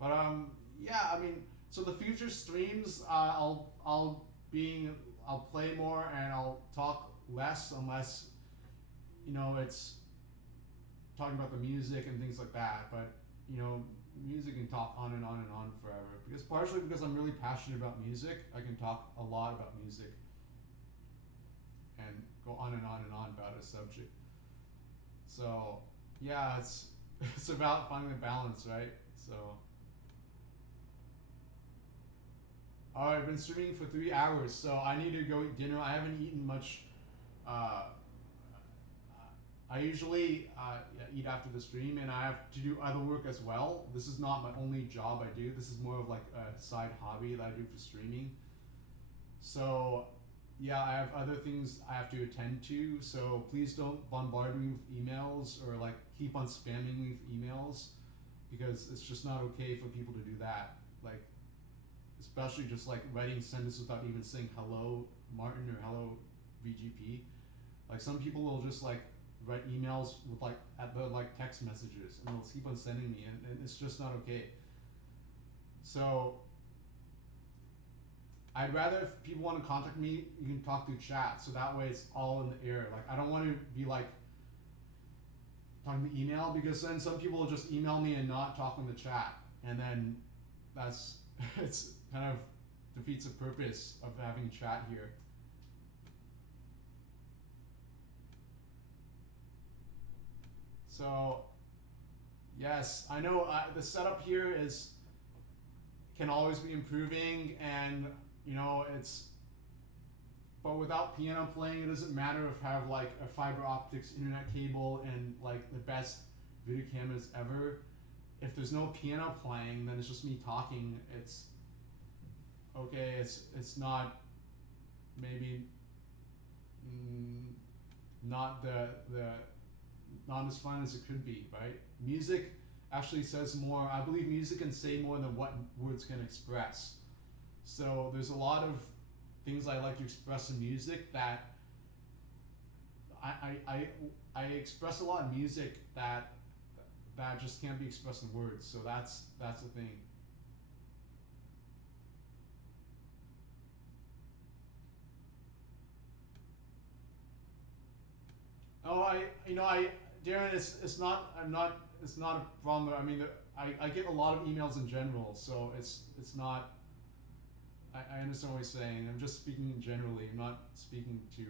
But yeah, I mean, so the future streams, I'll play more and I'll talk less, unless it's talking about the music and things like that. But music can talk on and on and on forever, because partially because I'm really passionate about music, I can talk a lot about music and go on and on and on about a subject. So yeah, it's about finding the balance, right? So all right, I've been streaming for 3 hours, so I need to go eat dinner. I haven't eaten much. I usually eat after the stream, and I have to do other work as well. This is not my only job I do. This is more of like a side hobby that I do for streaming. So yeah, I have other things I have to attend to. So please don't bombard me with emails or like keep on spamming me with emails, because it's just not okay for people to do that. Like, especially just like writing sentences without even saying hello Martin or hello VGP. Like some people will just like write emails with like at the like text messages, and they'll keep on sending me, and it's just not okay. So I'd rather, if people want to contact me, you can talk through chat, so that way it's all in the air. Like I don't want to be like talking to email, because then some people will just email me and not talk in the chat, and then that's it's kind of defeats the purpose of having chat here. So yes, I know the setup here can always be improving, and but without piano playing, it doesn't matter if I have like a fiber optics internet cable and like the best video cameras ever. If there's no piano playing, then it's just me talking. It's okay. It's not maybe not not as fun as it could be, right? Music actually says more. I believe music can say more than what words can express. So there's a lot of things I like to express in music that I express a lot in music that that just can't be expressed in words. So that's the thing. Oh, Darren, it's not a problem. I mean, I get a lot of emails in general, so it's not. I understand what you're saying. I'm just speaking generally. I'm not speaking to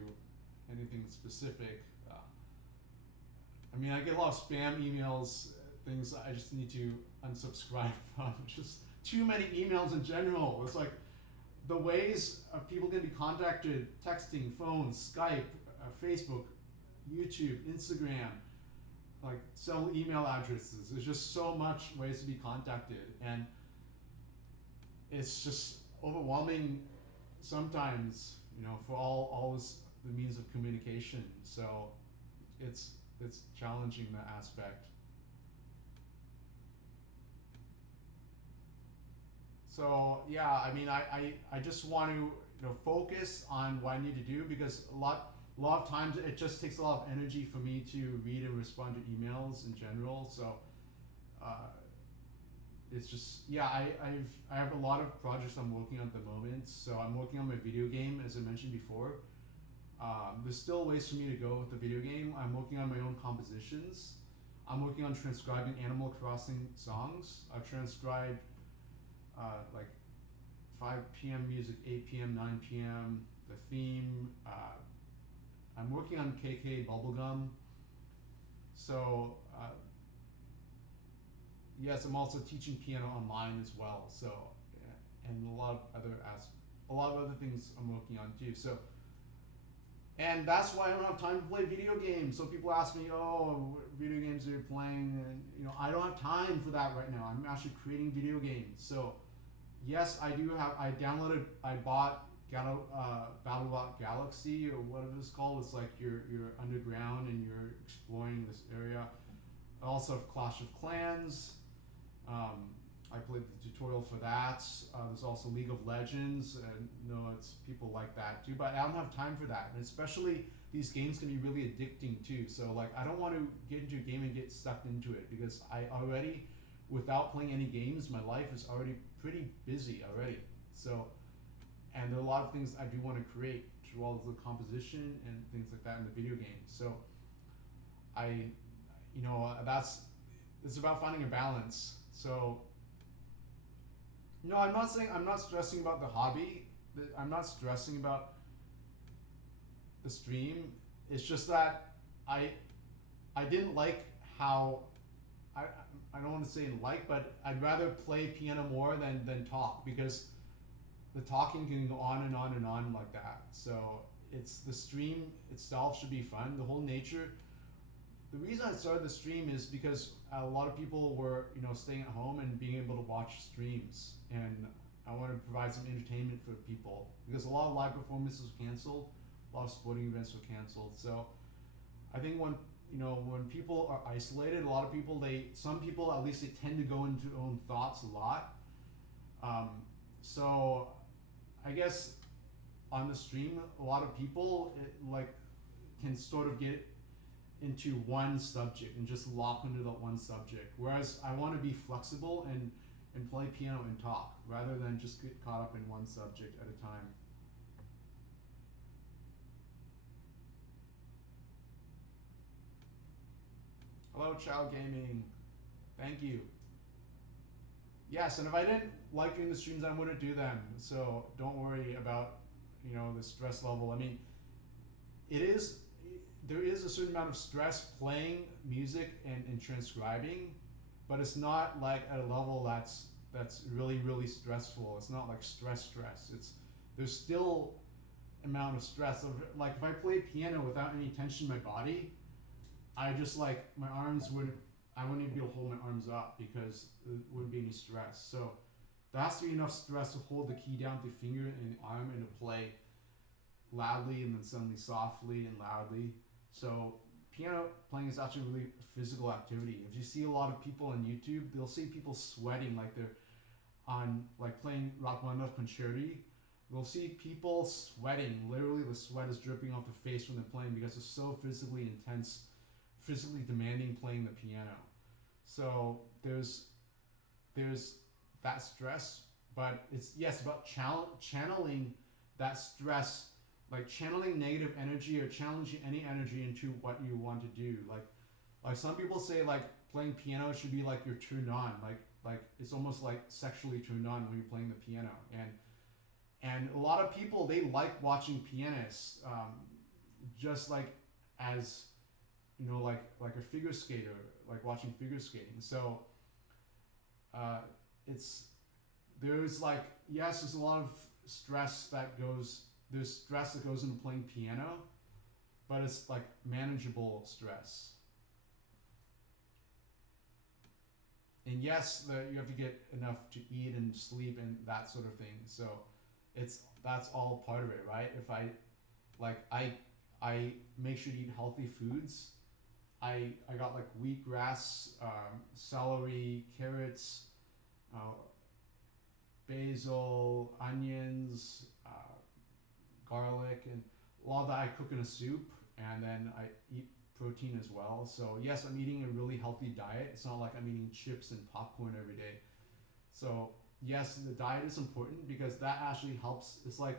anything specific. I mean, I get a lot of spam emails, things I just need to unsubscribe from. Just too many emails in general. It's like the ways people can be contacted: texting, phone, Skype, Facebook, YouTube, Instagram, like several email addresses. There's just so much ways to be contacted, and it's just overwhelming sometimes, for all this, the means of communication. So it's challenging that aspect. So yeah, I mean, I just want to focus on what I need to do, because a lot of times it just takes a lot of energy for me to read and respond to emails in general. So it's just, yeah, I have a lot of projects I'm working on at the moment. So I'm working on my video game, as I mentioned before. There's still ways for me to go with the video game. I'm working on my own compositions. I'm working on transcribing Animal Crossing songs. I've transcribed like 5 p.m. music, 8 p.m., 9 p.m., the theme. I'm working on KK Bubblegum. So yes, I'm also teaching piano online as well. So and a lot of other things I'm working on too. So, and that's why I don't have time to play video games. So people ask me, "Oh, what video games are you playing?" And I don't have time for that right now. I'm actually creating video games. So yes, I bought BattleBot Galaxy, or whatever it's called. It's like you're underground and you're exploring this area. I also have Clash of Clans. I played the tutorial for that. There's also League of Legends, and it's people like that too. But I don't have time for that, and especially these games can be really addicting too. So like, I don't want to get into a game and get sucked into it, because I already, without playing any games, my life is already pretty busy already. So, and there are a lot of things I do want to create, as well as the composition and things like that in the video game. So it's about finding a balance. So no, I'm not stressing about the hobby. I'm not stressing about the stream. It's just that I didn't like how I don't want to say like, but I'd rather play piano more than talk, because the talking can go on and on and on like that. So it's the stream itself should be fun. The whole nature. The reason I started the stream is because a lot of people were staying at home and being able to watch streams, and I want to provide some entertainment for people, because a lot of live performances were canceled, a lot of sporting events were canceled. So I think when people are isolated, a lot of people, some people at least, they tend to go into their own thoughts a lot. So I guess on the stream, a lot of people can sort of get into one subject and just lock into that one subject. Whereas I want to be flexible and play piano and talk, rather than just get caught up in one subject at a time. Hello, Child Gaming. Thank you. Yes, and if I didn't like doing the streams, I wouldn't do them. So don't worry about the stress level. I mean, there is a certain amount of stress playing music and transcribing, but it's not like at a level that's really, really stressful. It's not like stress. There's still amount of stress. Like if I play piano without any tension in my body, I just I wouldn't even be able to hold my arms up, because there wouldn't be any stress. So there has to be enough stress to hold the key down with the finger and the arm, and to play loudly and then suddenly softly and loudly. So piano playing is actually really a physical activity. If you see a lot of people on YouTube, they'll see people sweating like they're playing Rachmaninoff Concerti. We'll see people sweating. Literally, the sweat is dripping off their face when they're playing, because it's so physically intense, physically demanding playing the piano. So there's that stress, but it's yes about channeling that stress, like channeling negative energy or challenging any energy into what you want to do. Like some people say like playing piano should be like you're turned on, like it's almost like sexually turned on when you're playing the piano. And a lot of people, they like watching pianists, just like as like a figure skater, like watching figure skating. So it's there's like yes, there's a lot of stress that goes there's stress that goes into playing piano, but it's like manageable stress. And yes, you have to get enough to eat and sleep and that sort of thing. So that's all part of it, right? If I make sure to eat healthy foods. I got like wheatgrass, celery, carrots, uh, basil, onions, garlic, and a lot of that I cook in a soup, and then I eat protein as well. So yes, I'm eating a really healthy diet. It's not like I'm eating chips and popcorn every day. So yes, the diet is important because that actually helps. It's like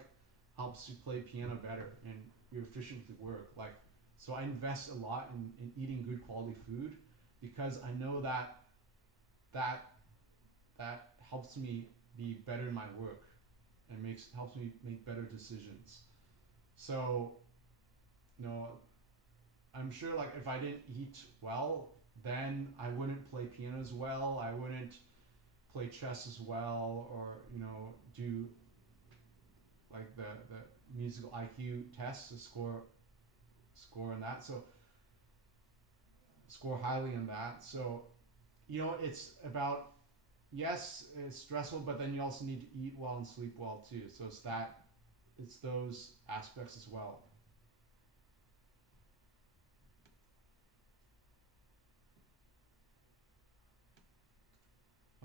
helps you play piano better and you're efficient with your work. Like so, I invest a lot in eating good quality food because I know that that helps me be better in my work and helps me make better decisions. So, I'm sure like if I didn't eat well, then I wouldn't play piano as well. I wouldn't play chess as well, or do like the musical IQ tests to score in that. So score highly in that. So it's about yes, it's stressful, but then you also need to eat well and sleep well too. So it's those aspects as well.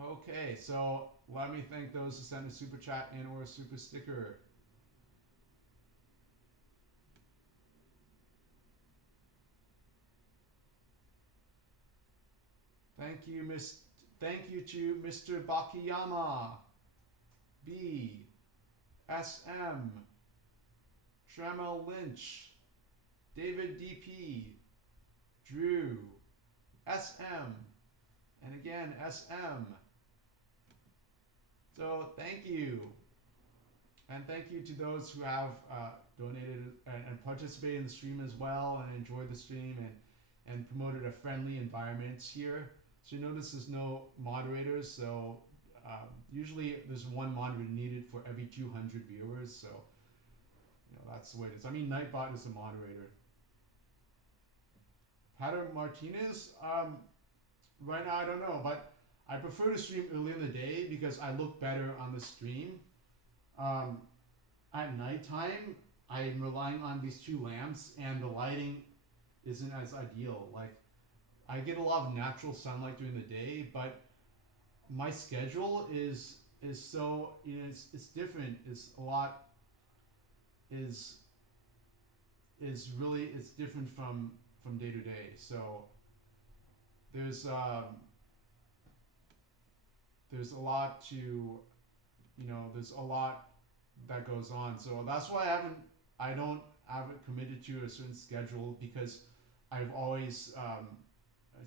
Okay, so let me thank those who sent a super chat and or a super sticker. Thank you, Thank you to Mr. Bakiyama, B, SM, Shamel Lynch, David DP, Drew, SM, and again SM. So thank you. And thank you to those who have donated and participated in the stream as well and enjoyed the stream and promoted a friendly environment here. So you notice there's no moderators, so usually there's one moderator needed for every 200 viewers, so that's the way it is. I mean, Nightbot is a moderator. Pater Martinez, right now I don't know, but I prefer to stream early in the day because I look better on the stream. At nighttime, I'm relying on these two lamps, and the lighting isn't as ideal. Like, I get a lot of natural sunlight during the day, but my schedule is so it's different. It's a lot is really it's different from day to day. So there's a lot to there's a lot that goes on. So that's why I don't have it committed to a certain schedule because I've always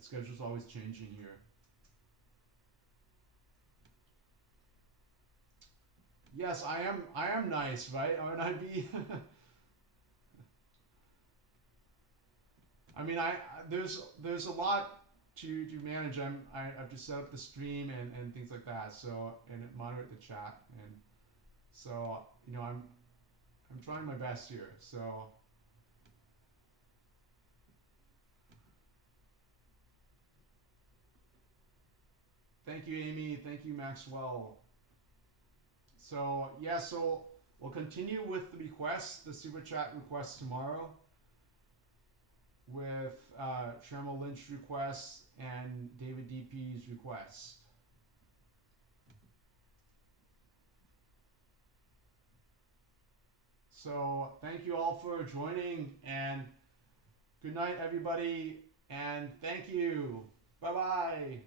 schedule's always changing here. Yes, I am nice, right? I mean, I'd be I mean, there's a lot to manage. I've just set up the stream and things like that. So and moderate the chat, and so I'm trying my best here. So thank you, Amy. Thank you, Maxwell. So yeah, so we'll continue with the requests, the super chat requests tomorrow, with Shermal Lynch requests and David DP's request. So thank you all for joining, and good night, everybody, and thank you. Bye. Bye bye.